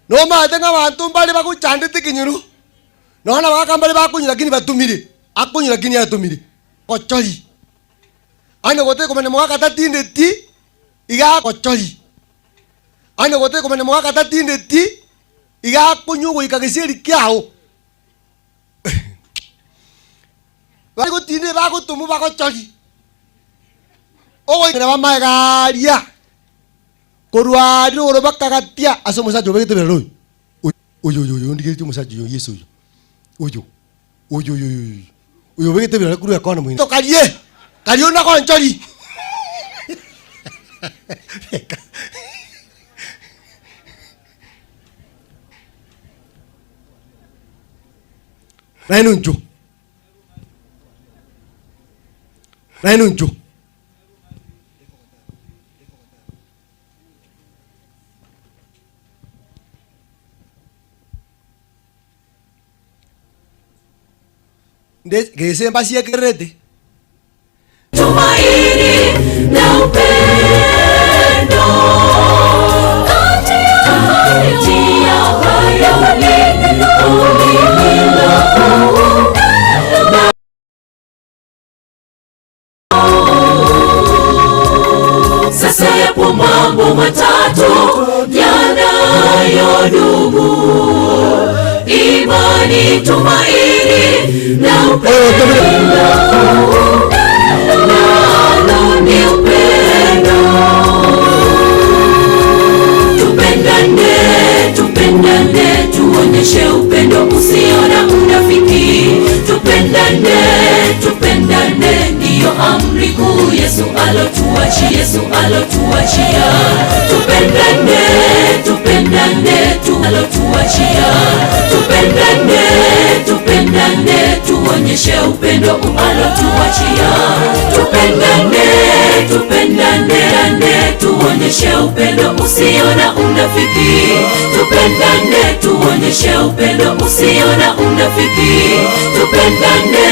No matenga bantu mbali bakuchandite kinyuru. Naona wakambale bakunyi lakini batumire. Akunyi lakini yatumire. Kocholi. Ane gote komene mwaka tatinde ti. Iga kocholi. Ane gote komene mwaka tatinde ti. Iga kunyugo ikagesiri kyao. Bako tinde bako tumu bako choli. Ogo ikena bamagaria. Korwari oro bakagatia aso musajo begete beroi. Oyo ndigiti musajo Yesu. Uyo begete bila kuru yakona mwini. Tokalie. Kalio na kwa nchori. Nainunjo. Que se vacía que rete. Tumaini na upendo kati ya haya sasa yapo mambo matatu yanayodumu: imani, tumaini na upendo. Tupendane, tuonyeshe upendo usio na unafiki. Tupendane, ndiyo amri kuu Yesu alotuachia. Tupendane, alotuachia. Tupendane, tuonyeshe upendo alotuachia. Tupendane, tuonyeshe upendo usio na unafiki. Tupendane, tuonyeshe upendo usio na unafiki. Tupendane,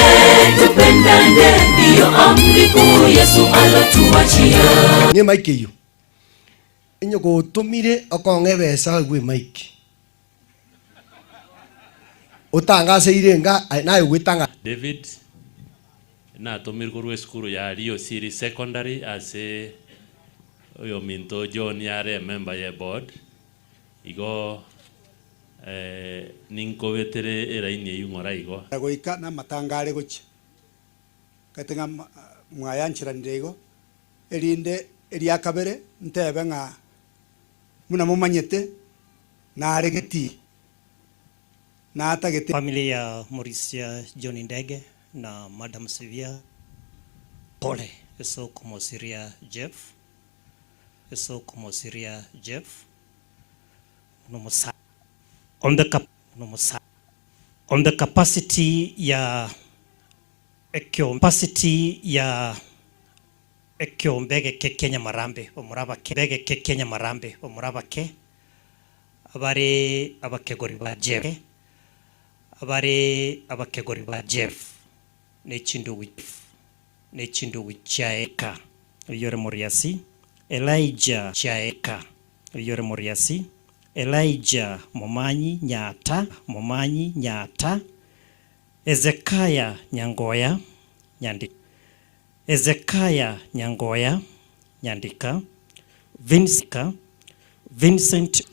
tupendane, ndiyo amri kuu Yesu alotuachia. Nye maiki iyo. Inyo gutumire okonge besa gwe maiki. Utangase irenga nayo gwitanga David na tomir kurwe skuru ya Rio City Secondary ase oyo minto John yare member ya board igo ninko vetere era inie yungora igo goika na matangare gochi katenga mwayanchira ndego erinde eri akabere ntebe nga muna mumanyete na aregeti na atagete. Familia ya Morisia John Ndege na Madam Sivia pole. Eso como Syria Jeff. Eso como Syria Jeff. On the capacity ya ekyo mbege ke Kenya Marambe omuraba ke bege ke Kenya Marambe omuraba ke abare abakegori ba Jeff abare abakegori ba Jeff nechindu wichaeka yore Moriasi Elijah chaeka yore Moriasi Elijah Momanyi Nyata Ezekiah Nyangoya Nyandika Vincent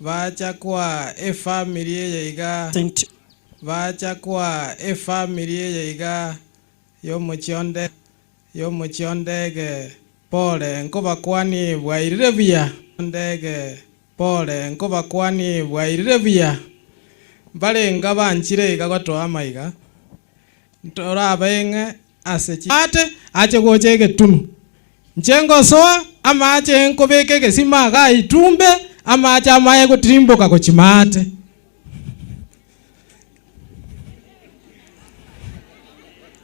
bacha kwa family yeiga bacha kwa family yeiga yo muchondege pole nkoba kwani bwairire bia ndege pole nkoba kwani bwairire bia bale ngabanchire igagotwa amaiga ntora abenge asechi ate ache gochege tunu nchengo soa ama ache nkobeke gesima ga itumbe ama ache amaye gutrimboka gochimate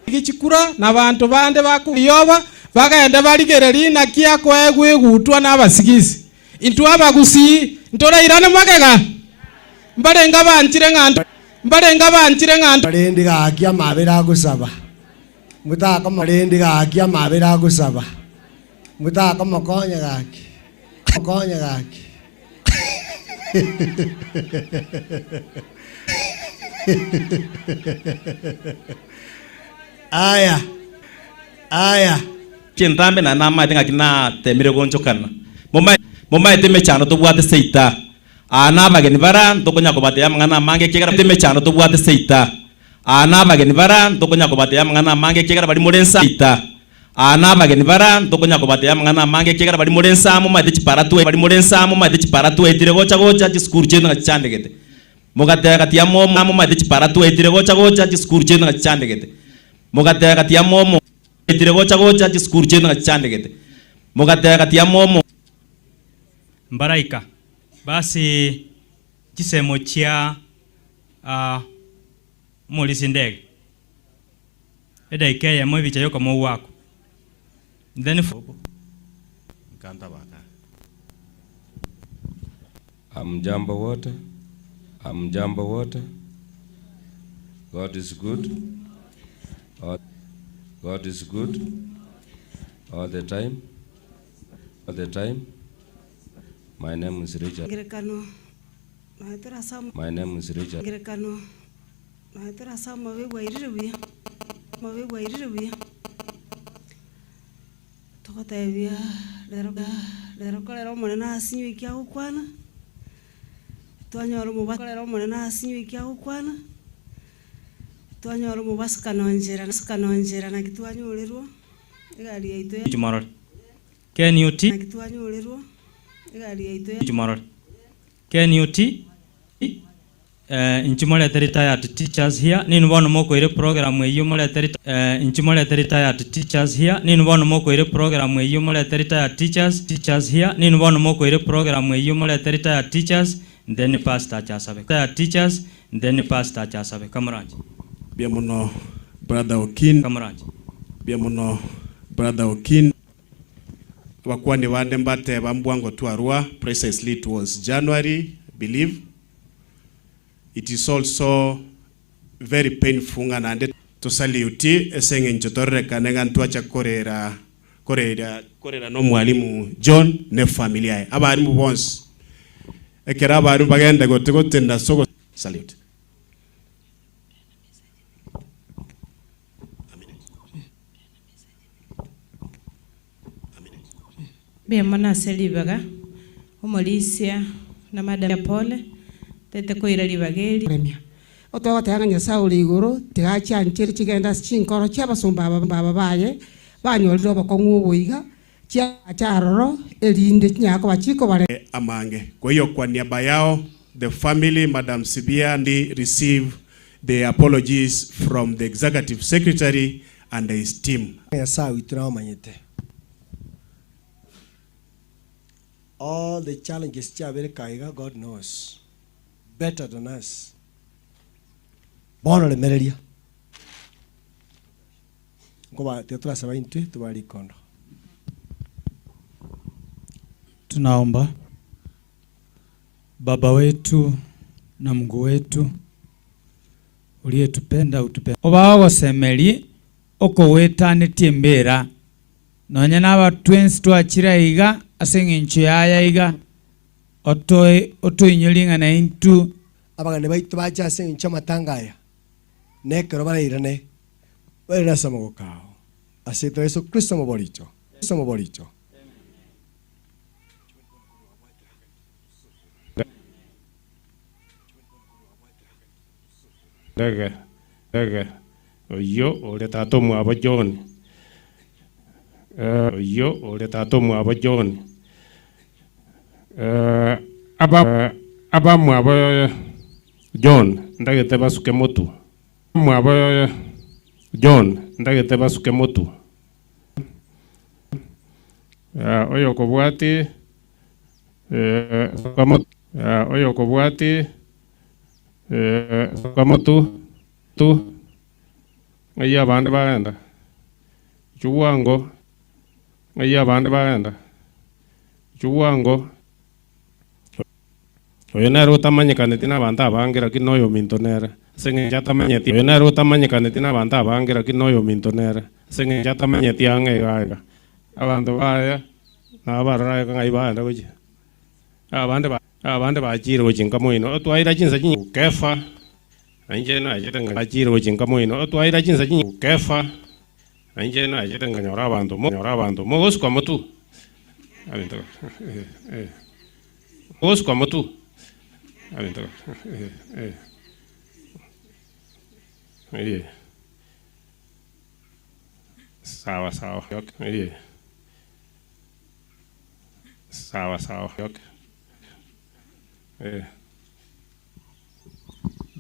igichikura na bantu bande bakuyoba bagaenda baligereri na kia kwa gwegutwa n'abasigizi intu abagusi ntora irane magega mbarenga banchire ng'antu Rendi gakia mabera gusaba mutaka marendi gakia mabera gusaba mutaka makonya gaki aya chintambe na nama tinga kina temire gonchokana momai teme chano to bwate seita ana bageni bara tokonya ko bate yamngana mange kigara teme chano to bwate seita ana bageni bara tokonya ko bate yamngana mange kigara bali morensa seita ana bageni bara tokonya ko bate yamngana mange kigara bali morensa mo mate chiparatu etire gocha chiskuru chenu ngachandegete mogate kati ya mo mate chiparatu etire gocha chiskuru chenu ngachandegete mogate kati ya momo etire gocha chiskuru chenu ngachandegete mogate kati ya momo mbaraika basi chisemo chia Morisi Ndege eda ikeye mo bicha yoka mo wako then kanda baka Hamjambo wote. God is good. God is good all the time. My name is Richard. My name is Richard. Inchimole retired teachers here. Ninu bono moko ile program eyo mole inchimole retired teachers here. Ninu bono moko ile program eyo mole retired teachers here. Ninu bono moko ile program eyo mole retired teachers. Then pastor chasabe. Teachers then pastor chasabe. Kamaranje. Biamono brother Okin. Kamaranje. Biamono brother Okin. abakwani bande mbate bambwango twarua. Precisely it was January, I believe. It is also very painful and to salute esenge nchotorre kanenga tuacha korera no mwalimu John ne familia abarimu bonse ekera abarimu bagenda gotenda soko salute. Bemona selibaga omolisia na madam Pole tete koira libageli remia otoga tayanga Sauli iguru tigacha nchiri chigenda chinkoro cyabasumba baba baye banyoliro bakongu boiga charoro elinde nyako bachiko bare amange. Kwa hiyo kwa niaba yao the family Madam Sibia ndi receive the apologies from the executive secretary and his team. Sawi tunamanyete. All the challenges Kaiga, God knows better than us. Bono le merelia. Ngoba tetra saba intwe tubali kondo. Tunaomba Baba wetu na Mungu wetu uliyetupenda utupenda. Obawo semeli oko wetanetie mbera nonya naba twins twachira iga asenge ncho yaya iga oto inyolinga na intu abagane baitu bacha asenge ncho matangaya nekero barairane bera samogokao aseto Yesu Kristo mobolicho Daga yo ole tato mwabo John yo ole tato mwabo John aba mwabo John ndagete basuke motu mwabo John ndagete basuke motu oyo kobwati oyo kobwati kama tu ngaya bande bagenda chuwango ngaya bande bagenda chuwango oyo nero tamanyikane tina bantu abangira kinoyo mintonera senge chatamanyeti oyo nero tamanyikane tina bantu abangira kinoyo mintonera senge chatamanyeti ange gaiga abantu baya nabarara ngai banda goje abande bachiro chinga moino twaira chinsa chinyi kefa anje no ajetenga bachiro chinga moino twaira chinsa chinyi kefa anje no ajetenga nyora abantu mogos kwa motu abinto mogos kwa motu abinto sawa okay sawa okay.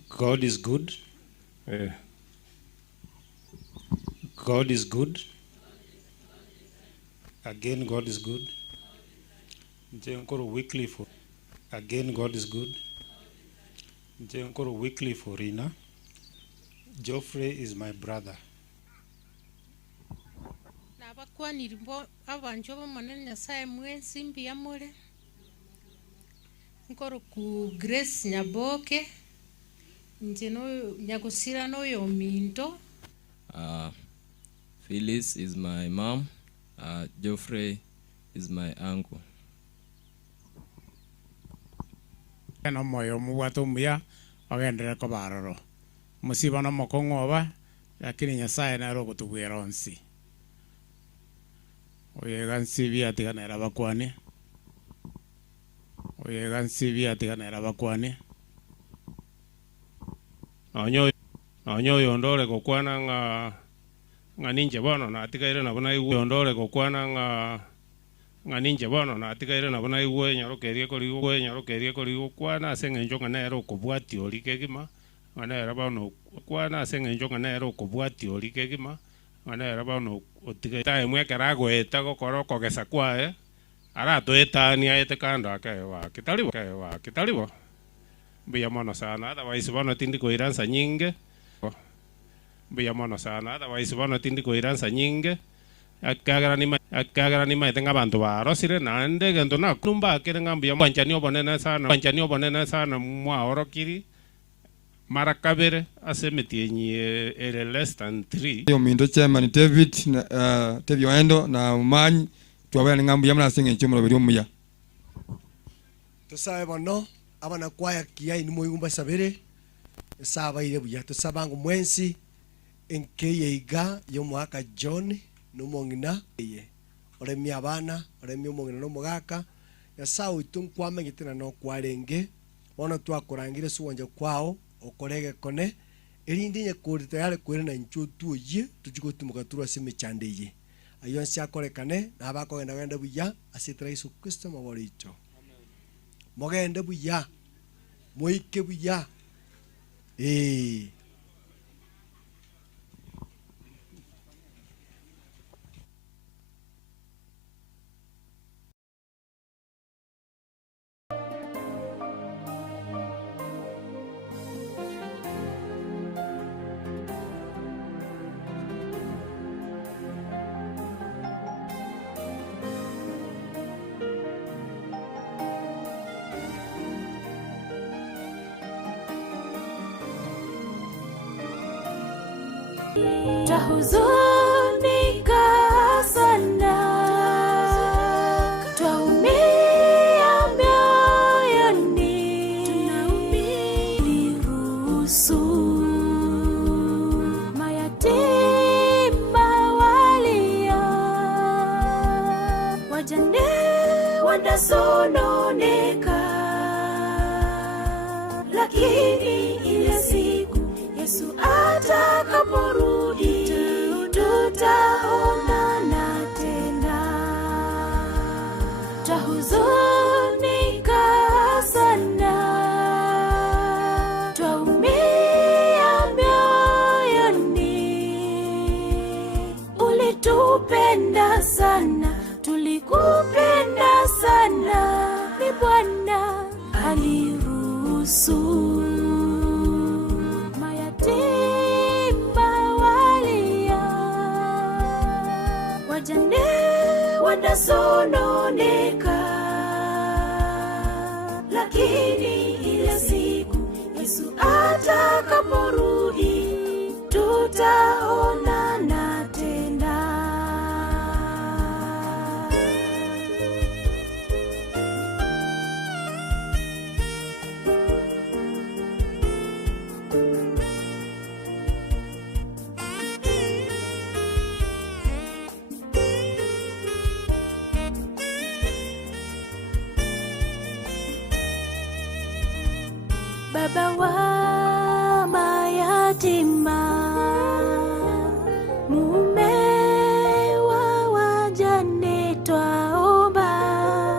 God is good. God is good. Again, God is good. Weekly for again, God is good. Weekly for Rina. Geoffrey is my brother. Nabakwa nirimbo abanjo bamonene Nyasaye mwensi mbi amore. Nkoro ku Grace Nyaboke njeno nyagosira no yo minto. Phyllis is my mom. Geoffrey is my uncle. No moyo muwato muya agendera ko baroro. Musiba no mokongoba lakini Nyasaye na rogo tubwera onsi. Oye gansi bia tiganera bakwane. Oye gansi bia tiganera bakwane. Onyo yondole kokwana nga ninje bono na atikaire na bona igu yondole kokwana nga ninje bono na atikaire na bona igu nyarokerie koli kwana asenge njonga nero kubwati olikegima ngana bono kwana asenge njonga nero kubwati olikegima ngana bono otikaita mwekera gweta gokoro kogesa kwae ara toetani aete kando akewa kitalibo bia mono sana otherwise bono tindi ko iransa nyinge bia mono sana otherwise bono tindi ko iransa nyinge Akagara ni maitenga bantu baro sire nande gento na kumba kere ngambia panchani obonena sana mwa orokiri marakabere asemetienyi ere less than 3 yo mindo chairman David Tevyo Endo na umanyi twabana ngambia mna singe nchumuro biri umuya tusabe bono abana kwaya kia ni moyumba sabere saba ile buya tusabangu mwensi enkeye iga yo mwaka John no mongina ye oremi abana oremi mongina no mogaka ya sawo itunkwame gitina no kwarenge bono twakorangire suwanje kwao okorege kone erindi nye kurita yale kwere na nchutu ye tuchiko tumuka turwa sime chande ye ayo nsia korekane na bako genda buya asitra Yesu Kristo maboricho mogende buya moike buya Twahuzunika sana, twaumia mioyoni, tunaumiliruhusu mayatima walia, wajane wanasononeka, lakini ile siku Yesu atakaporudi tutaonana tena. Twahuzunika sana, twaumia mioyoni, ulitupenda sana, tulikupenda sana, ni Bwana aliruhusu wajane wanasononeka, lakini ile siku Yesu atakaporudi tutaonana tena. Baba wa mayatima, mume wa wajane, twaomba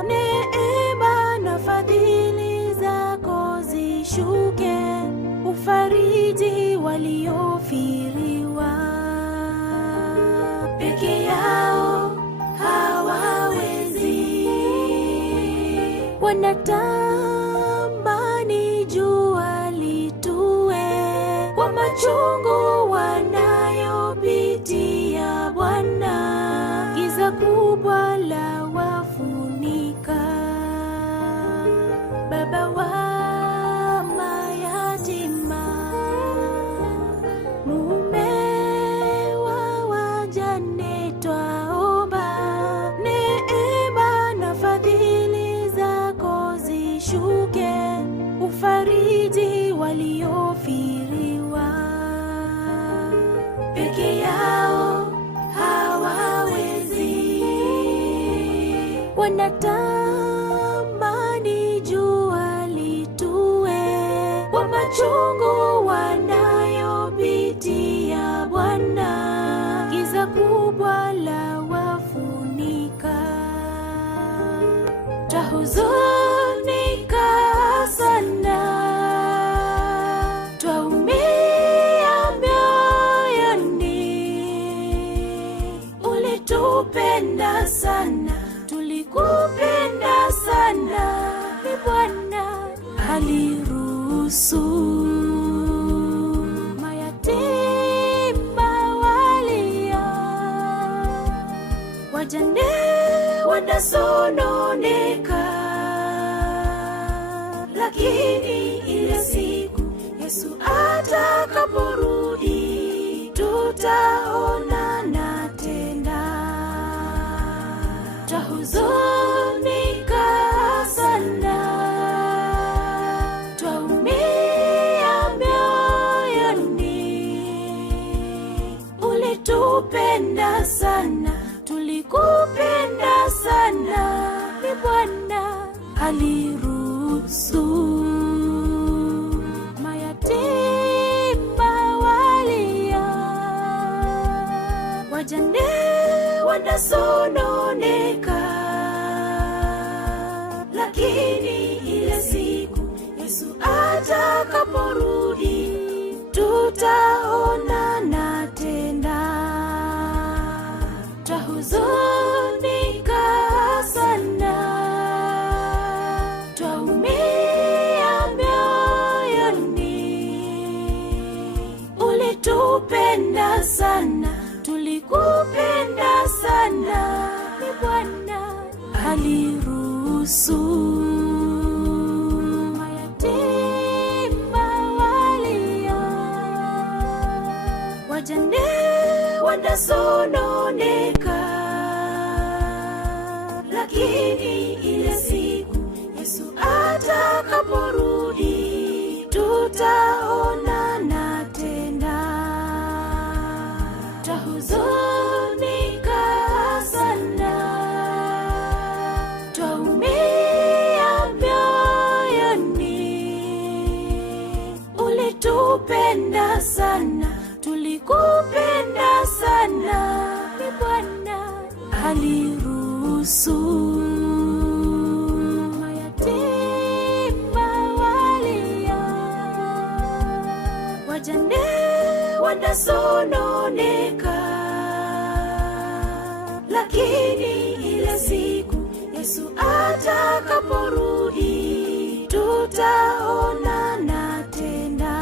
neema na fadhili zako zishuke, ufariji waliofiriwa, peke yao hawawezi, wanatamani jua litue kwa machungu wanayopitia Bwana, giza kubwa la wafunika. Baba wa mayatima, mume wa wajane, twaomba neema na fadhili zako zishuke, ufariji waliofiriwa, peke yao hawawezi, wanatamani jua litue kwa machungu wanayopitia Bwana, giza kubwa la wafunika. Twahuzunika sana, twaumia mioyoni, ulitupenda sana, tulikupenda sana, ni Bwana aliruhusu mayatima walia, wanasononeka, lakini ile siku Yesu atakaporudi tutaonana tena. Twahuzunika sana, twaumia mioyoni. Ulitupenda sana, tulikupenda sana. Ni Bwana aliruhusu mayatima walia, wajane wanasononeka, lakini ile siku Yesu atakaporudi tutaonana tena. Twahuzunika sana, twaumia mioyoni. Ulitupenda sana, tulikupenda sana. Ni Bwana aliruhusu mayatima walia, wajane wanasononeka, lakini ile siku Yesu atakaporudi tutaonana tena. Twahuzunika sana, twaumia mioyoni. Ulitupenda sana, tulikupenda sana. Ni Bwana aliruhusu mayatima walia, wajane wanasononeka, lakini ile siku Yesu atakaporudi tutaonana tena.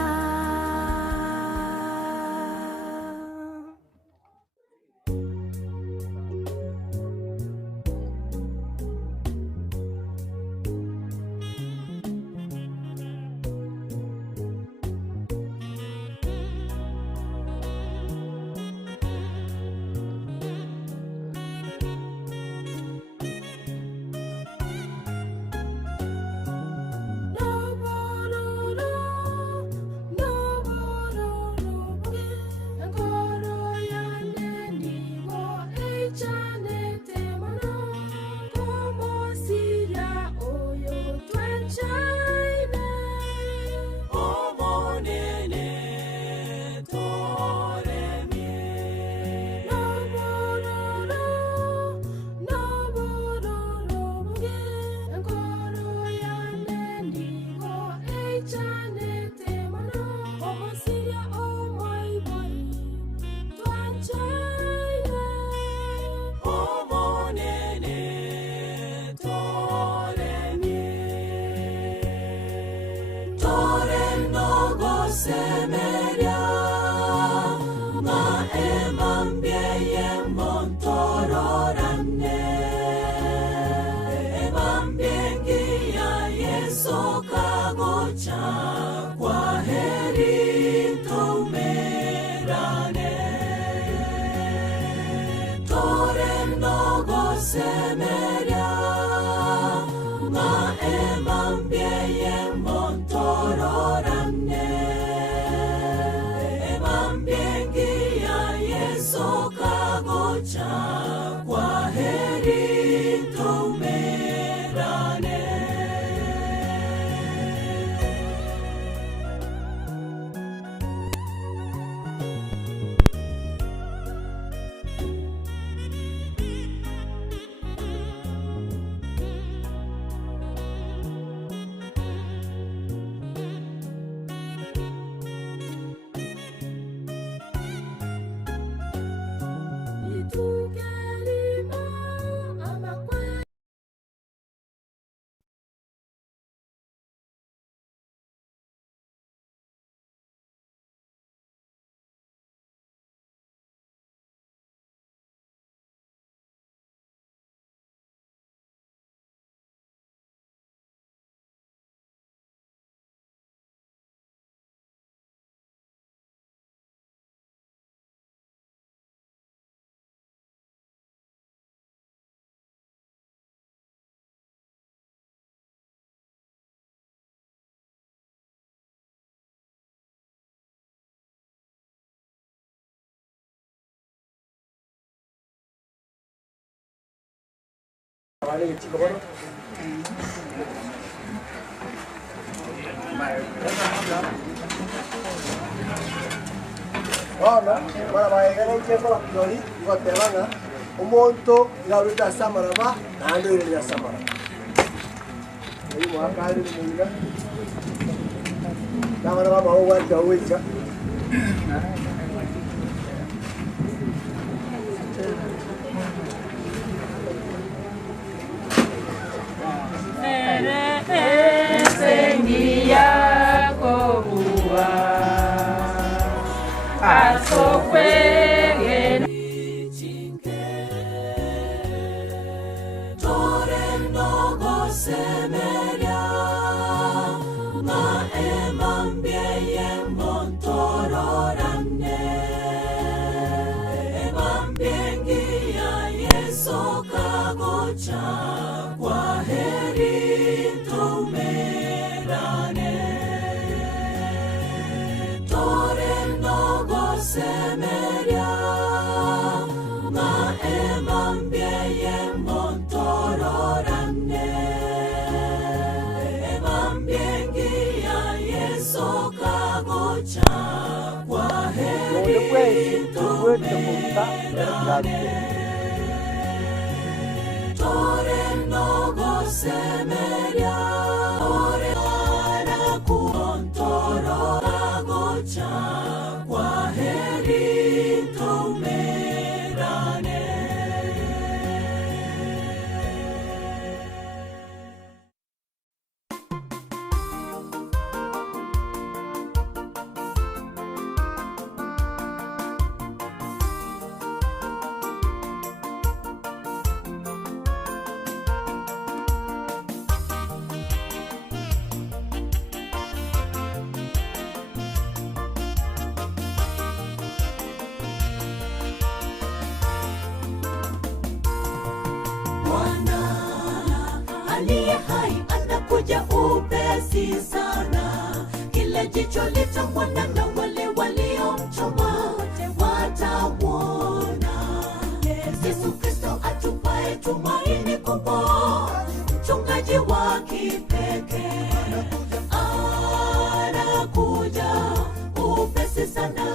Ona, mara baigana ikekora kidori, igotebanga, omonto igaruta samaraba, nando ireria samaraba. Eyi mwakari mwinga. Namaraba mawa jaweja. Jicho litamwona na wale waliomchoma watamwona. Yesu Kristo atupae tumaini kubwa, mchungaji wa kipekee anakuja upesi sana.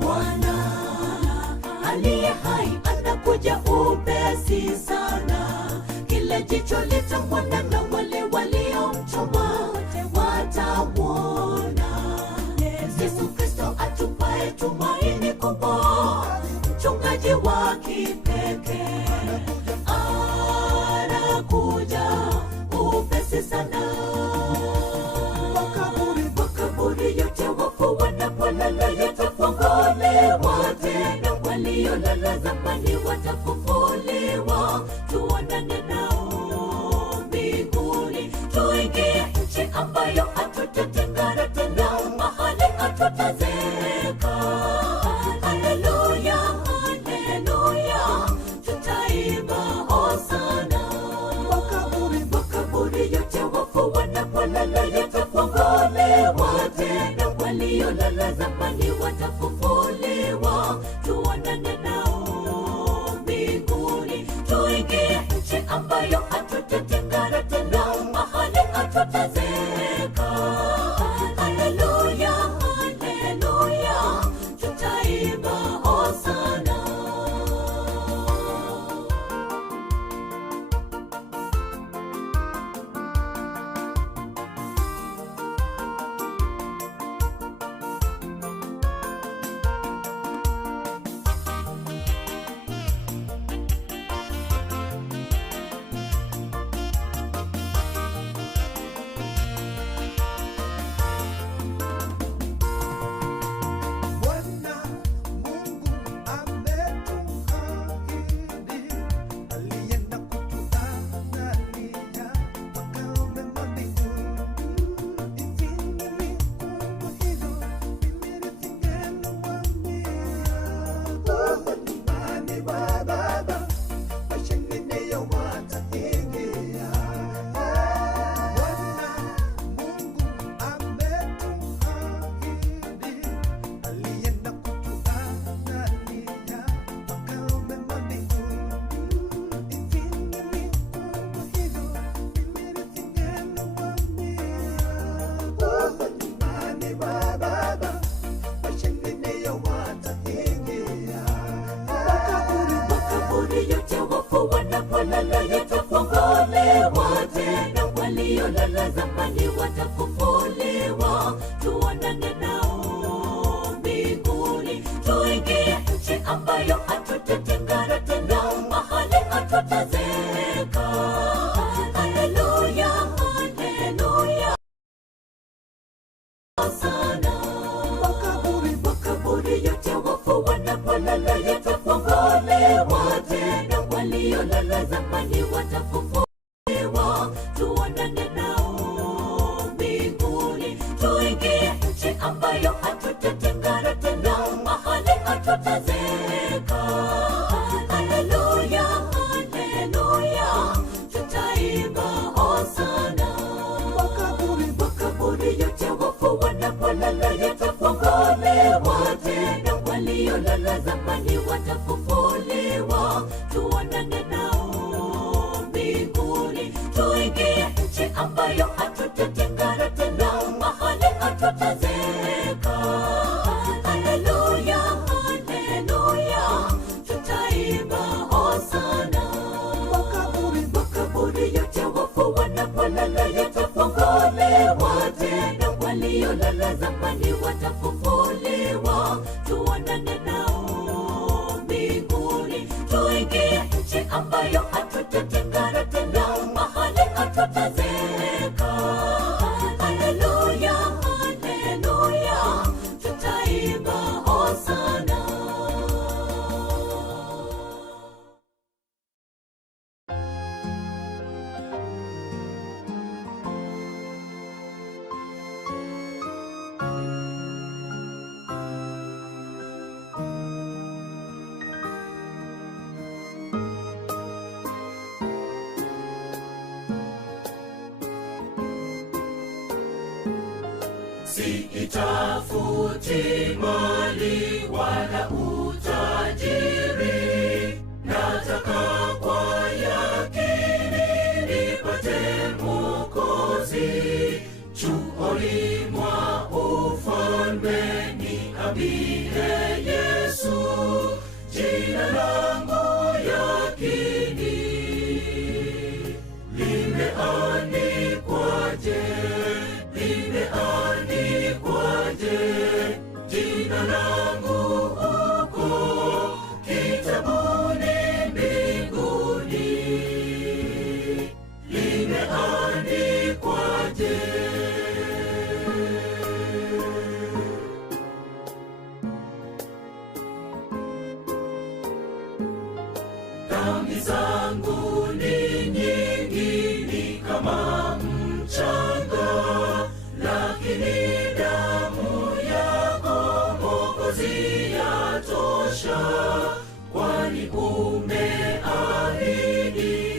Bwana aliye hai anakuja upesi sana. Kile jicho litamwona na wale waliomchoma watamwona. Yesu Kristo atupae tumaini kubwa, mchungaji wa kipekee anakuja upesi sana. Makaburi yote wafu wanapolala yatafunguliwa tena, waliolala zamani watafufuliwa. Tuonane nao mbinguni, tuingie nchi ambayo hatutatengana tena, mahali hatutazeka. Haleluya, haleluya, tutaimba hosana. Makaburi yote wafu wanapolala yatafunguliwa tena, waliolala zamani watafufuliwa. Tuonane nao mbinguni, tuingie nchi ambayo hatutatengana tena, mahali hatutazeka. Haleluya, haleluya, tutaimba hosana. waliolala zamani watafufuliwa, tuonane nao mbinguni, tuingie nchi ambayo hatutatengana tena, mahali hatutazeka. Haleluya, haleluya sana. Makaburi yote wafu wanapolala yatafunguliwa tena, waliolala zamani watafufuliwa, tuonane nao mbinguni, tuingie nchi ambayo hatutatengana tena, mahali hatutazeka. Haleluya, haleluya, tutaimba hosana. Makaburi yote wafu wanapolala yatafunguliwa tena, waliolala zamani watafufuliwa, tuonane nao mbinguni, tuingie nchi ambayo hatutatengana tena, mahali hatutazeka. Haleluya, haleluya, tutaimba hosana. Makaburi yote wafu wanapolala yatafunguliwa tena, waliolala zamani watafufuliwa, tuonane nao mbinguni, tuingie nchi ambayo hatutatengana tena, mahali hatutazeka. Haleluya, haleluya, tutaimba hosana. Sitafuti mali wala utajiri, nataka kwa yakini nipate Mwokozi, chuoni mwa ufalme niambie Yesu, jina langu yakini limeandikwaje, limeandikwaje, jina langu huko kitabuni mbinguni, limeandikwaje. Dhambi zangu ni nyingi, ni kama mchanga, lakini damu yako Mwokozi yatosha, kwani umeahidi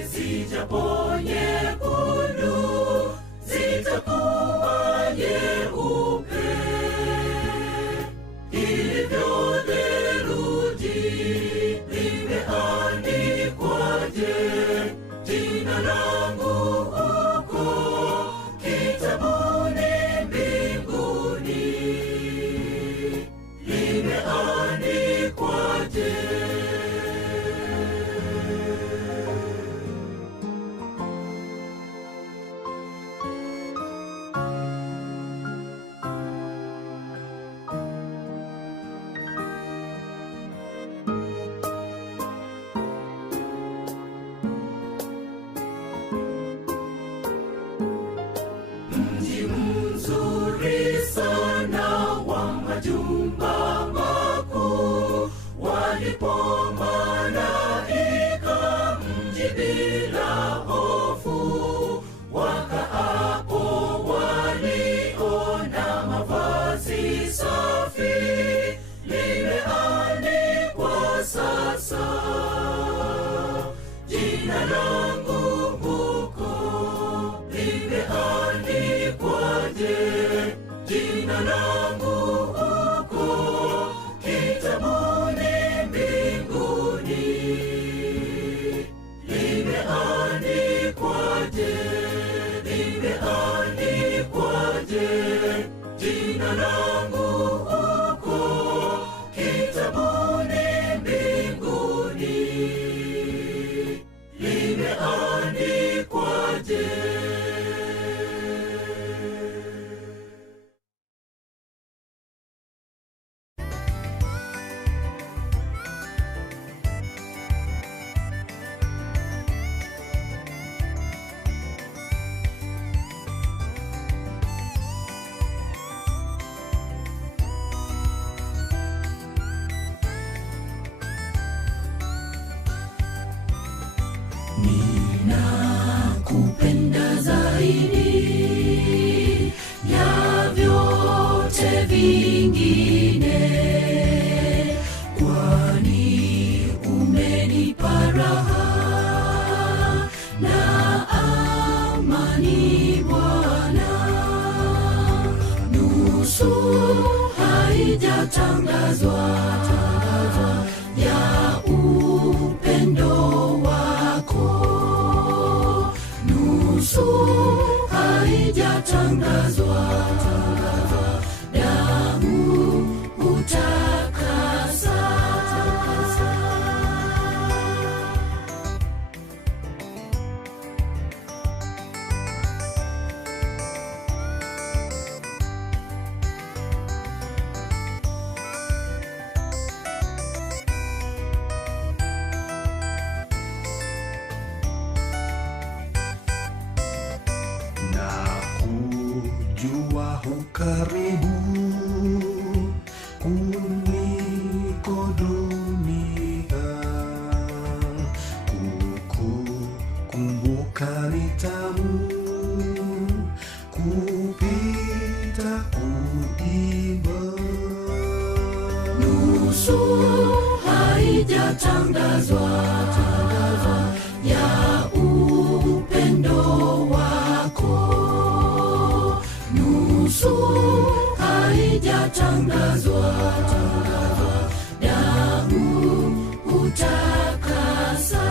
zijapo nyekundu zitakuwa nyeupe ilivyo theluji. Limeandikwaje, jina langu huko kitabuni mbinguni, limeandikwaje. Mji mzuri sana wa majumba makuu, walipo malaika, mji bila hofu, wakaapo waliona mavazi safi, limeandikwa sasa, jina langu huko, limeandikwaje, jina langu huko kitabuni mbinguni. haijatangazwa ya upendo wako, nusu haijatangazwa, damu utakasa. Jua hukaribu kuliko dunia, kukumbuka ni tamu kupita kuiba. Nusu haijatangazwa ya upendo wako, nusu haijatangazwa, damu utakasa.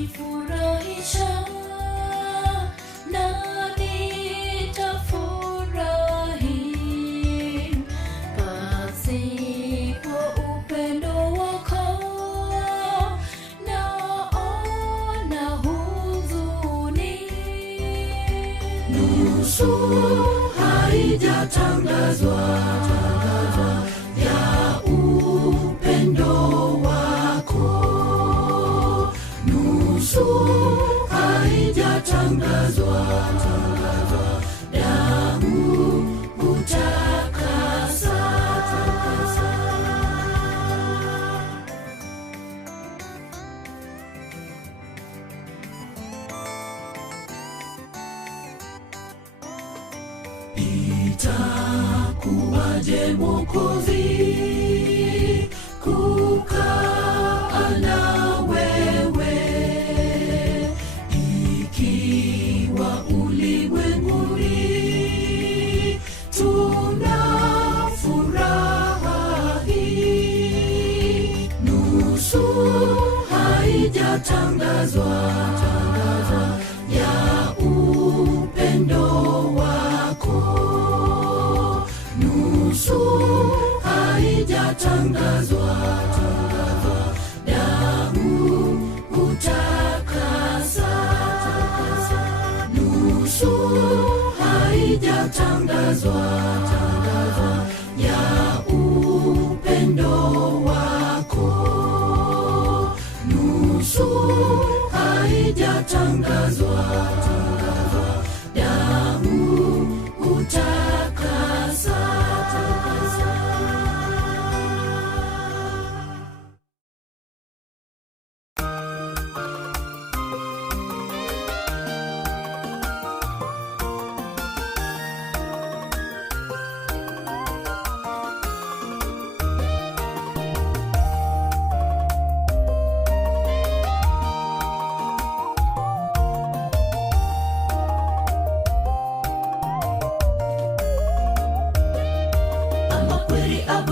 Wanifurahisha na nitafurahi pasipo upendo wako, naona huzuni. Nusu haijatangazwa ya upendo wako, nusu haijatangazwa, damu utakasa. Itakuwaje Mwokozi kukaa na wewe, ikiwa ulimwenguni tuna furaha hii. Nusu haijatangazwa ya upendo wako, nusu haijatangazwa, damu utakasa. Nusu haijatangazwa ya upendo wako, nusu haijatangazwa, damu utakasa.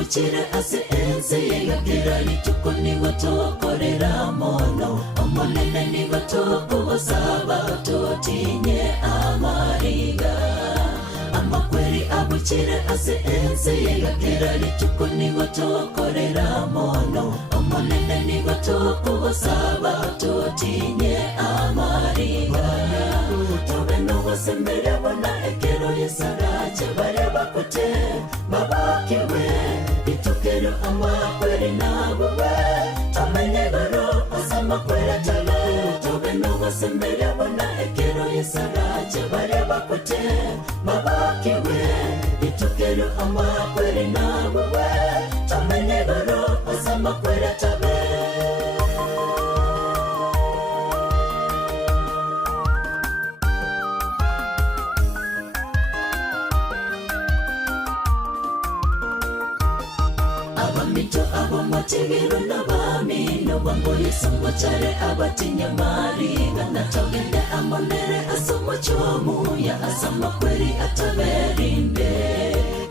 Chire ase ense yegagira lituko nigotokorera mono, omonene nigotoko gosaba totinye amariga. Amakweri abuchire ase ense yegagira lituko nigotokorera mono, omonene nigotoko gosaba totinye amariga. Tobeno gosembere bona ekero yesarache bareba kote babakiwe. Itukero amakweri nabuwe tamenye garo asamakwera tala. Tobeno gosembere bona ekero yesarache bareba kote babakiwe. Itukero amakweri nabuwe tamenye garo asamakwera tala. matigiro n'abami n'ubwo Yesu ngocare abatinya mariga natogende amonere asoma cyomuya asama kweri ataberinde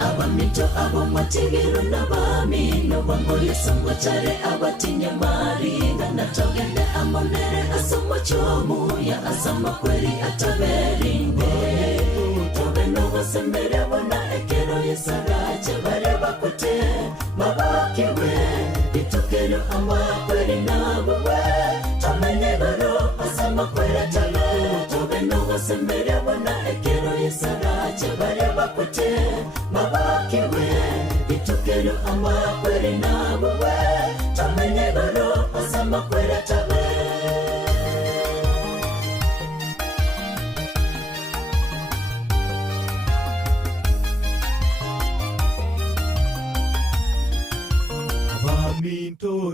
abamito abo matigiro n'abami n'ubwo Yesu ngocare abatinya mariga natogende amonere asoma cyomuya asama kweri ataberinde tobe no sembere bona ekero yesaraje bareba kote mabakiwe itukero ama kweri nawe tamene baro asama kweri talo tobe no sembere bona ekero yesaraje bareba kote mabakiwe itukero ama kweri nawe tamene baro asama kweri talo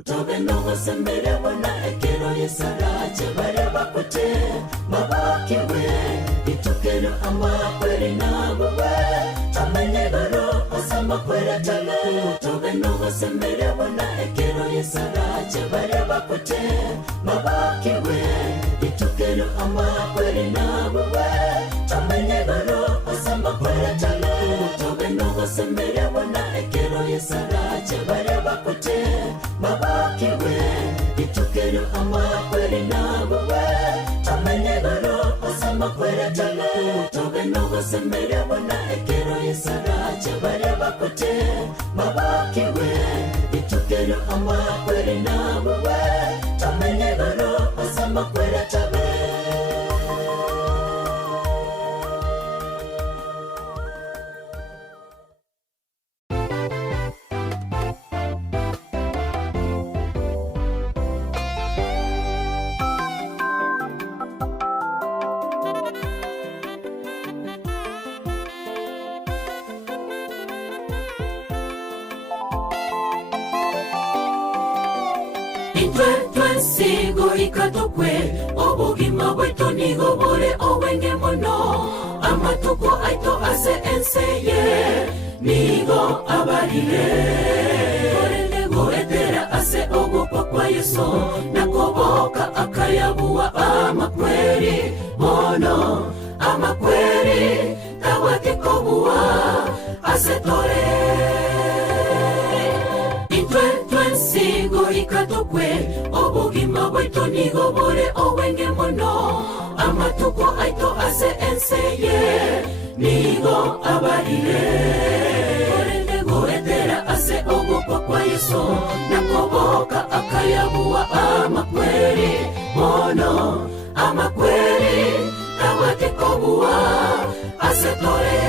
tobe no sembere bona ekero yesaraje bareba kote mabakiwe itukero ama kweri nawe tamene baro asama kweri talo tobe no sembere bona ekero yesaraje bareba kote mabakiwe itukero ama kweri nawe tamene baro asama kweri talo tobe no sembere bona ekero yesaraje bareba kote mabakiwe itukero ama kweri nawe tamene baro asama kweri talo tobe no sembere bona ekero yesaraje bareba kote mabakiwe itukero ama kweri nawe tamene baro asama kweri talo Sigo ikatokwe obugima bwetu nigo bore owenge mono amatuko aito ase enseye nigo abarire korendego etera ase ogopa kwa Yesu nakoboka akayabuwa amakweri mono amakweri tawate kobuwa ase tore sigo ikatokwe obugima bwetu nigo bore owenge mono amatuko aito ase enseye nigo abarire korendego etera ase ogopa kwa Yesu nakoboka akayabuwa amakweri mono amakweri tawate kobuwa ase tore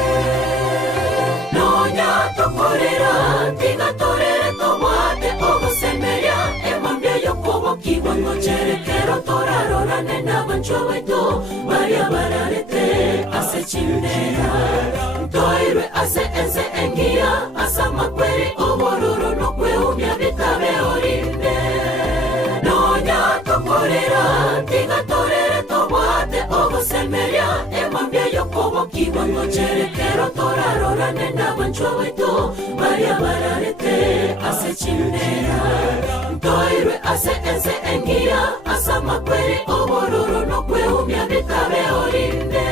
nonya tokorera tigatorere tobwate ogosemeria emambia yokobo kiwa ngocherekero torarorane n'abancho baito baria bararete ase chimera toirwe ase ense engia asa makweri obororo no kweumia bitabe orinde nonya tokorera tigatorere tobwate ogosemeria emambia yokobo kiwa ngocherekero torarorane n'abancho baito baria bararete ase chimera toirwe ase ense engia asa makweri obororo no kweumia bitabe orinde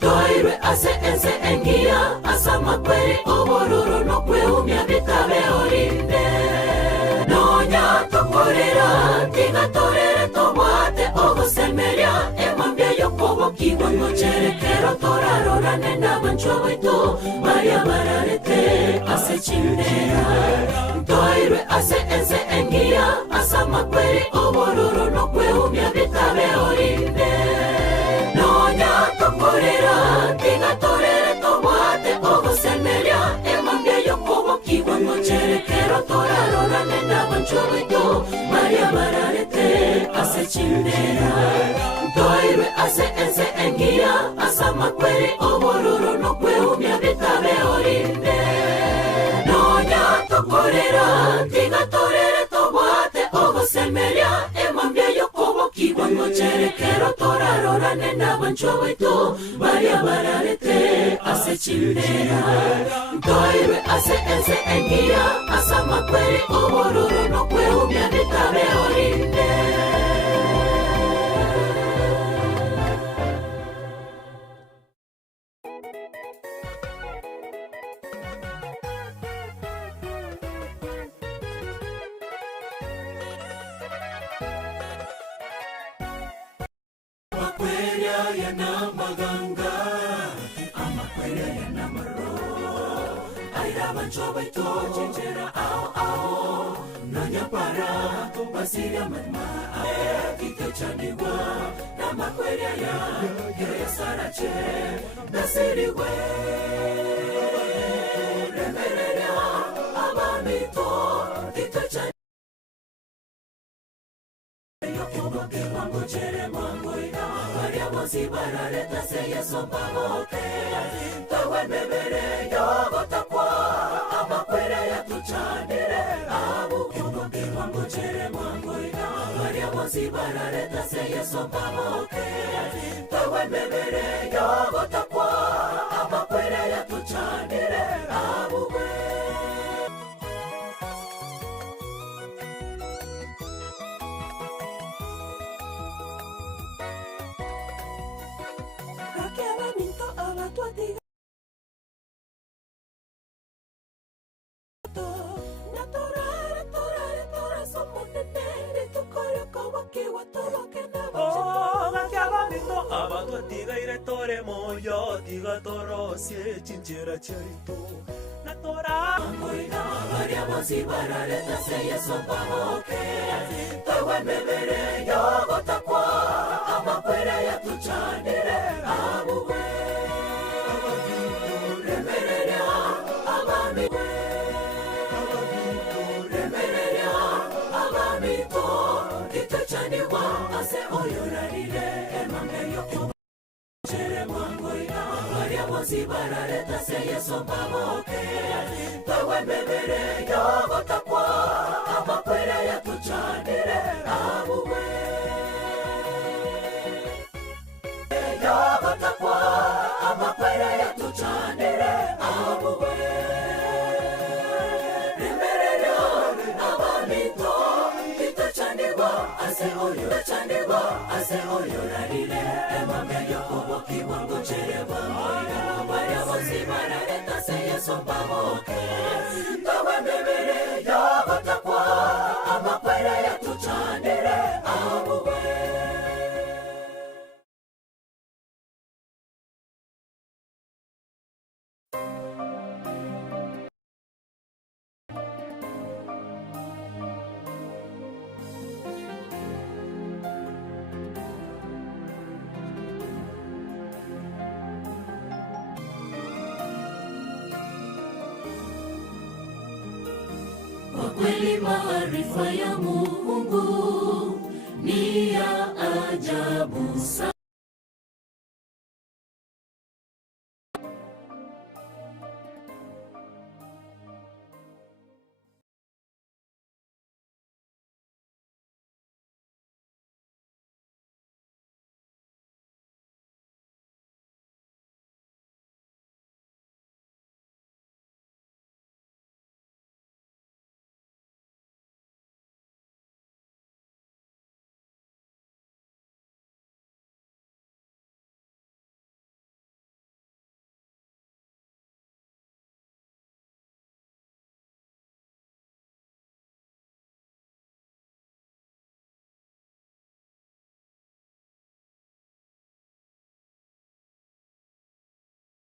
Toy Toirwe ase ense engia asama kweli obororo no kweumia bitabe orinde Nonya tokorera tiga torere tobwate ogosemeria emambia yokobo kiwa ngocherekero torarora nenda banchwa baito Maria bararete ase chindera Toirwe ase ense engia asama kweli obororo no kweumia bitabe orinde Nonya tokorera tiga torere tobwate ogosemeria emambia yokobo kiwa ngocherekero torarora nenda banchwa baito Maria bararete ase chindera Toirwe ase ense engia asama kweli obororo no kweumia bitabe orinde Nonya tokorera tiga torere tobwate ogosemeria emambia yokobo kiwa ngocherekero torarora nenda banchwa baito Maria bararete ase chindera Toirwe ase ense engia asama kweli obororo no kweumia bitabe orinde Makweria yana maganga, amakweria yana maro. Aira bancho baito chenjera ao Nonya para basiria matma kite chaniwa na makweria ya kesarache nasiriwe remereria abamito kite chaniwa Yokobo ke mango chere mango ina Maria mosi barareta se yeso baboke Tawe bebere yogo takwa Amakwere ya tuchanire Abu Yokobo ke mango chere mango ina Maria mosi barareta se yeso baboke Tawe bebere yogo takwa Amakwere ya tuchanire Abu Diga toro se chinchera charito na tora Mangoina Maria mosi barareta se yeso baboke Tawe bebere yogo takwa Amakwere ya tuchanire abuwe Remereria abamiwe Remereria abamito Kituchaniwa ase oyorarire Emame yoko Chere mangoina Maria mosi barareta se yeso baboke Tawe bebere yogo takwa Amakwere ya tuchanire abuwe Yogo takwa Amakwere ya tuchanire abuwe Remereria abamito Kituchaniwa ase oyorarire Emame yokobo kiwango chere bangoina Maria mosi barareta se yeso baboke Tawe bebere yogo takwa Amakwere ya tuchanire abuwe Kweli maarifa ya Mungu ni ya ajabu sana.